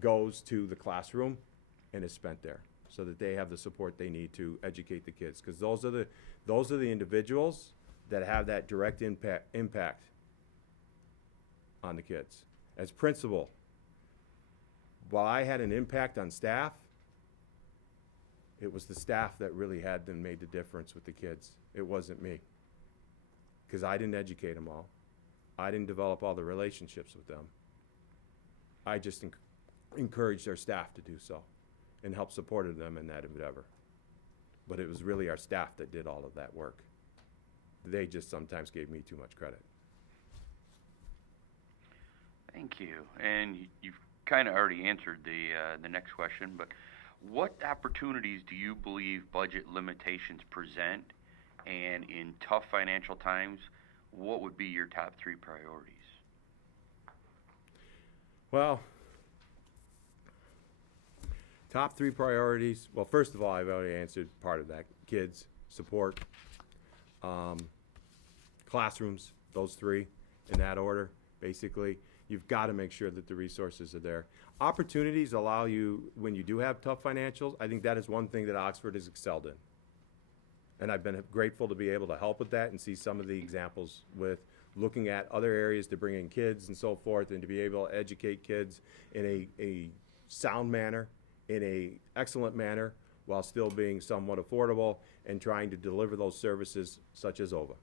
goes to the classroom and is spent there, so that they have the support they need to educate the kids. Because those are the individuals that have that direct impact on the kids. As principal, while I had an impact on staff, it was the staff that really had and made the difference with the kids. It wasn't me. Because I didn't educate them all. I didn't develop all the relationships with them. I just encouraged their staff to do so and helped supported them in that endeavor. But it was really our staff that did all of that work. They just sometimes gave me too much credit. Thank you. And you've kind of already answered the next question, but what opportunities do you believe budget limitations present? And in tough financial times, what would be your top 3 priorities? Well, top 3 priorities. Well, first of all, I've already answered part of that. Kids, support, classrooms, those 3 in that order, basically. You've got to make sure that the resources are there. Opportunities allow you, when you do have tough financials, I think that is one thing that Oxford has excelled in. And I've been grateful to be able to help with that and see some of the examples with looking at other areas to bring in kids and so forth, and to be able to educate kids in a sound manner, in a excellent manner, while still being somewhat affordable and trying to deliver those services such as OVA.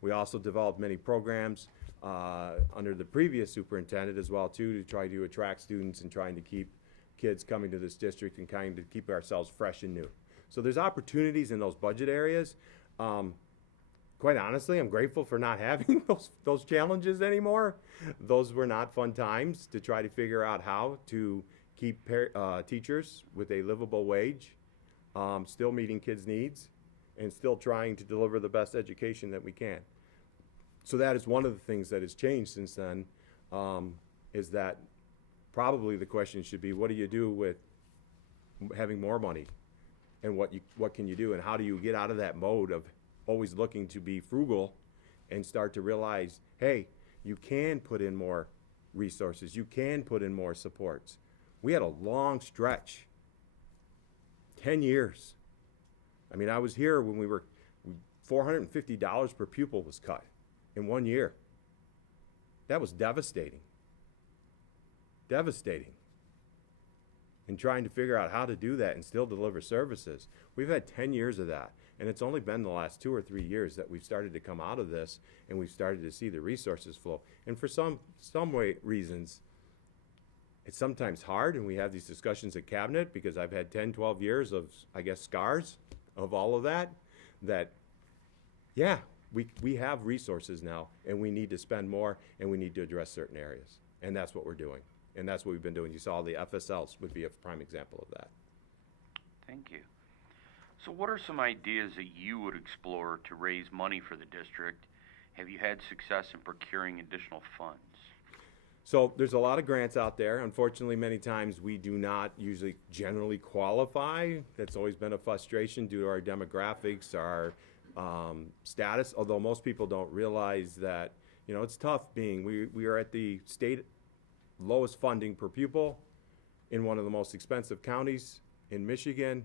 We also developed many programs under the previous superintendent as well too, to try to attract students and trying to keep kids coming to this district and kind of keep ourselves fresh and new. So there's opportunities in those budget areas. Quite honestly, I'm grateful for not having those challenges anymore. Those were not fun times to try to figure out how to keep teachers with a livable wage, still meeting kids' needs, and still trying to deliver the best education that we can. So that is one of the things that has changed since then, is that probably the question should be, what do you do with having more money? And what can you do? And how do you get out of that mode of always looking to be frugal and start to realize, hey, you can put in more resources. You can put in more supports. We had a long stretch, 10 years. I mean, I was here when we were, $450 per pupil was cut in 1 year. That was devastating. Devastating. And trying to figure out how to do that and still deliver services. We've had 10 years of that. And it's only been the last 2 or 3 years that we've started to come out of this and we've started to see the resources flow. And for some reasons, it's sometimes hard, and we have these discussions at cabinet because I've had 10, 12 years of, I guess, scars of all of that, yeah, we have resources now, and we need to spend more, and we need to address certain areas. And that's what we're doing. And that's what we've been doing. You saw the FSLs would be a prime example of that. Thank you. So what are some ideas that you would explore to raise money for the district? Have you had success in procuring additional funds? So there's a lot of grants out there. Unfortunately, many times we do not usually generally qualify. That's always been a frustration due to our demographics, our status, although most people don't realize that, you know, it's tough being, we are at the state lowest funding per pupil in one of the most expensive counties in Michigan,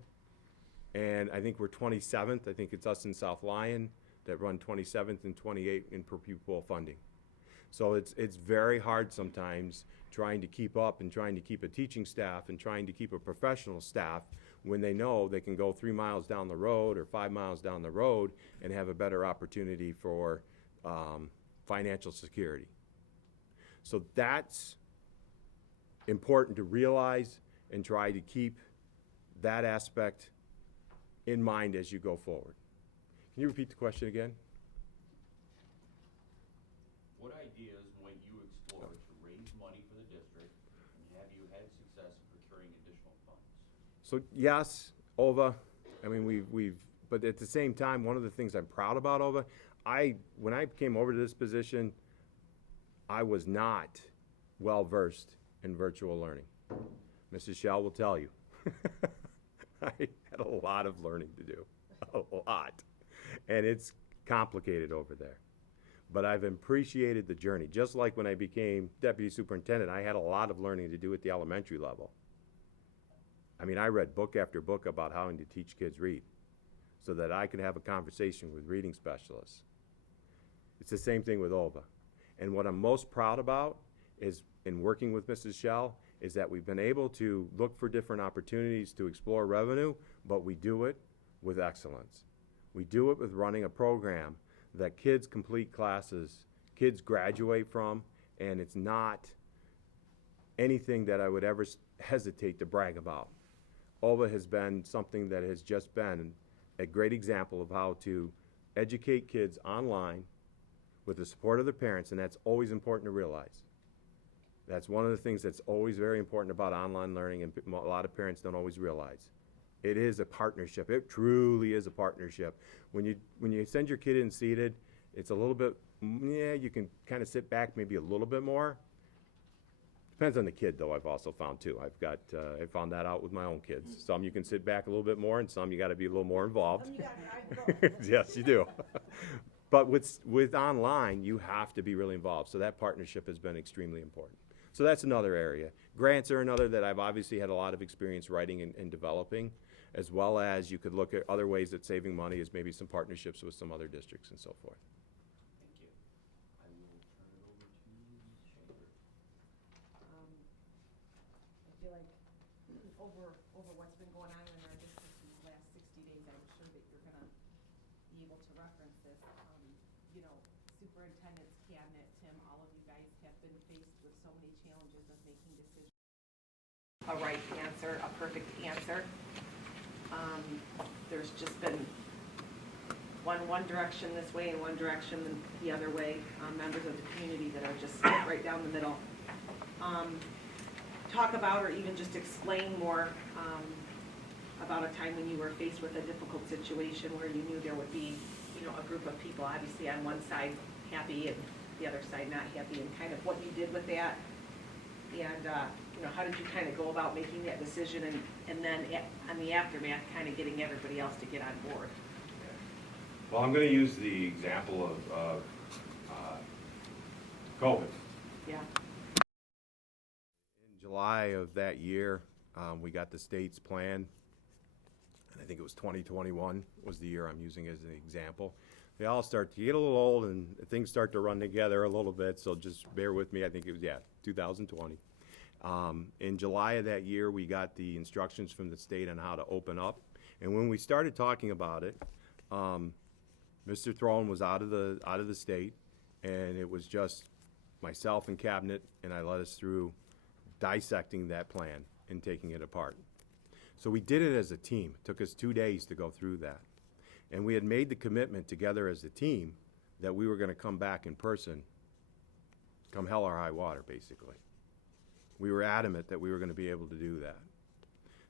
and I think we're 27th. I think it's us and South Lyon that run 27th and 28th in per pupil funding. So it's very hard sometimes trying to keep up and trying to keep a teaching staff and trying to keep a professional staff when they know they can go 3 miles down the road or 5 miles down the road and have a better opportunity for financial security. So that's important to realize and try to keep that aspect in mind as you go forward. Can you repeat the question again? What ideas might you explore to raise money for the district, and have you had success in procuring additional funds? So yes, OVA, I mean, but at the same time, one of the things I'm proud about OVA, when I came over to this position, I was not well-versed in virtual learning. Mrs. Shell will tell you. I had a lot of learning to do, a lot. And it's complicated over there. but I've appreciated the journey. Just like when I became deputy superintendent, I had a lot of learning to do at the elementary level. I mean, I read book after book about how to teach kids read so that I could have a conversation with reading specialists. It's the same thing with OVA. And what I'm most proud about is, in working with Mrs. Shell, is that we've been able to look for different opportunities to explore revenue, but we do it with excellence. We do it with running a program that kids complete classes, kids graduate from, and it's not anything that I would ever hesitate to brag about. OVA has been something that has just been a great example of how to educate kids online with the support of their parents, and that's always important to realize. That's one of the things that's always very important about online learning, and a lot of parents don't always realize. It is a partnership. It truly is a partnership. When you send your kid in seated, it's a little bit, yeah, you can kind of sit back maybe a little bit more. Depends on the kid, though, I've also found, too. I found that out with my own kids. Some you can sit back a little bit more, and some you got to be a little more involved. Yes, you do. But with online, you have to be really involved. So that partnership has been extremely important. So that's another area. Grants are another that I've obviously had a lot of experience writing and developing, as well as you could look at other ways that saving money is maybe some partnerships with some other districts and so forth. Thank you. I will turn it over to Schaefer. I feel like over what's been going on in our district these last 60 days, I'm sure that you're gonna be able to reference this. You know, superintendent's cabinet, Tim, all of you guys have been faced with so many challenges of making decisions. A right answer, a perfect answer. There's just been one direction this way and one direction the other way. Members of the community that are just right down the middle. Talk about, or even just explain more about a time when you were faced with a difficult situation where you knew there would be, you know, a group of people obviously on one side happy and the other side not happy, and kind of what you did with that, and you know, how did you kind of go about making that decision, and then on the aftermath, kind of getting everybody else to get on board. Well, I'm going to use the example of COVID. Yeah. In July of that year, we got the state's plan, and I think it was 2021 was the year I'm using as an example. They all start to get a little old, and things start to run together a little bit, so just bear with me. I think it was, 2020. In July of that year, we got the instructions from the state on how to open up, and when we started talking about it, Mr. Throne was out of the state, and it was just myself and cabinet, and I led us through dissecting that plan and taking it apart. So we did it as a team. It took us 2 days to go through that. And we had made the commitment together as a team that we were going to come back in person, come hell or high water, basically. We were adamant that we were going to be able to do that.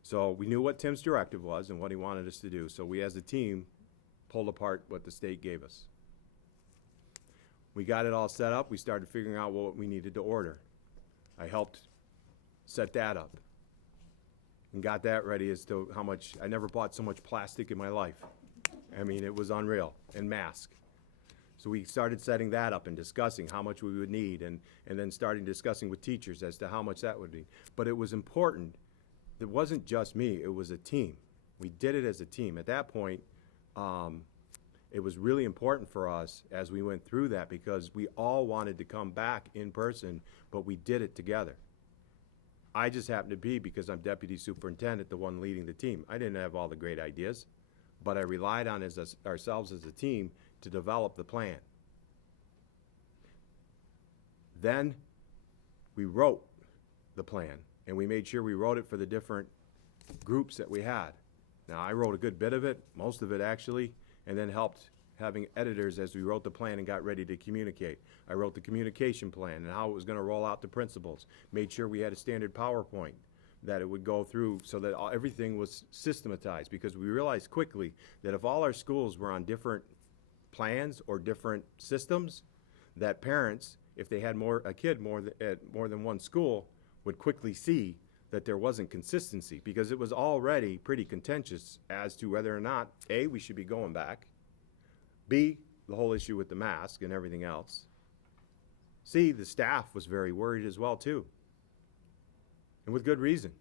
So we knew what Tim's directive was and what he wanted us to do. So we, as a team, pulled apart what the state gave us. We got it all set up. We started figuring out what we needed to order. I helped set that up and got that ready as to how much. I never bought so much plastic in my life. I mean, it was unreal. And masks. So we started setting that up and discussing how much we would need, and then starting discussing with teachers as to how much that would be. But it was important. It wasn't just me. It was a team. We did it as a team. At that point, it was really important for us as we went through that, because we all wanted to come back in person, but we did it together. I just happened to be, because I'm deputy superintendent, the one leading the team. I didn't have all the great ideas, but I relied on ourselves as a team to develop the plan. Then we wrote the plan, and we made sure we wrote it for the different groups that we had. Now, I wrote a good bit of it, most of it actually, and then helped having editors as we wrote the plan and got ready to communicate. I wrote the communication plan and how it was going to roll out to principals. Made sure we had a standard PowerPoint that it would go through so that everything was systematized, because we realized quickly that if all our schools were on different plans or different systems, that parents, if they had a kid at more than one school, would quickly see that there wasn't consistency, because it was already pretty contentious as to whether or not, A, we should be going back, B, the whole issue with the mask and everything else. C, the staff was very worried as well too. And with good reason.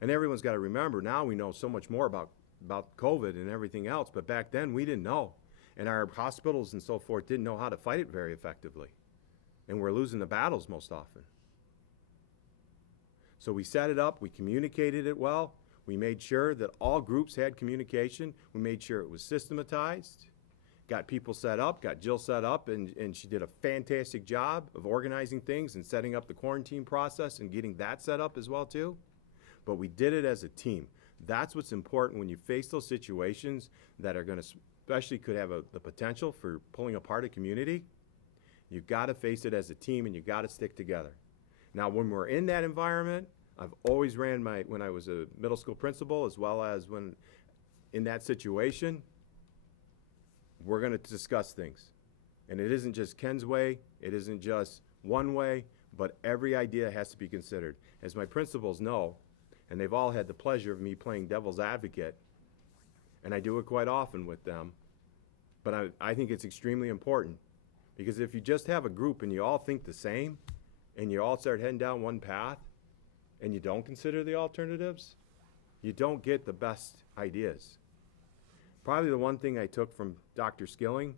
And everyone's got to remember, now we know so much more about COVID and everything else, but back then we didn't know. And our hospitals and so forth didn't know how to fight it very effectively. And we're losing the battles most often. So we set it up, we communicated it well, we made sure that all groups had communication, we made sure it was systematized, got people set up, got Jill set up, and she did a fantastic job of organizing things and setting up the quarantine process and getting that set up as well too. But we did it as a team. That's what's important when you face those situations that are going to, especially could have the potential for pulling apart a community. You've got to face it as a team and you've got to stick together. Now, when we're in that environment, I've always ran when I was a middle school principal, as well as when in that situation, we're going to discuss things. And it isn't just Ken's way, it isn't just one way, but every idea has to be considered. As my principals know, and they've all had the pleasure of me playing devil's advocate, and I do it quite often with them, but I think it's extremely important. Because if you just have a group and you all think the same, and you all start heading down one path, and you don't consider the alternatives, you don't get the best ideas. Probably the one thing I took from Dr. Skilling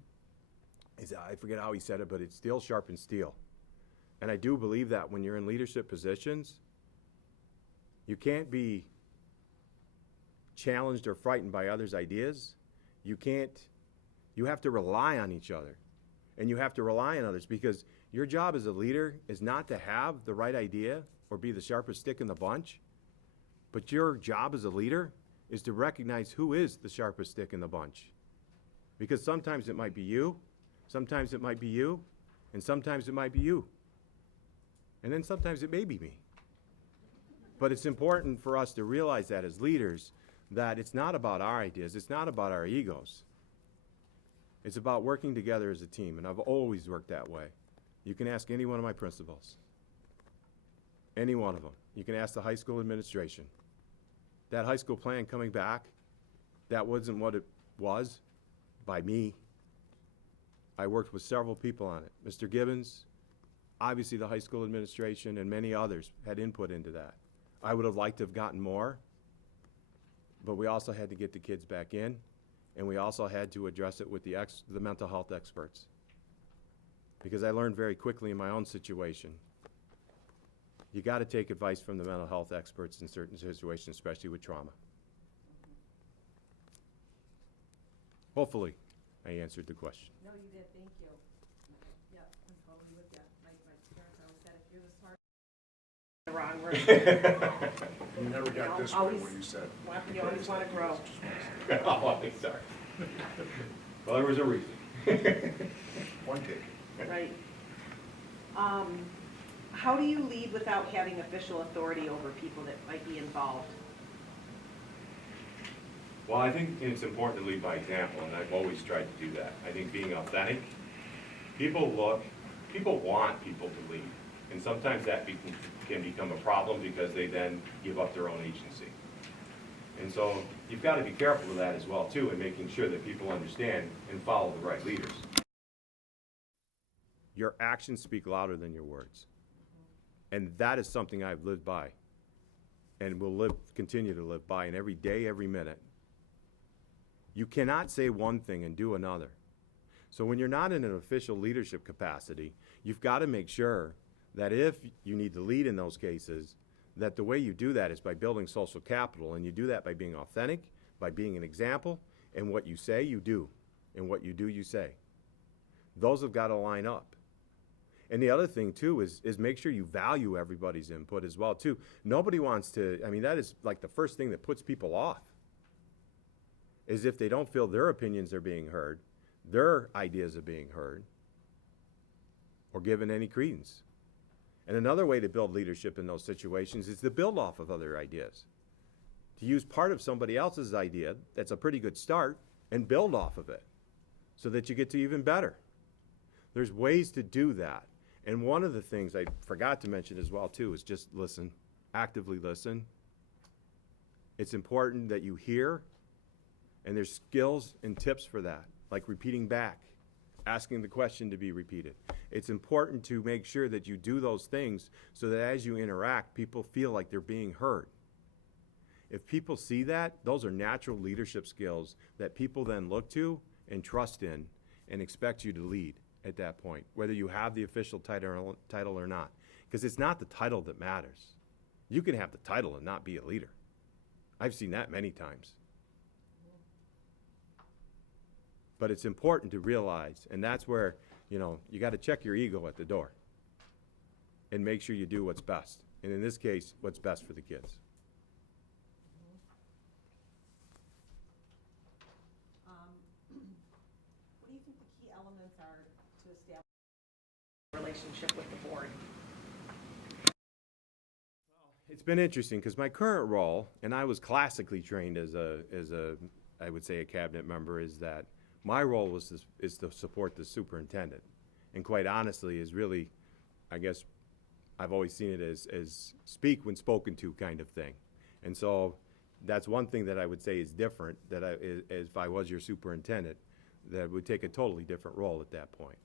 is, I forget how he said it, but it's steel sharpens steel. And I do believe that when you're in leadership positions, you can't be challenged or frightened by others' ideas. You have to rely on each other. And you have to rely on others, because your job as a leader is not to have the right idea or be the sharpest stick in the bunch, but your job as a leader is to recognize who is the sharpest stick in the bunch. Because sometimes it might be you, sometimes it might be you, and sometimes it might be you. And then sometimes it may be me. But it's important for us to realize that as leaders, that it's not about our ideas, it's not about our egos. It's about working together as a team, and I've always worked that way. You can ask any one of my principals, any one of them. You can ask the high school administration. That high school plan coming back, that wasn't what it was by me. I worked with several people on it. Mr. Gibbons, obviously the high school administration, and many others had input into that. I would have liked to have gotten more, but we also had to get the kids back in, and we also had to address it with the mental health experts. Because I learned very quickly in my own situation, you got to take advice from the mental health experts in certain situations, especially with trauma. Hopefully, I answered the question. No, you did, thank you. Yeah, I'm totally with you. My parents always said, if you're the smart, the wrong word. You never got this way when you said. You always want to grow. Oh, sorry. Well, there was a reason. Point taken. Right. How do you lead without having official authority over people that might be involved? Well, I think it's important to lead by example, and I've always tried to do that. I think being authentic, people want people to lead, and sometimes that can become a problem because they then give up their own agency. And so you've got to be careful of that as well too, and making sure that people understand and follow the right leaders. Your actions speak louder than your words. And that is something I've lived by and will continue to live by, and every day, every minute. You cannot say one thing and do another. So when you're not in an official leadership capacity, you've got to make sure that if you need to lead in those cases, that the way you do that is by building social capital, and you do that by being authentic, by being an example, and what you say, you do, and what you do, you say. Those have got to line up. And the other thing, too, is make sure you value everybody's input as well, too. Nobody wants to, that is like the first thing that puts people off, is if they don't feel their opinions are being heard, their ideas are being heard, or given any credence. And another way to build leadership in those situations is to build off of other ideas. To use part of somebody else's idea, that's a pretty good start, and build off of it, so that you get to even better. There's ways to do that. And one of the things I forgot to mention as well, too, is just listen, actively listen. It's important that you hear, and there's skills and tips for that, like repeating back asking the question to be repeated. It's important to make sure that you do those things so that as you interact, people feel like they're being heard. If people see that, those are natural leadership skills that people then look to and trust in and expect you to lead at that point, whether you have the official title or not. Because it's not the title that matters. You can have the title and not be a leader. I've seen that many times. But it's important to realize, and that's where, you got to check your ego at the door and make sure you do what's best. And in this case, what's best for the kids. What do you think the key elements are to establish a relationship with the board? It's been interesting because my current role, and I was classically trained as a I would say a cabinet member, is that my role is to support the superintendent. And quite honestly is really, I guess, I've always seen it as speak when spoken to kind of thing. And so that's one thing that I would say is different, that if I was your superintendent, that would take a totally different role at that point.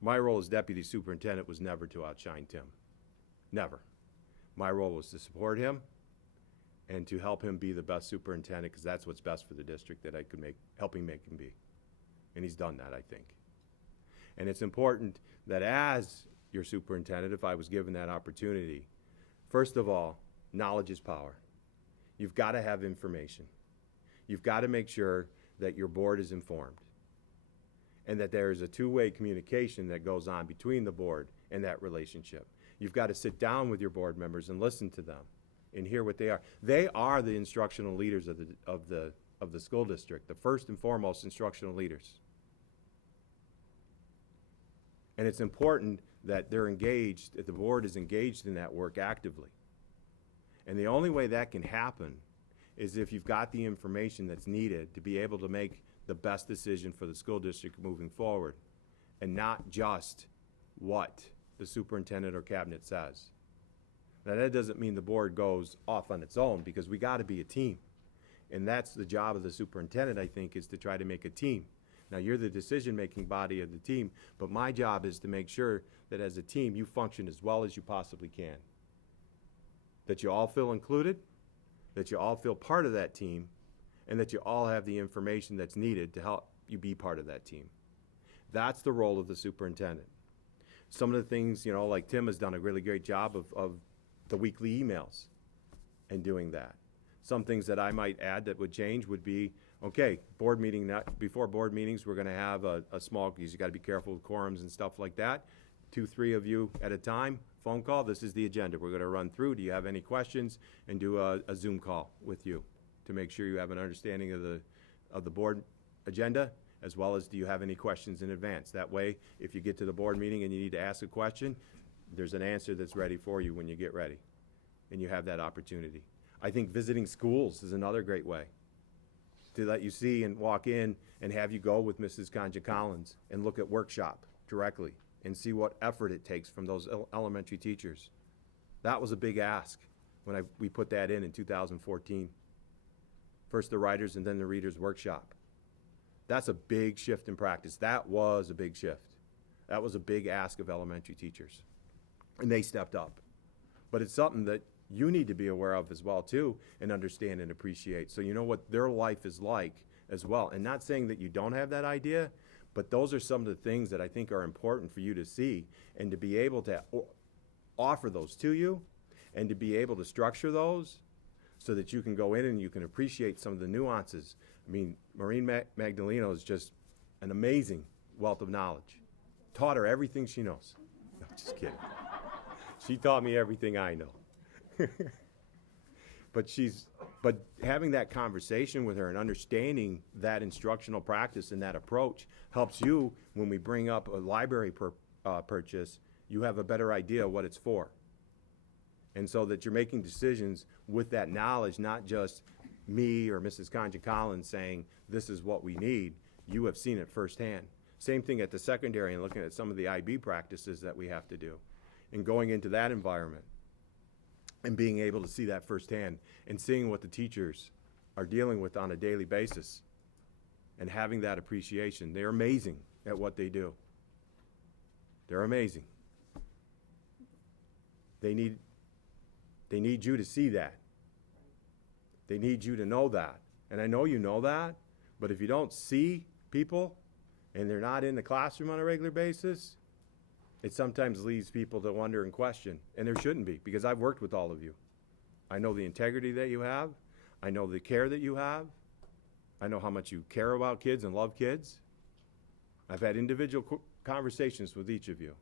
My role as deputy superintendent was never to outshine Tim. Never. My role was to support him and to help him be the best superintendent, because that's what's best for the district that I could helping make him be. And he's done that, I think. And it's important that as your superintendent, if I was given that opportunity, first of all, knowledge is power. You've got to have information. You've got to make sure that your board is informed and that there is a two-way communication that goes on between the board and that relationship. You've got to sit down with your board members and listen to them and hear what they are. They are the instructional leaders of the school district, the first and foremost instructional leaders. And it's important that they're engaged, that the board is engaged in that work actively. And the only way that can happen is if you've got the information that's needed to be able to make the best decision for the school district moving forward, and not just what the superintendent or cabinet says. Now, that doesn't mean the board goes off on its own, because we got to be a team. And that's the job of the superintendent, I think, is to try to make a team. Now, you're the decision-making body of the team, but my job is to make sure that as a team, you function as well as you possibly can. That you all feel included, that you all feel part of that team, and that you all have the information that's needed to help you be part of that team. That's the role of the superintendent. Some of the things, like Tim has done a really great job of the weekly emails and doing that. Some things that I might add that would change would be, okay, board meeting, before board meetings, we're gonna have a small, because you gotta be careful with quorums and stuff like that. 2, 3 of you at a time, phone call, this is the agenda we're gonna run through. Do you have any questions? And do a Zoom call with you to make sure you have an understanding of the board agenda, as well as do you have any questions in advance. That way, if you get to the board meeting and you need to ask a question, there's an answer that's ready for you when you get ready, and you have that opportunity. I think visiting schools is another great way to let you see and walk in and have you go with Mrs. Conja Collins and look at workshop directly and see what effort it takes from those elementary teachers. That was a big ask when we put that in 2014. First the writers and then the readers workshop. That's a big shift in practice. That was a big shift. That was a big ask of elementary teachers. And they stepped up. But it's something that you need to be aware of as well too, and understand and appreciate, so you know what their life is like as well. And not saying that you don't have that idea, but those are some of the things that I think are important for you to see and to be able to offer those to you, and to be able to structure those so that you can go in and you can appreciate some of the nuances. I mean, Maureen Magdaleno is just an amazing wealth of knowledge. Taught her everything she knows. No, just kidding. She taught me everything I know. But having that conversation with her and understanding that instructional practice and that approach helps you when we bring up a library purchase, you have a better idea of what it's for. And so that you're making decisions with that knowledge, not just me or Mrs. Conja Collins saying, this is what we need. You have seen it firsthand. Same thing at the secondary and looking at some of the IB practices that we have to do and going into that environment and being able to see that firsthand and seeing what the teachers are dealing with on a daily basis and having that appreciation. They're amazing at what they do. They're amazing. They need you to see that. They need you to know that. And I know you know that, but if you don't see people and they're not in the classroom on a regular basis, it sometimes leaves people to wonder and question. And there shouldn't be, because I've worked with all of you. I know the integrity that you have. I know the care that you have. I know how much you care about kids and love kids. I've had individual conversations with each of you.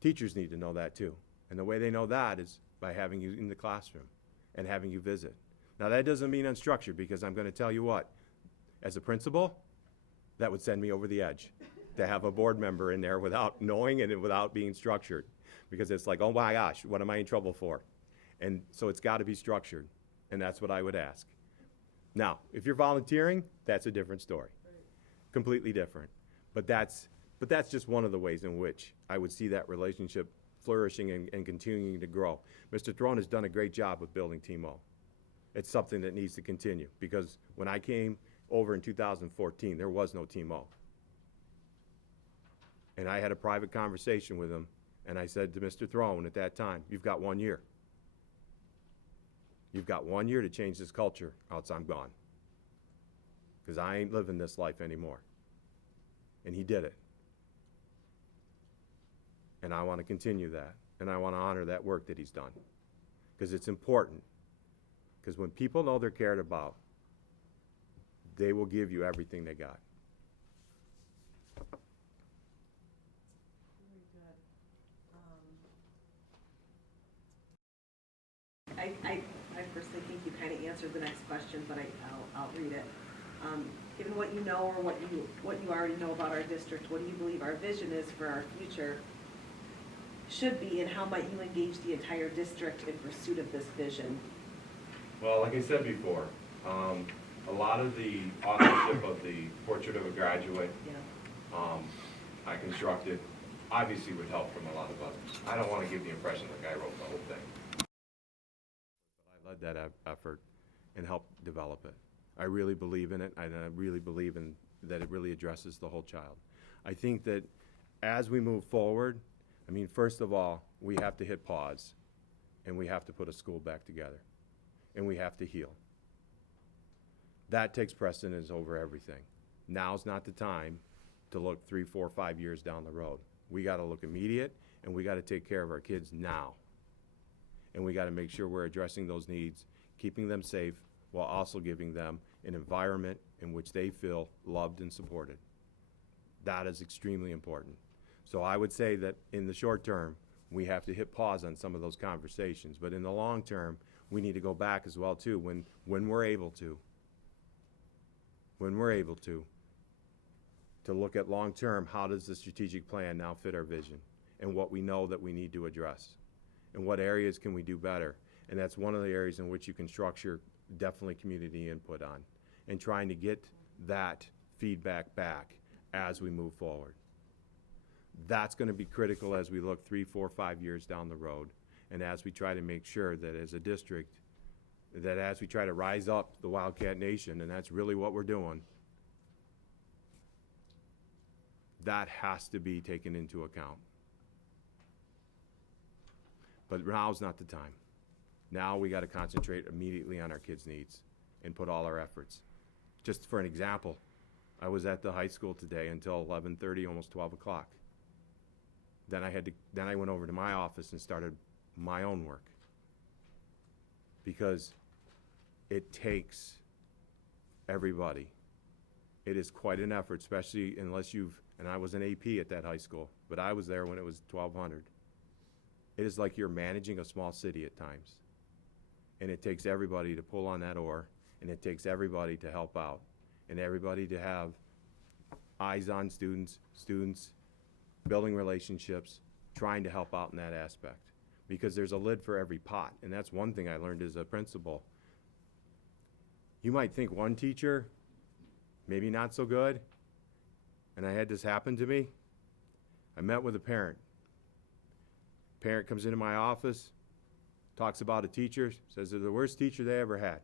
Teachers need to know that too. And the way they know that is by having you in the classroom and having you visit. Now that doesn't mean unstructured, because I'm going to tell you what, as a principal, that would send me over the edge to have a board member in there without knowing and without being structured. Because it's like, oh my gosh, what am I in trouble for? And so it's got to be structured. And that's what I would ask. Now, if you're volunteering, that's a different story. Completely different. But that's just one of the ways in which I would see that relationship flourishing and continuing to grow. Mr. Throne has done a great job with building Team O. It's something that needs to continue, because when I came over in 2014, there was no Team O. And I had a private conversation with him, and I said to Mr. Throne at that time, you've got 1 year. You've got 1 year to change this culture, or else I'm gone. Because I ain't living this life anymore. And he did it. And I want to continue that. And I want to honor that work that he's done. Because it's important. Because when people know they're cared about, they will give you everything they got. Very good. I personally think you kind of answered the next question, but I'll read it. Given what you know, or what you already know about our district, what do you believe our vision is for our future should be, and how might you engage the entire district in pursuit of this vision? Well, like I said before, a lot of the authorship of the Portrait of a Graduate, I constructed, obviously with help from a lot of others. I don't want to give the impression like I wrote the whole thing. But I led that effort and helped develop it. I really believe in it, and I really believe in that it really addresses the whole child. I think that as we move forward, I mean, first of all, we have to hit pause, and we have to put a school back together, and we have to heal. That takes precedence over everything. Now's not the time to look 3, 4, 5 years down the road. We got to look immediate, and we got to take care of our kids now. And we got to make sure we're addressing those needs, keeping them safe, while also giving them an environment in which they feel loved and supported. That is extremely important. So I would say that in the short term, we have to hit pause on some of those conversations. But in the long term, we need to go back as well too, when we're able to. When we're able to look at long term, how does the strategic plan now fit our vision? And what we know that we need to address. And what areas can we do better? And that's one of the areas in which you can structure definitely community input on, and trying to get that feedback back as we move forward. That's going to be critical as we look 3, 4, 5 years down the road, and as we try to make sure that as a district, that as we try to rise up the Wildcat Nation, and that's really what we're doing, that has to be taken into account. But now's not the time. Now we got to concentrate immediately on our kids' needs and put all our efforts. Just for an example, I was at the high school today until 11:30, almost 12 o'clock. Then I went over to my office and started my own work, because it takes everybody. It is quite an effort, especially unless and I was an AP at that high school, but I was there when it was 1,200. It is like you're managing a small city at times. And it takes everybody to pull on that oar, and it takes everybody to help out, and everybody to have eyes on students building relationships, trying to help out in that aspect. Because there's a lid for every pot, and that's one thing I learned as a principal. You might think one teacher, maybe not so good, and I had this happen to me. I met with a parent. Parent comes into my office, talks about a teacher, says they're the worst teacher they ever had.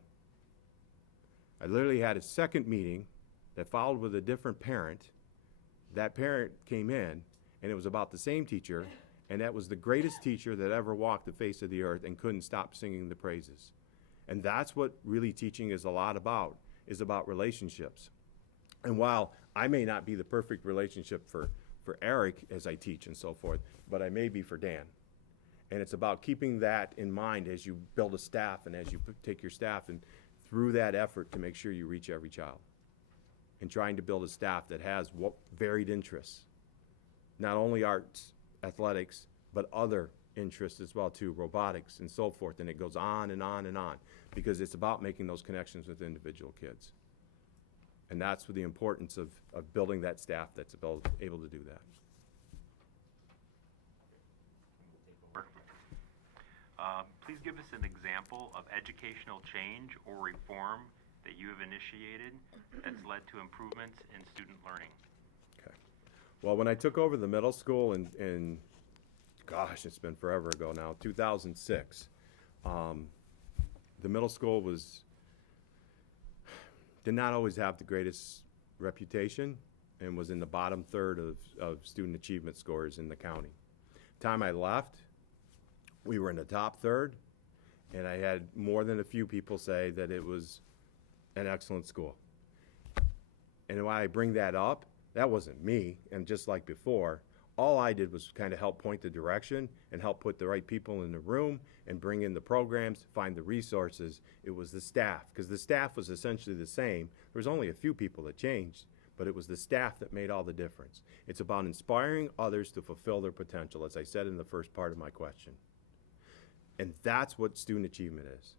I literally had a second meeting that followed with a different parent. That parent came in, and it was about the same teacher, and that was the greatest teacher that ever walked the face of the earth and couldn't stop singing the praises. And that's what really teaching is a lot about, is about relationships. And while I may not be the perfect relationship for Eric as I teach and so forth, but I may be for Dan. And it's about keeping that in mind as you build a staff and as you take your staff and through that effort to make sure you reach every child. And trying to build a staff that has varied interests. Not only arts, athletics, but other interests as well too, robotics and so forth. And it goes on and on and on because it's about making those connections with individual kids. And that's the importance of building that staff that's able to do that. Please give us an example of educational change or reform that you have initiated that's led to improvements in student learning. Okay. Well, when I took over the middle school in gosh, it's been forever ago now, 2006, the middle school did not always have the greatest reputation and was in the bottom third of student achievement scores in the county. Time I left, we were in the top third, and I had more than a few people say that it was an excellent school. And why I bring that up, that wasn't me, and just like before, all I did was kind of help point the direction and help put the right people in the room and bring in the programs, find the resources. It was the staff, because the staff was essentially the same. There was only a few people that changed, but it was the staff that made all the difference. It's about inspiring others to fulfill their potential, as I said in the first part of my question. And that's what student achievement is.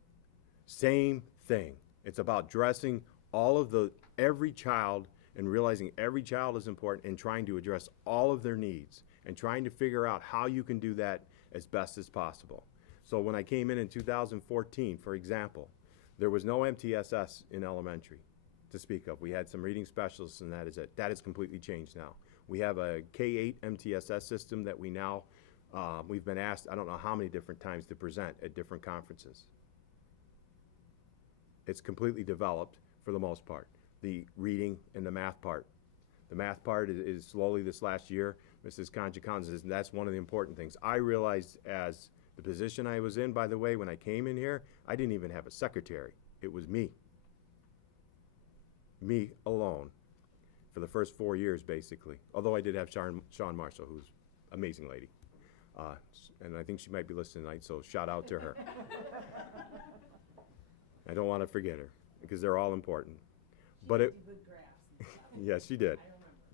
Same thing. It's about dressing every child and realizing every child is important and trying to address all of their needs and trying to figure out how you can do that as best as possible. So when I came in 2014, for example, there was no MTSS in elementary to speak of. We had some reading specialists, and that is it. That has completely changed now. We have a K-8 MTSS system that we've been asked, I don't know how many different times, to present at different conferences. It's completely developed for the most part, the reading and the math part. The math part is slowly this last year. Mrs. Conjacon says that's one of the important things. I realized as the position I was in, by the way, when I came in here, I didn't even have a secretary. It was me. Me alone for the first 4 years, basically. Although I did have Sean Marshall, who's an amazing lady. And I think she might be listening tonight, so shout out to her. I don't want to forget her, because they're all important. Yes, she did.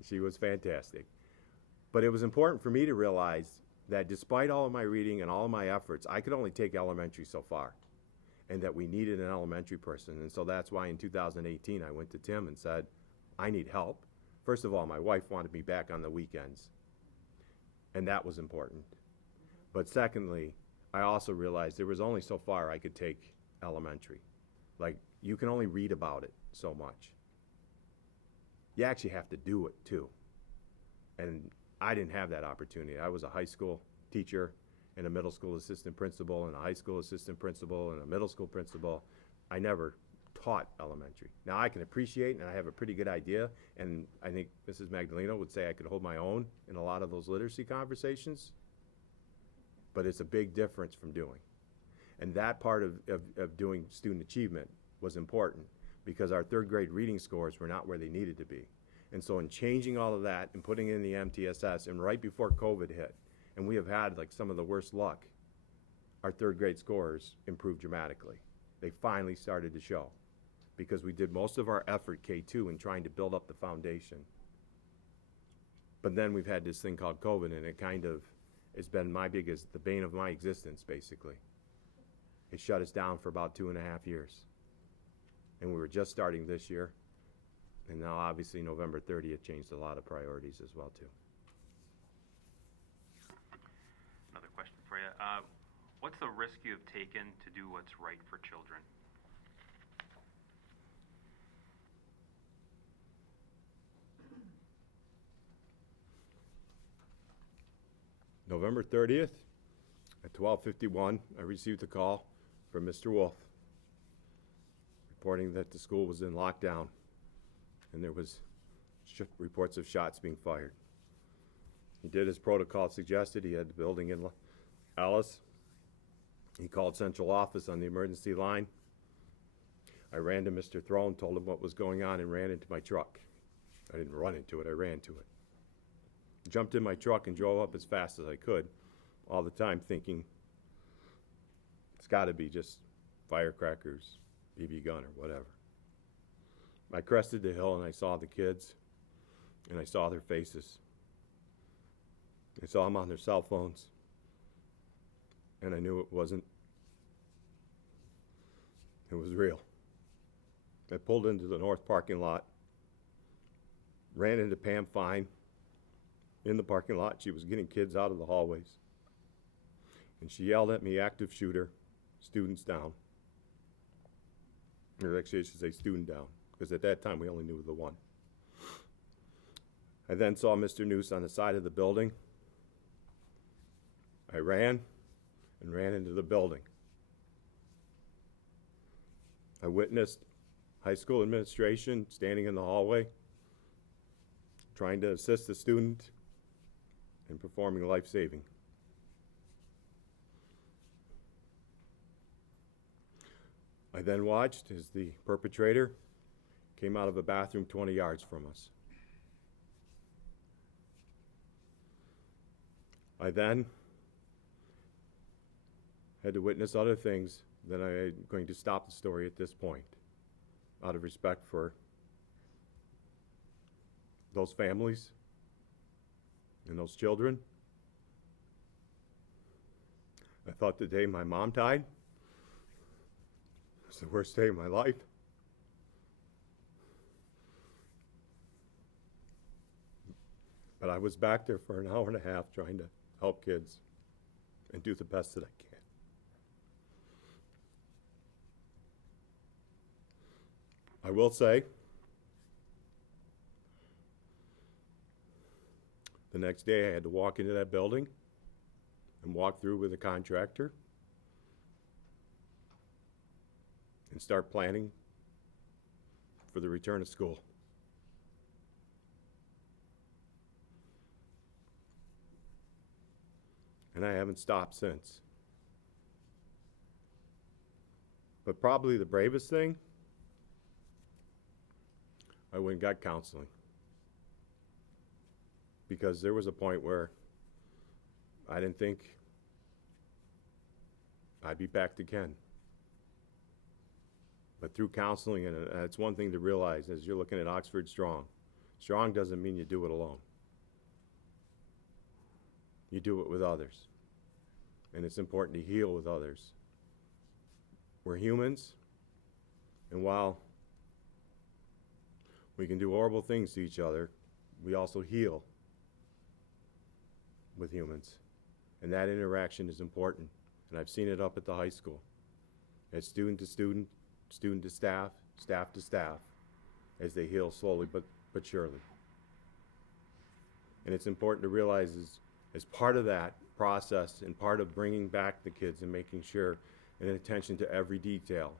She was fantastic. But it was important for me to realize that despite all of my reading and all of my efforts, I could only take elementary so far, and that we needed an elementary person. And so that's why in 2018 I went to Tim and said, I need help. First of all, my wife wanted me back on the weekends, and that was important. But secondly, I also realized there was only so far I could take elementary. Like, you can only read about it so much. You actually have to do it too. And I didn't have that opportunity. I was a high school teacher and a middle school assistant principal and a high school assistant principal and a middle school principal. I never taught elementary. Now I can appreciate and I have a pretty good idea, and I think Mrs. Magdaleno would say I could hold my own in a lot of those literacy conversations, but it's a big difference from doing. And that part of doing student achievement was important because our third grade reading scores were not where they needed to be. And so in changing all of that and putting in the MTSS, and right before COVID hit, and we have had like some of the worst luck, our third grade scores improved dramatically. They finally started to show because we did most of our effort K2 in trying to build up the foundation. But then we've had this thing called COVID, and it kind of has been the bane of my existence, basically. It shut us down for about 2.5 years. And we were just starting this year. And now, obviously, November 30th changed a lot of priorities as well, too. Another question for you. What's the risk you have taken to do what's right for children? November 30th at 12:51, I received a call from Mr. Wolf reporting that the school was in lockdown and there was reports of shots being fired. He did as protocol suggested. He had the building in Alice. He called central office on the emergency line. I ran to Mr. Throne, told him what was going on, and ran into my truck. I didn't run into it, I ran to it. Jumped in my truck and drove up as fast as I could, all the time thinking, it's gotta be just firecrackers, BB gun, or whatever. I crested the hill and I saw the kids, and I saw their faces. I saw them on their cell phones, and I knew it was real. I pulled into the north parking lot, ran into Pam Fine in the parking lot. She was getting kids out of the hallways. And she yelled at me, active shooter, students down. Or actually, I should say student down, because at that time we only knew the one. I then saw Mr. Noose on the side of the building. I ran and ran into the building. I witnessed high school administration standing in the hallway, trying to assist the student in performing life-saving. I then watched as the perpetrator came out of a bathroom 20 yards from us. I then had to witness other things that I'm going to stop the story at this point, out of respect for those families and those children. I thought the day my mom died was the worst day of my life. But I was back there for an hour and a half trying to help kids and do the best that I can. I will say, the next day I had to walk into that building and walk through with a contractor and start planning for the return of school. And I haven't stopped since. But probably the bravest thing, I went and got counseling. Because there was a point where I didn't think I'd be back again. But through counseling, and it's one thing to realize as you're looking at Oxford Strong, strong doesn't mean you do it alone. You do it with others. And it's important to heal with others. We're humans, and while we can do horrible things to each other, we also heal with humans. And that interaction is important. And I've seen it up at the high school. As student to student, student to staff, staff to staff, as they heal slowly but surely. And it's important to realize as part of that process and part of bringing back the kids and making sure and attention to every detail,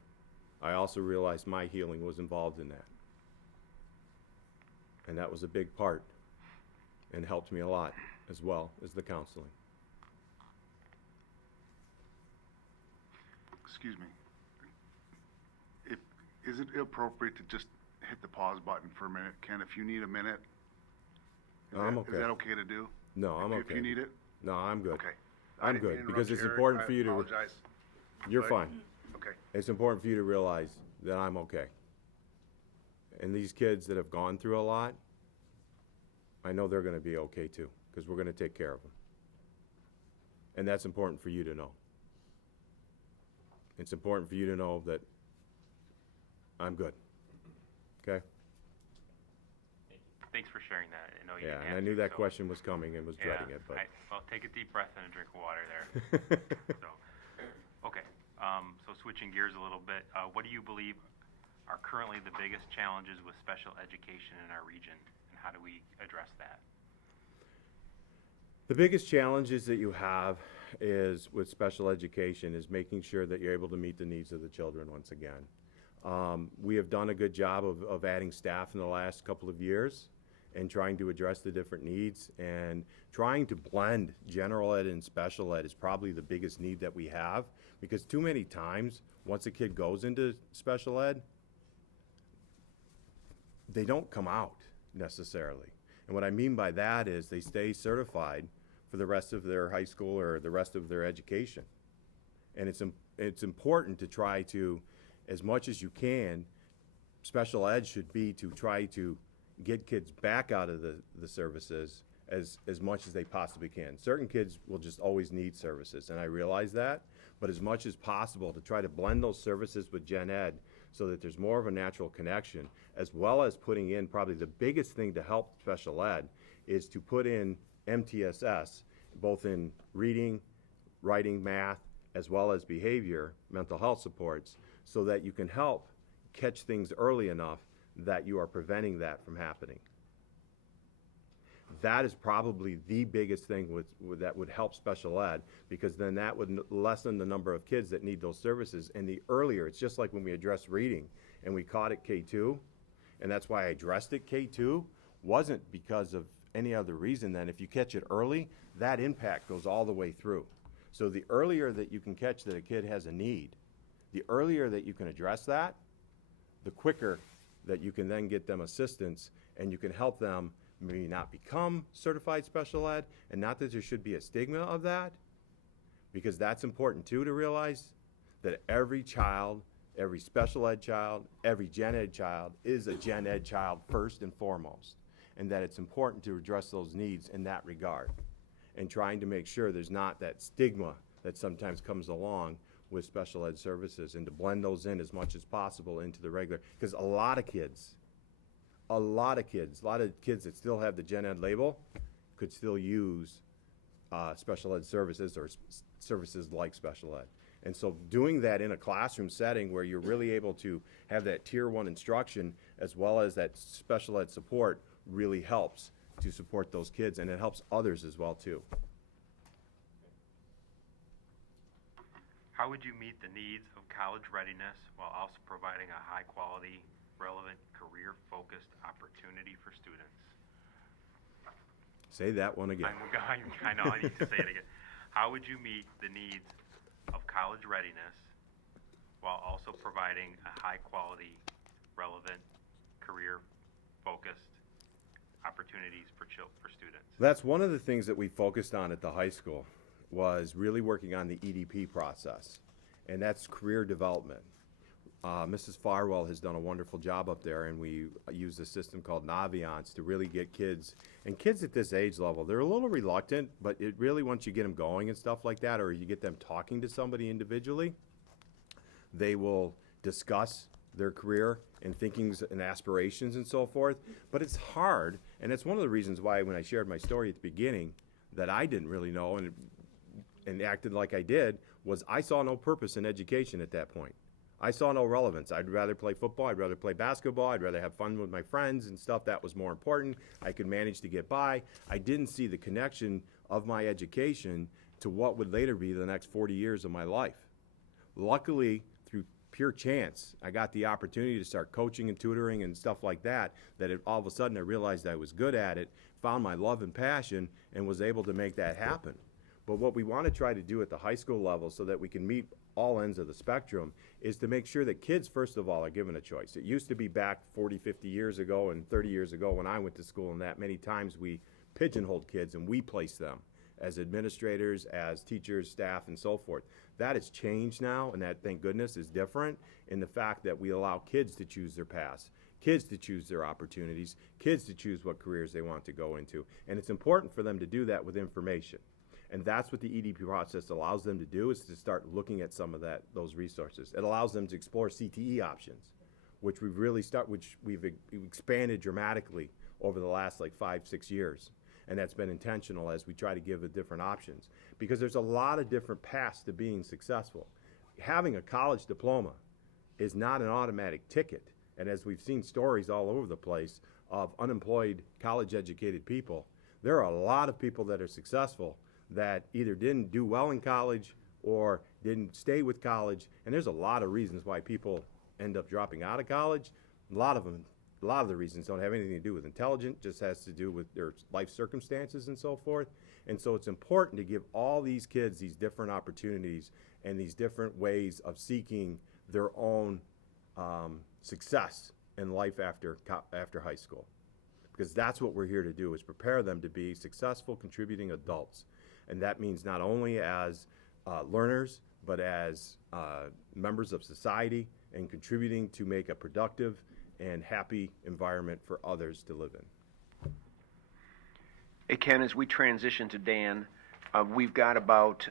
I also realized my healing was involved in that. And that was a big part and helped me a lot, as well as the counseling. Excuse me. Is it appropriate to just hit the pause button for a minute? Ken, if you need a minute, I'm okay. Is that okay to do? No, I'm okay. If you need it? No, I'm good. Okay. I'm good, because it's important for you to... I apologize. You're But- fine. Okay. It's important for you to realize that I'm okay. And these kids that have gone through a lot, I know they're going to be okay too, because we're going to take care of them. And that's important for you to know. It's important for you to know that I'm good. Okay? Thanks for sharing that. I know you Yeah, didn't and I have knew to, that so- question was coming and was dreading it, but... Well, take a deep breath and a drink of water there. So, okay, so switching gears a little bit, what do you believe are currently the biggest challenges with special education in our region, and how do we address that? The biggest challenges that you have is with special education is making sure that you're able to meet the needs of the children once again. We have done a good job of adding staff in the last couple of years and trying to address the different needs, and trying to blend general ed and special ed is probably the biggest need that we have, because too many times, once a kid goes into special ed, they don't come out necessarily. And what I mean by that is they stay certified for the rest of their high school or the rest of their education. And it's important to try to, as much as you can, special ed should be to try to get kids back out of the services as much as they possibly can. Certain kids will just always need services, and I realize that, but as much as possible to try to blend those services with gen ed so that there's more of a natural connection, as well as putting in probably the biggest thing to help special ed is to put in MTSS, both in reading, writing, math, as well as behavior, mental health supports, so that you can help catch things early enough that you are preventing that from happening. That is probably the biggest thing that would help special ed, because then that would lessen the number of kids that need those services. And the earlier, it's just like when we addressed reading and we caught it K2, and that's why I addressed it K2, wasn't because of any other reason than if you catch it early, that impact goes all the way through. So the earlier that you can catch that a kid has a need, the earlier that you can address that, the quicker that you can then get them assistance, and you can help them maybe not become certified special ed, and not that there should be a stigma of that, because that's important too, to realize that every child, every special ed child, every gen ed child is a gen ed child first and foremost, and that it's important to address those needs in that regard, and trying to make sure there's not that stigma that sometimes comes along with special ed services, and to blend those in as much as possible into the regular, because a lot of kids that still have the gen ed label could still use special ed services or services like special ed. And so doing that in a classroom setting where you're really able to have that tier 1 instruction as well as that special ed support really helps to support those kids, and it helps others as well too. How would you meet the needs of college readiness while also providing a high-quality, relevant, career-focused opportunity for students? Say that one again. I know, I need to say it again. How would you meet the needs of college readiness while also providing a high-quality, relevant, career-focused opportunities for students? That's one of the things that we focused on at the high school, was really working on the EDP process, and that's career development. Mrs. Farwell has done a wonderful job up there, and we use a system called Naviance to really get kids at this age level, they're a little reluctant, but it really, once you get them going and stuff like that, or you get them talking to somebody individually, they will discuss their career and thinkings and aspirations and so forth. But it's hard, and it's one of the reasons why when I shared my story at the beginning that I didn't really know and acted like I did, was I saw no purpose in education at that point. I saw no relevance. I'd rather play football, I'd rather play basketball, I'd rather have fun with my friends and stuff. That was more important. I could manage to get by. I didn't see the connection of my education to what would later be the next 40 years of my life. Luckily, through pure chance, I got the opportunity to start coaching and tutoring and stuff like that, all of a sudden I realized I was good at it, found my love and passion, and was able to make that happen. But what we want to try to do at the high school level so that we can meet all ends of the spectrum is to make sure that kids, first of all, are given a choice. It used to be back 40, 50 years ago and 30 years ago when I went to school, and that many times we pigeonholed kids and we placed them as administrators, as teachers, staff, and so forth. That has changed now, and that, thank goodness, is different in the fact that we allow kids to choose their paths, kids to choose their opportunities, kids to choose what careers they want to go into. And it's important for them to do that with information. And that's what the EDP process allows them to do, is to start looking at some of those resources. It allows them to explore CTE options, which we've expanded dramatically over the last 5-6 years. And that's been intentional as we try to give the different options, because there's a lot of different paths to being successful. Having a college diploma is not an automatic ticket. And as we've seen stories all over the place of unemployed college-educated people, there are a lot of people that are successful that either didn't do well in college or didn't stay with college, and there's a lot of reasons why people end up dropping out of college, a lot of the reasons don't have anything to do with intelligence, just has to do with their life circumstances and so forth. And so it's important to give all these kids these different opportunities and these different ways of seeking their own success in life after high school. Because that's what we're here to do, is prepare them to be successful, contributing adults. And that means not only as learners, but as members of society, and contributing to make a productive and happy environment for others to live in. Hey, Ken, as we transition to Dan, we've got about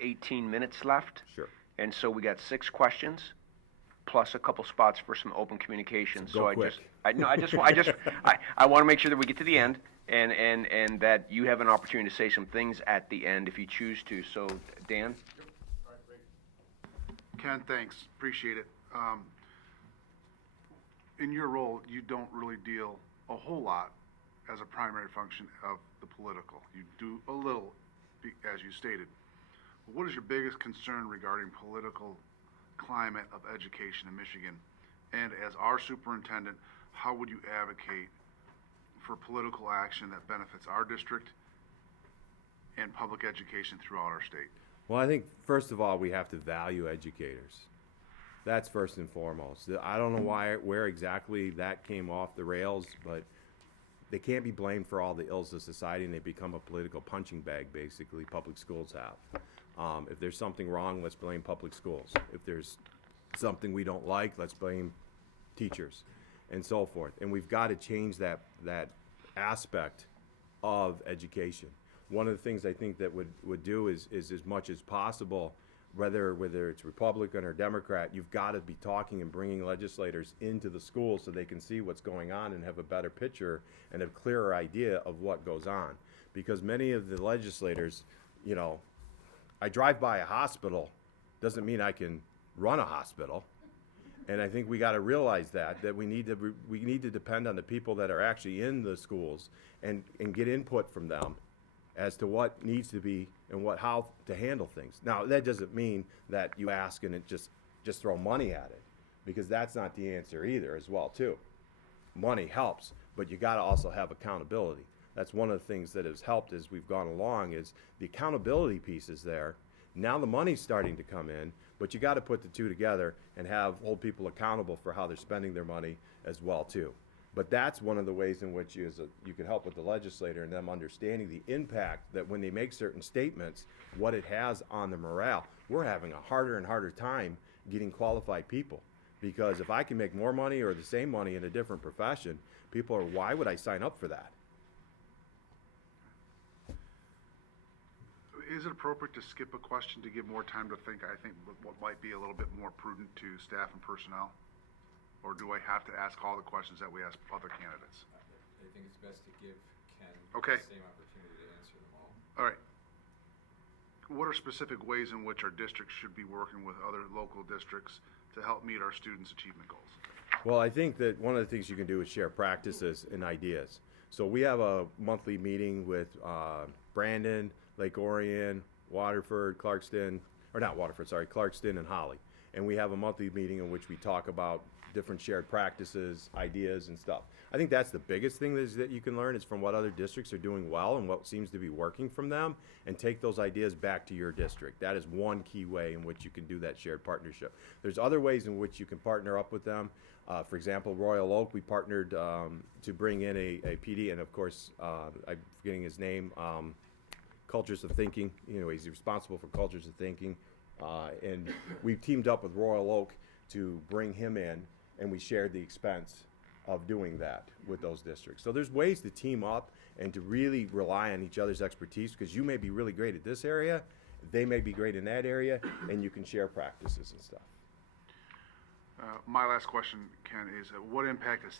18 minutes left. Sure. And so we got 6 questions, plus a couple spots for some open communication. So go quick. I want to make sure that we get to the end, and that you have an opportunity to say some things at the end if you choose to. So, Dan? Ken, thanks. Appreciate it. In your role, you don't really deal a whole lot as a primary function of the political. You do a little, as you stated. What is your biggest concern regarding political climate of education in Michigan? And as our superintendent, how would you advocate for political action that benefits our district and public education throughout our state? Well, I think, first of all, we have to value educators. That's first and foremost. I don't know where exactly that came off the rails, but they can't be blamed for all the ills of society, and they become a political punching bag, basically, public schools have. If there's something wrong, let's blame public schools. If there's something we don't like, let's blame teachers, and so forth. And we've got to change that aspect of education. One of the things I think that would do is as much as possible, whether it's Republican or Democrat, you've got to be talking and bringing legislators into the schools so they can see what's going on and have a better picture and a clearer idea of what goes on. Because many of the legislators, I drive by a hospital, doesn't mean I can run a hospital. And I think we got to realize that we need to depend on the people that are actually in the schools and get input from them as to what needs to be and how to handle things. Now, that doesn't mean that you ask and it just throw money at it, because that's not the answer either as well, too. Money helps, but you got to also have accountability. That's one of the things that has helped as we've gone along, is the accountability piece is there. Now the money's starting to come in, but you got to put the two together and hold people accountable for how they're spending their money as well, too. But that's one of the ways in which you can help with the legislator and them understanding the impact that when they make certain statements, what it has on the morale. We're having a harder and harder time getting qualified people, because if I can make more money or the same money in a different profession, people are, why would I sign up for that? Is it appropriate to skip a question to give more time to think? I think what might be a little bit more prudent to staff and personnel? Or do I have to ask all the questions that we ask other candidates? I think it's best to give Ken Okay. the same opportunity to answer them all. All right. What are specific ways in which our district should be working with other local districts to help meet our students' achievement goals? Well, I think that one of the things you can do is share practices and ideas. So we have a monthly meeting with Brandon, Lake Orion, Waterford, Clarkston, and Holly. And we have a monthly meeting in which we talk about different shared practices, ideas, and stuff. I think that's the biggest thing that you can learn, is from what other districts are doing well and what seems to be working from them, and take those ideas back to your district. That is one key way in which you can do that shared partnership. There's other ways in which you can partner up with them. For example, Royal Oak, we partnered to bring in a PD, and of course, I'm forgetting his name, Cultures of Thinking. He's responsible for Cultures of Thinking. And we've teamed up with Royal Oak to bring him in, and we shared the expense of doing that with those districts. So there's ways to team up and to really rely on each other's expertise, because you may be really great at this area, they may be great in that area, and you can share practices and stuff. My last question, Ken, is what impact has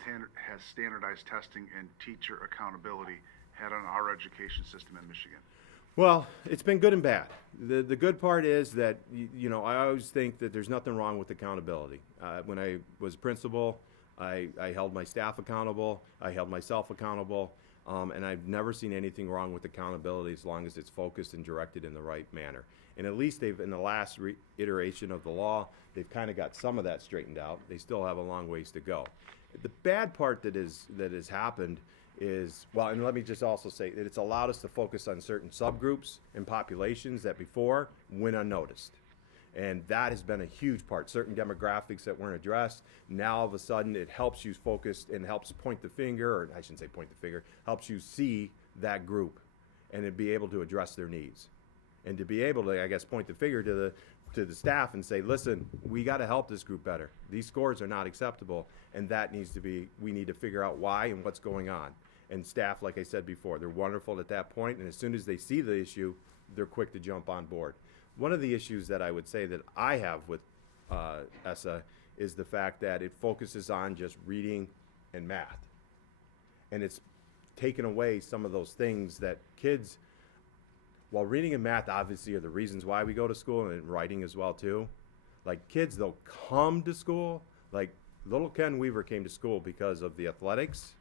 standardized testing and teacher accountability had on our education system in Michigan? Well, it's been good and bad. The good part is that, I always think that there's nothing wrong with accountability. When I was principal, I held my staff accountable. I held myself accountable. And I've never seen anything wrong with accountability as long as it's focused and directed in the right manner. And at least they've, in the last iteration of the law, they've kind of got some of that straightened out. They still have a long ways to go. The bad part that has happened is, well, and let me just also say that it's allowed us to focus on certain subgroups and populations that before went unnoticed. And that has been a huge part. Certain demographics that weren't addressed, now all of a sudden it helps you focus and helps point the finger, or I shouldn't say point the finger, helps you see that group and to be able to address their needs. And to be able to, I guess, point the finger to the staff and say, listen, we got to help this group better. These scores are not acceptable, and that needs to be, we need to figure out why and what's going on. And staff, like I said before, they're wonderful at that point, and as soon as they see the issue, they're quick to jump on board. One of the issues that I would say that I have with ESSA is the fact that it focuses on just reading and math. And it's taken away some of those things that kids, while reading and math obviously are the reasons why we go to school, and writing as well too, like kids, they'll come to school, like little Ken Weaver came to school because of the athletics,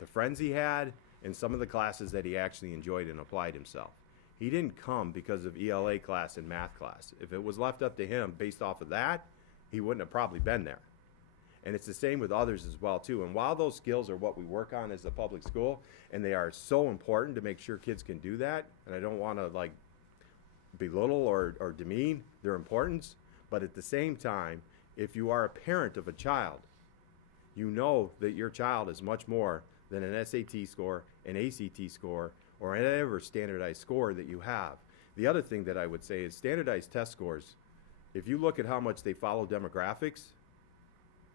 the friends he had, and some of the classes that he actually enjoyed and applied himself. He didn't come because of ELA class and math class. If it was left up to him based off of that, he wouldn't have probably been there. And it's the same with others as well too. And while those skills are what we work on as a public school, and they are so important to make sure kids can do that, and I don't want to like belittle or demean their importance, but at the same time, if you are a parent of a child, you know that your child is much more than an SAT score, an ACT score, or any other standardized score that you have. The other thing that I would say is standardized test scores, if you look at how much they follow demographics,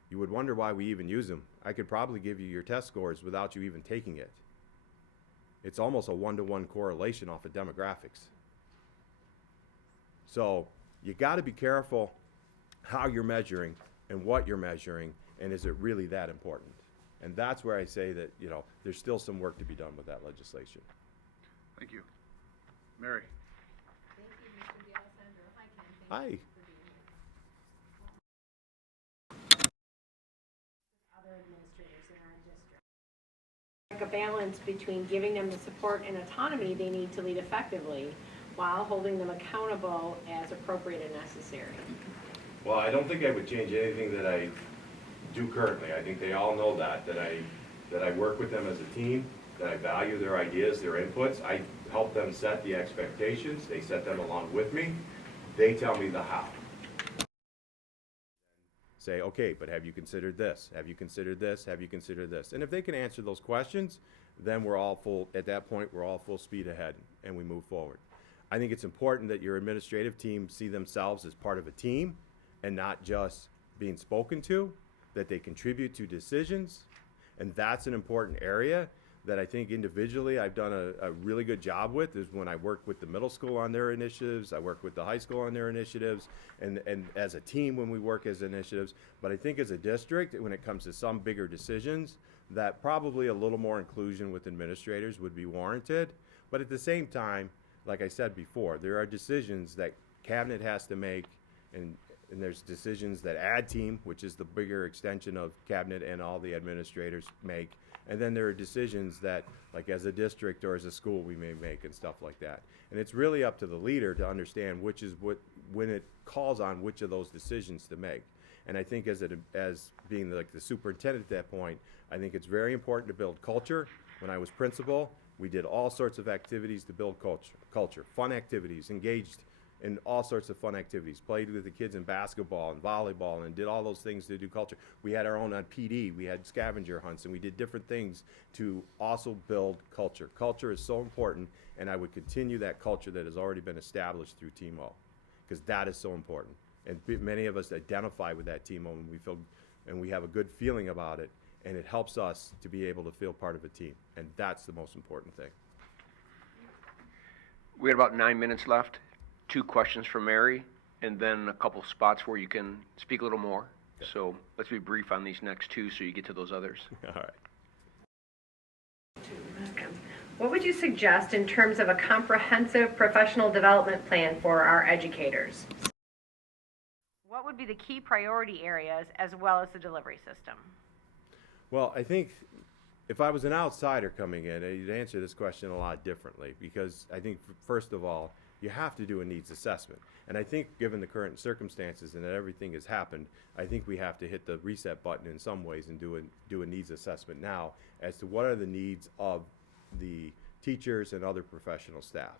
you would wonder why we even use them. I could probably give you your test scores without you even taking it. It's almost a one-to-one correlation off of demographics. So you got to be careful how you're measuring and what you're measuring, and is it really that important? And that's where I say that, you know, there's still some work to be done with that legislation. Thank you. Mary? Thank you, Mr. D'Alessandro. Hi, Ken. Hi. Thank you for being here. Other administrators in our district. Like a balance between giving them the support and autonomy they need to lead effectively while holding them accountable as appropriate and necessary. Well, I don't think I would change anything that I do currently. I think they all know that I work with them as a team, that I value their ideas, their inputs. I help them set the expectations. They set them along with me. They tell me the how. Say, okay, but have you considered this? Have you considered this? Have you considered this? And if they can answer those questions, then we're all full, at that point, we're all full speed ahead and we move forward. I think it's important that your administrative team see themselves as part of a team and not just being spoken to, that they contribute to decisions. And that's an important area that I think individually I've done a really good job with, is when I work with the middle school on their initiatives, I work with the high school on their initiatives, and as a team when we work as initiatives. But I think as a district, when it comes to some bigger decisions, that probably a little more inclusion with administrators would be warranted. But at the same time, like I said before, there are decisions that cabinet has to make, and there's decisions that ad team, which is the bigger extension of cabinet, and all the administrators make. And then there are decisions that, like as a district or as a school, we may make and stuff like that. And it's really up to the leader to understand which is what, when it calls on which of those decisions to make. And I think as being like the superintendent at that point, I think it's very important to build culture. When I was principal, we did all sorts of activities to build culture, fun activities, engaged in all sorts of fun activities, played with the kids in basketball and volleyball, and did all those things to do culture. We had our own on PD, we had scavenger hunts, and we did different things to also build culture. Culture is so important, and I would continue that culture that has already been established through TMO, because that is so important. And many of us identify with that TMO, and we feel, and we have a good feeling about it, and it helps us to be able to feel part of a team, and that's the most important thing. We had about 9 minutes left. 2 questions for Mary, and then a couple spots where you can speak a little more. Okay. So let's be brief on these next 2 so you get to those others. All right. What would you suggest in terms of a comprehensive professional development plan for our educators? What would be the key priority areas as well as the delivery system? Well, I think if I was an outsider coming in, I'd answer this question a lot differently, because I think, first of all, you have to do a needs assessment. And I think, given the current circumstances and that everything has happened, I think we have to hit the reset button in some ways and do a needs assessment now as to what are the needs of the teachers and other professional staff.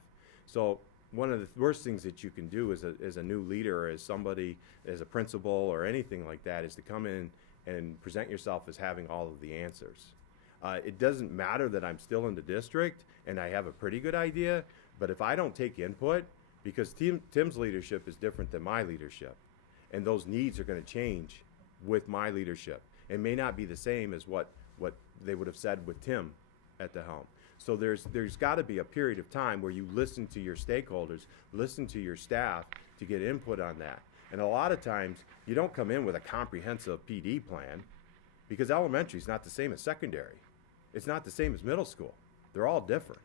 So one of the worst things that you can do as a new leader, or as somebody, as a principal or anything like that, is to come in and present yourself as having all of the answers. It doesn't matter that I'm still in the district and I have a pretty good idea, but if I don't take input, because Tim's leadership is different than my leadership, and those needs are going to change with my leadership. It may not be the same as what they would have said with Tim at the helm. So there's got to be a period of time where you listen to your stakeholders, listen to your staff to get input on that. And a lot of times, you don't come in with a comprehensive PD plan, because elementary is not the same as secondary. It's not the same as middle school. They're all different.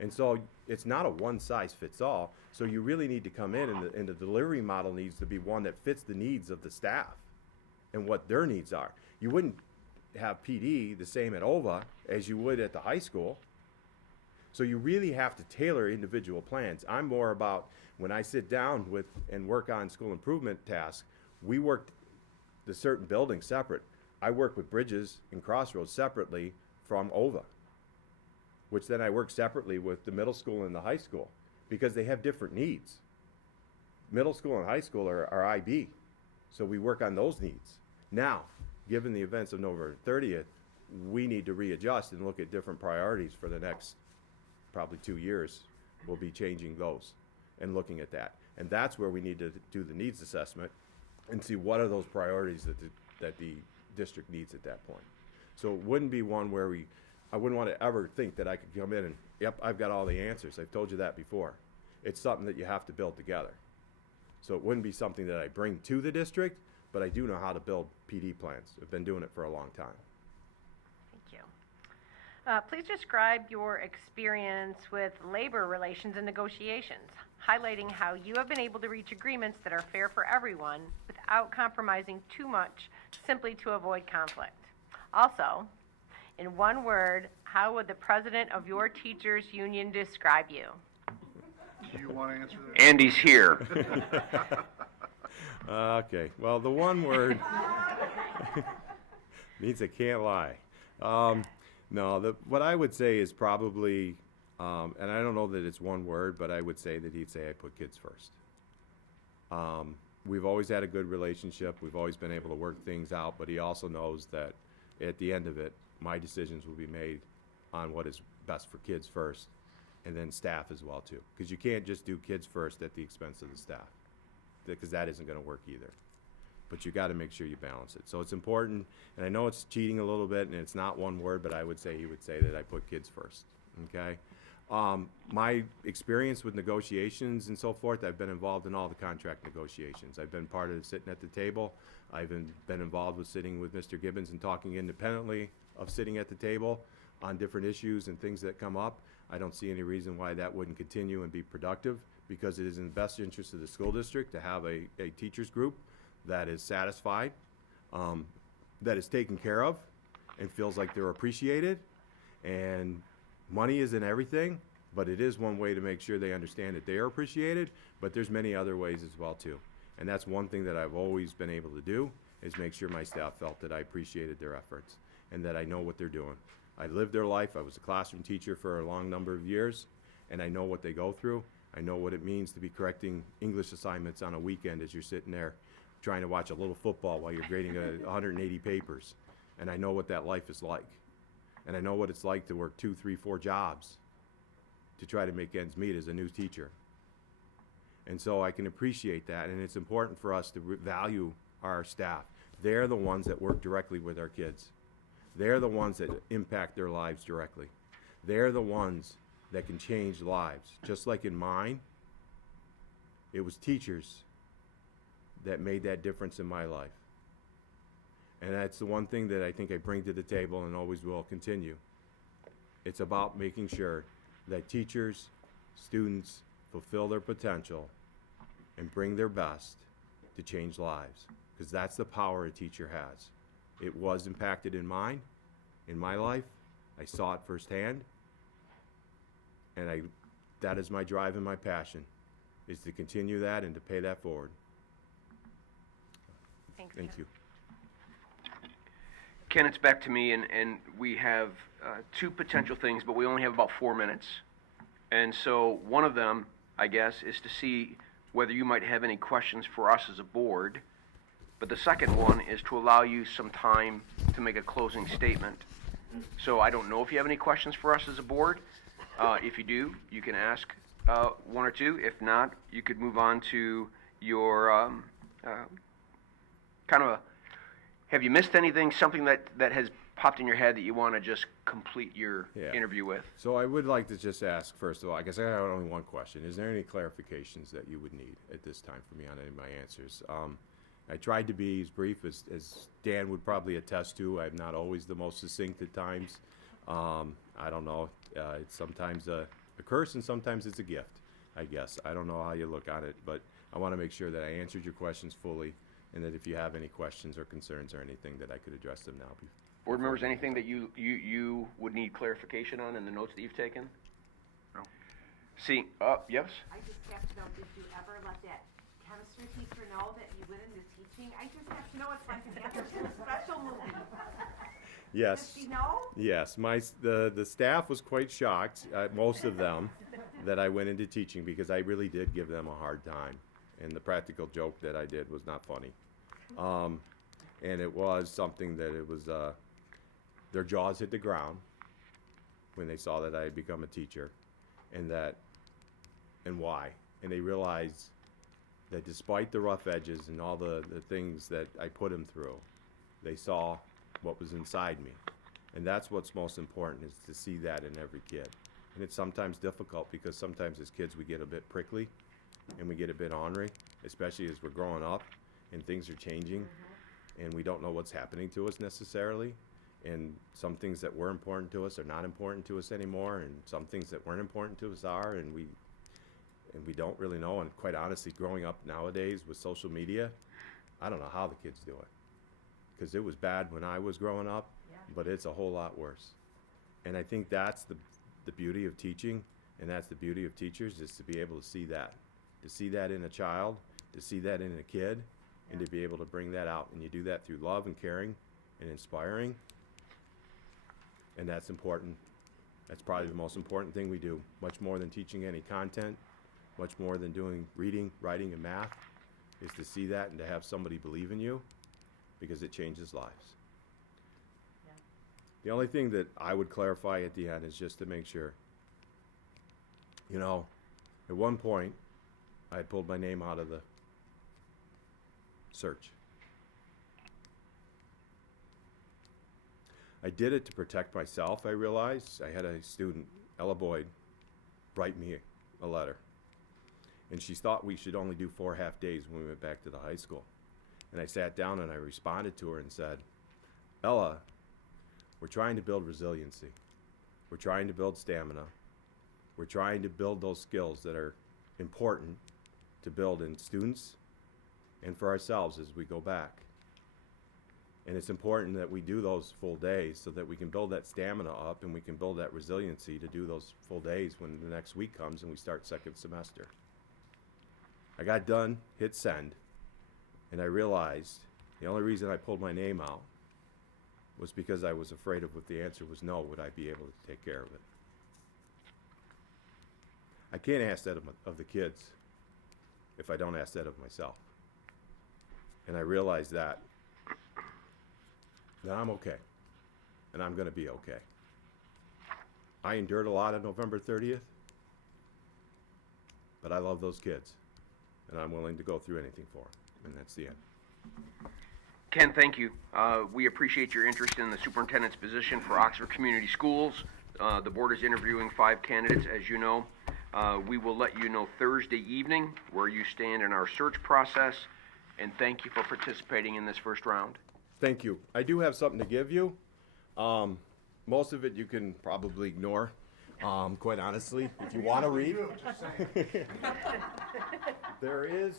And so it's not a one-size-fits-all. So you really need to come in, and the delivery model needs to be one that fits the needs of the staff and what their needs are. You wouldn't have PD the same at OVA as you would at the high school. So you really have to tailor individual plans. I'm more about, when I sit down with and work on school improvement tasks, we work the certain buildings separate. I work with Bridges and Crossroads separately from OVA, which then I work separately with the middle school and the high school, because they have different needs. Middle school and high school are IB, so we work on those needs. Now, given the events of November 30th, we need to readjust and look at different priorities for the next probably 2 years. We'll be changing those and looking at that. And that's where we need to do the needs assessment and see what are those priorities that the district needs at that point. So it wouldn't be one where I wouldn't want to ever think that I could come in and, yep, I've got all the answers. I've told you that before. It's something that you have to build together. So it wouldn't be something that I bring to the district, but I do know how to build PD plans. I've been doing it for a long time. Thank you. Please describe your experience with labor relations and negotiations, highlighting how you have been able to reach agreements that are fair for everyone without compromising too much simply to avoid conflict. Also, in one word, how would the president of your teachers union describe you? Do you want to answer that? Andy's here. Okay, well, the one word means I can't lie. No, what I would say is probably, and I don't know that it's one word, but I would say that he'd say I put kids first. We've always had a good relationship. We've always been able to work things out, but he also knows that at the end of it, my decisions will be made on what is best for kids first, and then staff as well too. Because you can't just do kids first at the expense of the staff, because that isn't going to work either. But you got to make sure you balance it. So it's important, and I know it's cheating a little bit, and it's not one word, but I would say he would say that I put kids first. Okay. My experience with negotiations and so forth, I've been involved in all the contract negotiations. I've been part of sitting at the table. I've been involved with sitting with Mr. Gibbons and talking independently of sitting at the table on different issues and things that come up. I don't see any reason why that wouldn't continue and be productive, because it is in the best interest of the school district to have a teachers group that is satisfied, that is taken care of, and feels like they're appreciated. And money isn't everything, but it is one way to make sure they understand that they are appreciated, but there's many other ways as well too. And that's one thing that I've always been able to do, is make sure my staff felt that I appreciated their efforts and that I know what they're doing. I lived their life. I was a classroom teacher for a long number of years, and I know what they go through. I know what it means to be correcting English assignments on a weekend as you're sitting there trying to watch a little football while you're grading 180 papers. And I know what that life is like. And I know what it's like to work 2, 3, 4 jobs to try to make ends meet as a new teacher. And so I can appreciate that, and it's important for us to value our staff. They're the ones that work directly with our kids. They're the ones that impact their lives directly. They're the ones that can change lives. Just like in mine, it was teachers that made that difference in my life. And that's the one thing that I think I bring to the table and always will continue. It's about making sure that teachers, students fulfill their potential and bring their best to change lives, because that's the power a teacher has. It was impacted in my life, I saw it firsthand, and that is my drive and my passion, is to continue that and to pay that forward. Thanks, Thank Ken. you. Ken, it's back to me, and we have two potential things, but we only have about 4 minutes. And so one of them, I guess, is to see whether you might have any questions for us as a board. But the second one is to allow you some time to make a closing statement. So I don't know if you have any questions for us as a board. If you do, you can ask one or two. If not, you could move on to your have you missed anything, something that has popped in your head that you want to just complete your interview with? So I would like to just ask, first of all, I guess I have only one question. Is there any clarifications that you would need at this time for me on any of my answers? I tried to be as brief as Dan would probably attest to. I'm not always the most succinct at times. I don't know. It's sometimes a curse and sometimes it's a gift, I guess. I don't know how you look on it, but I want to make sure that I answered your questions fully, and that if you have any questions or concerns or anything, that I could address them now. Board members, anything that you would need clarification on in the notes that you've taken? No. See, yes? I just have to know, did you ever let that chemistry teacher know that you went into teaching? I just have to know, it's like an answer to a special movie. Yes. Does she know? Yes, the staff was quite shocked, most of them, that I went into teaching, because I really did give them a hard time, and the practical joke that I did was not funny, and it was something that it was their jaws hit the ground when they saw that I had become a teacher, and why, and they realized that despite the rough edges and all the things that I put them through, they saw what was inside me. And that's what's most important, is to see that in every kid. And it's sometimes difficult, because sometimes as kids we get a bit prickly and we get a bit ornery, especially as we're growing up and things are changing and we don't know what's happening to us necessarily. And some things that were important to us are not important to us anymore, and some things that weren't important to us are, and we don't really know. And quite honestly, growing up nowadays with social media, I don't know how the kids do it, because it was bad when I was growing up, but it's a whole lot worse. And I think that's the beauty of teaching, and that's the beauty of teachers, is to be able to see that in a child, to see that in a kid, and to be able to bring that out. And you do that through love and caring and inspiring, and that's important. That's probably the most important thing we do, much more than teaching any content, much more than doing reading, writing, and math, is to see that and to have somebody believe in you, because it changes lives. The only thing that I would clarify at the end is just to make sure, at one point, I had pulled my name out of the search. I did it to protect myself, I realized. I had a student, Ella Boyd, write me a letter. And she thought we should only do 4 half days when we went back to the high school. And I sat down and I responded to her and said, Ella, we're trying to build resiliency. We're trying to build stamina. We're trying to build those skills that are important to build in students and for ourselves as we go back. And it's important that we do those full days so that we can build that stamina up and we can build that resiliency to do those full days when the next week comes and we start second semester. I got done, hit send, and I realized the only reason I pulled my name out was because I was afraid of, if the answer was no, would I be able to take care of it? I can't ask that of the kids if I don't ask that of myself. And I realized that I'm okay, and I'm going to be okay. I endured a lot on November 30th, but I love those kids, and I'm willing to go through anything for them, and that's the end. Ken, thank you. We appreciate your interest in the superintendent's position for Oxford Community Schools. The board is interviewing 5 candidates, as you know. We will let you know Thursday evening where you stand in our search process, and thank you for participating in this first round. Thank you. I do have something to give you. Most of it you can probably ignore, quite honestly, if you want to read. There is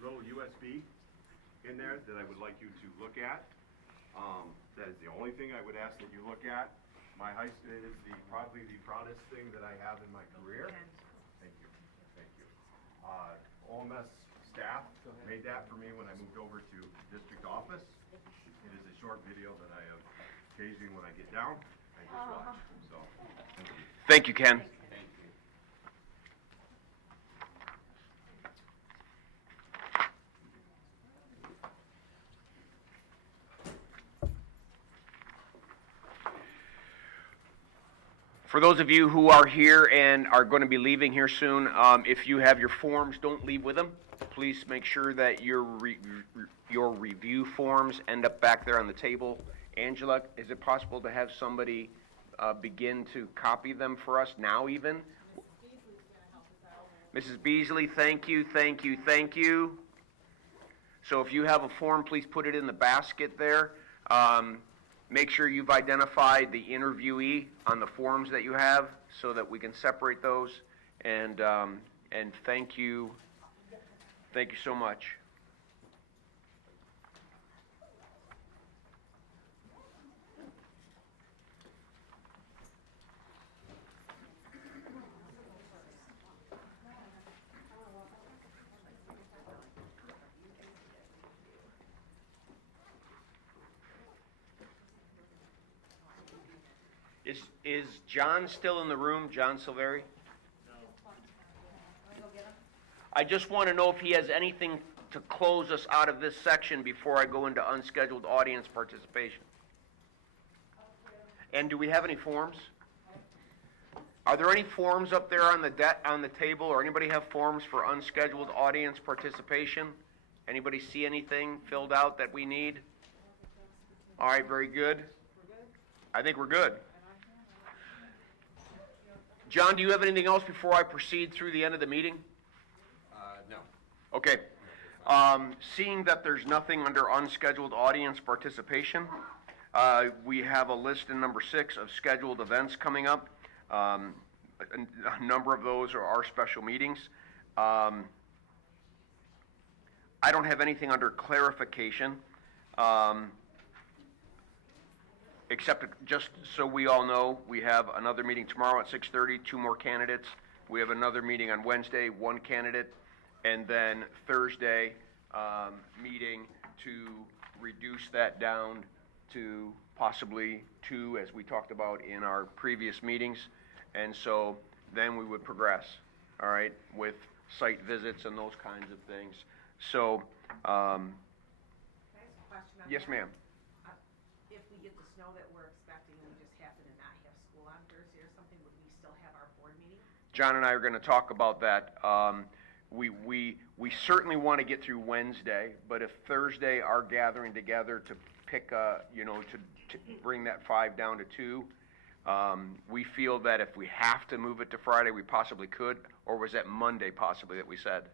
little USB in there that I would like you to look at. That is the only thing I would ask that you look at. My high school is probably the proudest thing that I have in my career. Thank you, thank you. OMS staff made that for me when I moved over to district office. It is a short video that I have occasionally when I get down, I just watch, so, thank you. Thank you, Ken. For those of you who are here and are going to be leaving here soon, if you have your forms, don't leave with them. Please make sure that your review forms end up back there on the table. Angela, is it possible to have somebody begin to copy them for us now even? Mrs. Beasley, thank you, thank you, thank you. So if you have a form, please put it in the basket there. Make sure you've identified the interviewee on the forms that you have so that we can separate those. And thank you. Thank you so much. Is John still in the room, John Silveri? I just want to know if he has anything to close us out of this section before I go into unscheduled audience participation. And do we have any forms? Are there any forms up there on the table, or anybody have forms for unscheduled audience participation? Anybody see anything filled out that we need? All right, very good. I think we're good. John, do you have anything else before I proceed through the end of the meeting? No. Okay. Seeing that there's nothing under unscheduled audience participation, we have a list in number 6 of scheduled events coming up. A number of those are our special meetings. I don't have anything under clarification. Except just so we all know, we have another meeting tomorrow at 6:30, 2 more candidates. We have another meeting on Wednesday, 1 candidate, and then Thursday meeting to reduce that down to possibly 2, as we talked about in our previous meetings. And so then we would progress, all right, with site visits and those kinds of things. So, Can I ask a question on yes, that? ma'am. If we get the snow that we're expecting and we just happen to not have school on Thursday or something, would we still have our board meeting? John and I are going to talk about that. We certainly want to get through Wednesday, but if Thursday our gathering together to pick to bring that 5 down to 2, we feel that if we have to move it to Friday, we possibly could, or was that Monday possibly that we said?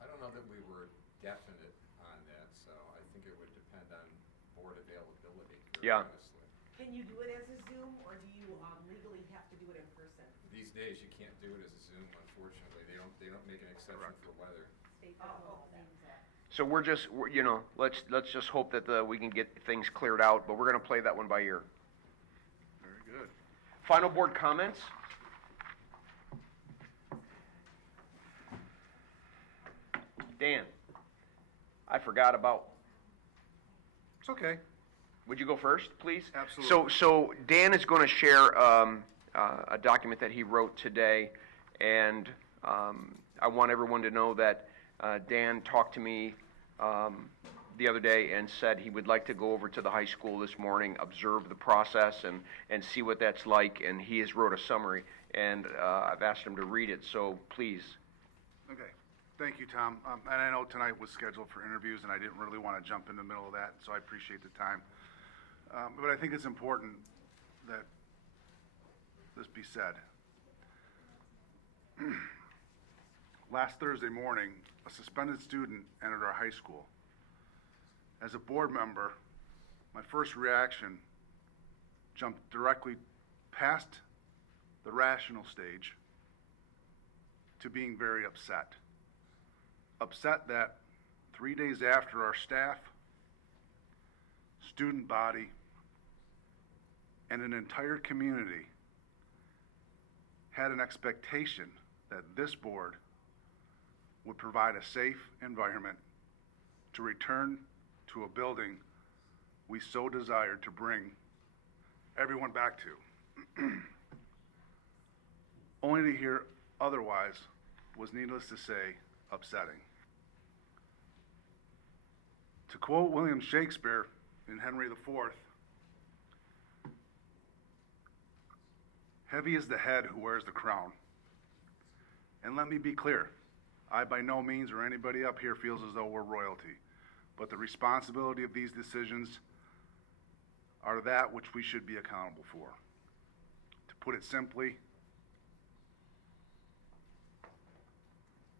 I don't know that we were definite on that, so I think it would depend on board availability, very Yeah. honestly. Can you do it as a Zoom, or do you legally have to do it in person? These days, you can't do it as a Zoom, unfortunately. They don't make an exception for weather. So let's just hope that we can get things cleared out, but we're going to play that one by ear. Very good. Final board comments? Dan, I forgot about, It's okay. would you go first, please? Absolutely. So Dan is going to share a document that he wrote today, and I want everyone to know that Dan talked to me the other day and said he would like to go over to the high school this morning, observe the process, and see what that's like, and he has wrote a summary, and I've asked him to read it, so please. Okay. Thank you, Tom. And I know tonight was scheduled for interviews, and I didn't really want to jump in the middle of that, so I appreciate the time. But I think it's important that this be said. Last Thursday morning, a suspended student entered our high school. As a board member, my first reaction jumped directly past the rational stage to being very upset. upset that 3 days after our staff, student body, and an entire community had an expectation that this board would provide a safe environment to return to a building we so desired to bring everyone back to. Only to hear otherwise was, needless to say, upsetting. To quote William Shakespeare in Henry IV, "Heavy is the head who wears the crown." And let me be clear, I by no means or anybody up here feels as though we're royalty, but the responsibility of these decisions are that which we should be accountable for. To put it simply,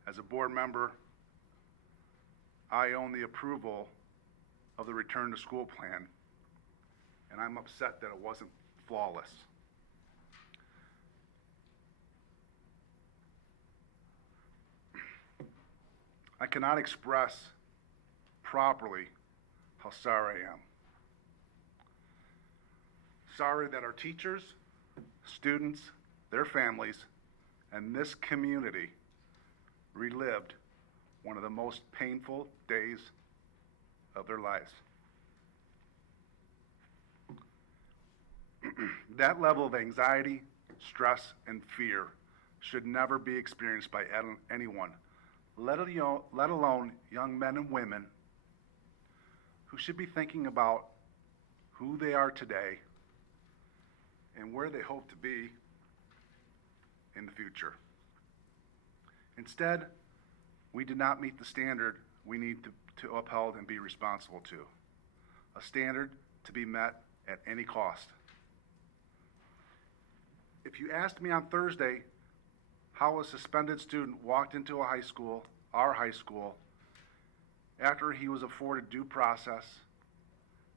as a board member, I own the approval of the return to school plan, and I'm upset that it wasn't flawless. I cannot express properly how sorry I am. Sorry that our teachers, students, their families, and this community relived one of the most painful days of their lives. That level of anxiety, stress, and fear should never be experienced by anyone, let alone young men and women who should be thinking about who they are today and where they hope to be in the future. Instead, we did not meet the standard we need to uphold and be responsible to, a standard to be met at any cost. If you asked me on Thursday how a suspended student walked into a high school, our high school, after he was afforded due process,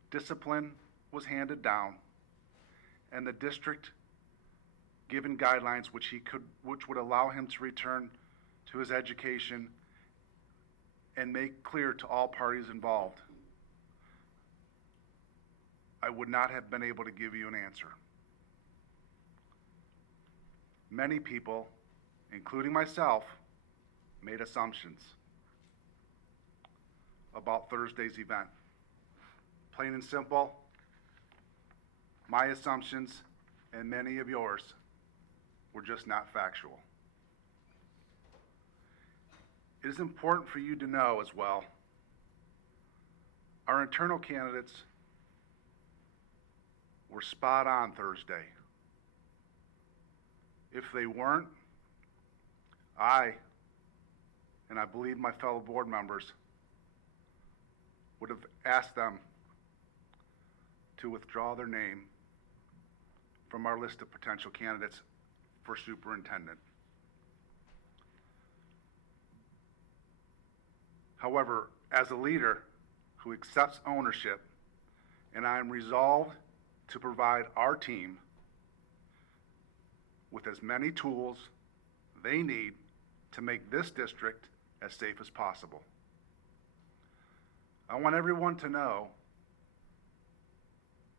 discipline was handed down, and the district given guidelines which would allow him to return to his education and make clear to all parties involved, I would not have been able to give you an answer. Many people, including myself, made assumptions about Thursday's event. Plain and simple, my assumptions and many of yours were just not factual. It is important for you to know as well, our internal candidates were spot on Thursday. If they weren't, and I believe my fellow board members, would have asked them to withdraw their name from our list of potential candidates for superintendent. However, as a leader who accepts ownership, and I am resolved to provide our team with as many tools they need to make this district as safe as possible. I want everyone to know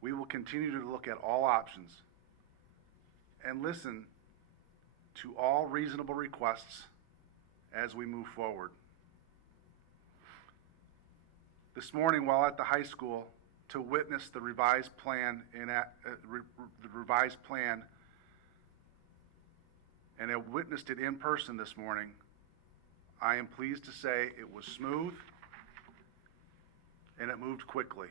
we will continue to look at all options and listen to all reasonable requests as we move forward. This morning, while at the high school, to witness the revised plan and I witnessed it in person this morning, I am pleased to say it was smooth and it moved quickly.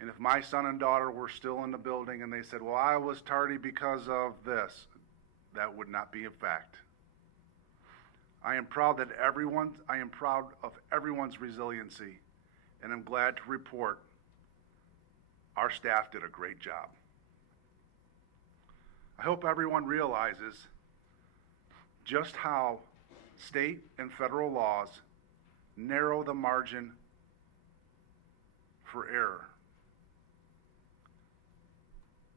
And if my son and daughter were still in the building and they said, well, I was tardy because of this, that would not be a fact. I am proud of everyone's resiliency, and I'm glad to report our staff did a great job. I hope everyone realizes just how state and federal laws narrow the margin for error.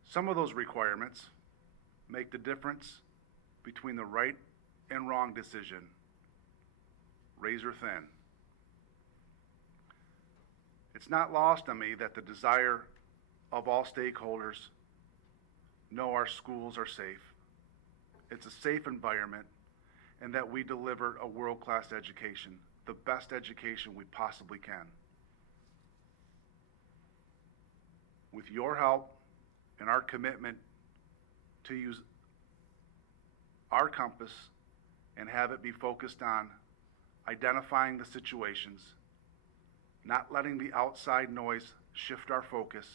Some of those requirements make the difference between the right and wrong decision razor thin. It's not lost on me that the desire of all stakeholders know our schools are safe. It's a safe environment, and that we deliver a world-class education, the best education we possibly can. With your help and our commitment to use our compass and have it be focused on identifying the situations, not letting the outside noise shift our focus,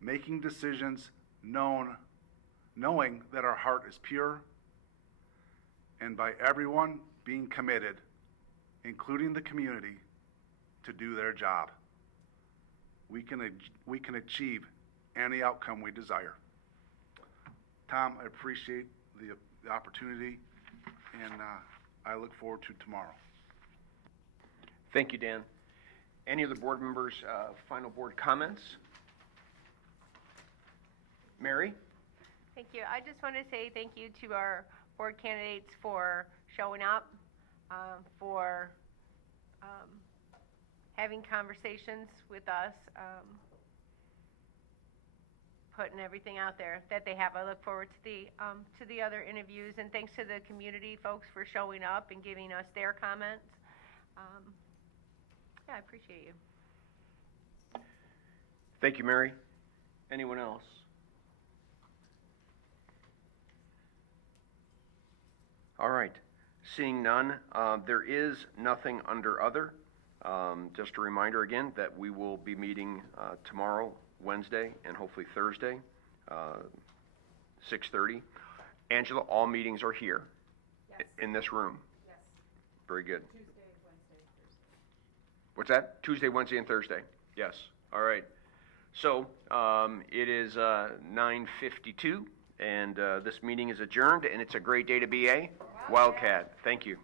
making decisions knowing that our heart is pure, and by everyone being committed, including the community, to do their job. We can achieve any outcome we desire. Tom, I appreciate the opportunity, and I look forward to tomorrow. Thank you, Dan. Any of the board members' final board comments? Mary? Thank you. I just want to say thank you to our board candidates for showing up, for having conversations with us, putting everything out there that they have. I look forward to the other interviews, and thanks to the community folks for showing up and giving us their comments. Yeah, I appreciate you. Thank you, Mary. Anyone else? All right. Seeing none, there is nothing under other. Just a reminder again that we will be meeting tomorrow, Wednesday, and hopefully Thursday, 6:30. Angela, all meetings are here in this room. Yes. Very good. Tuesday, Wednesday, Thursday. What's that? Tuesday, Wednesday, and Thursday. Yes. All right. So it is 9:52, and this meeting is adjourned, and it's a great day to be a Wildcat. Thank you.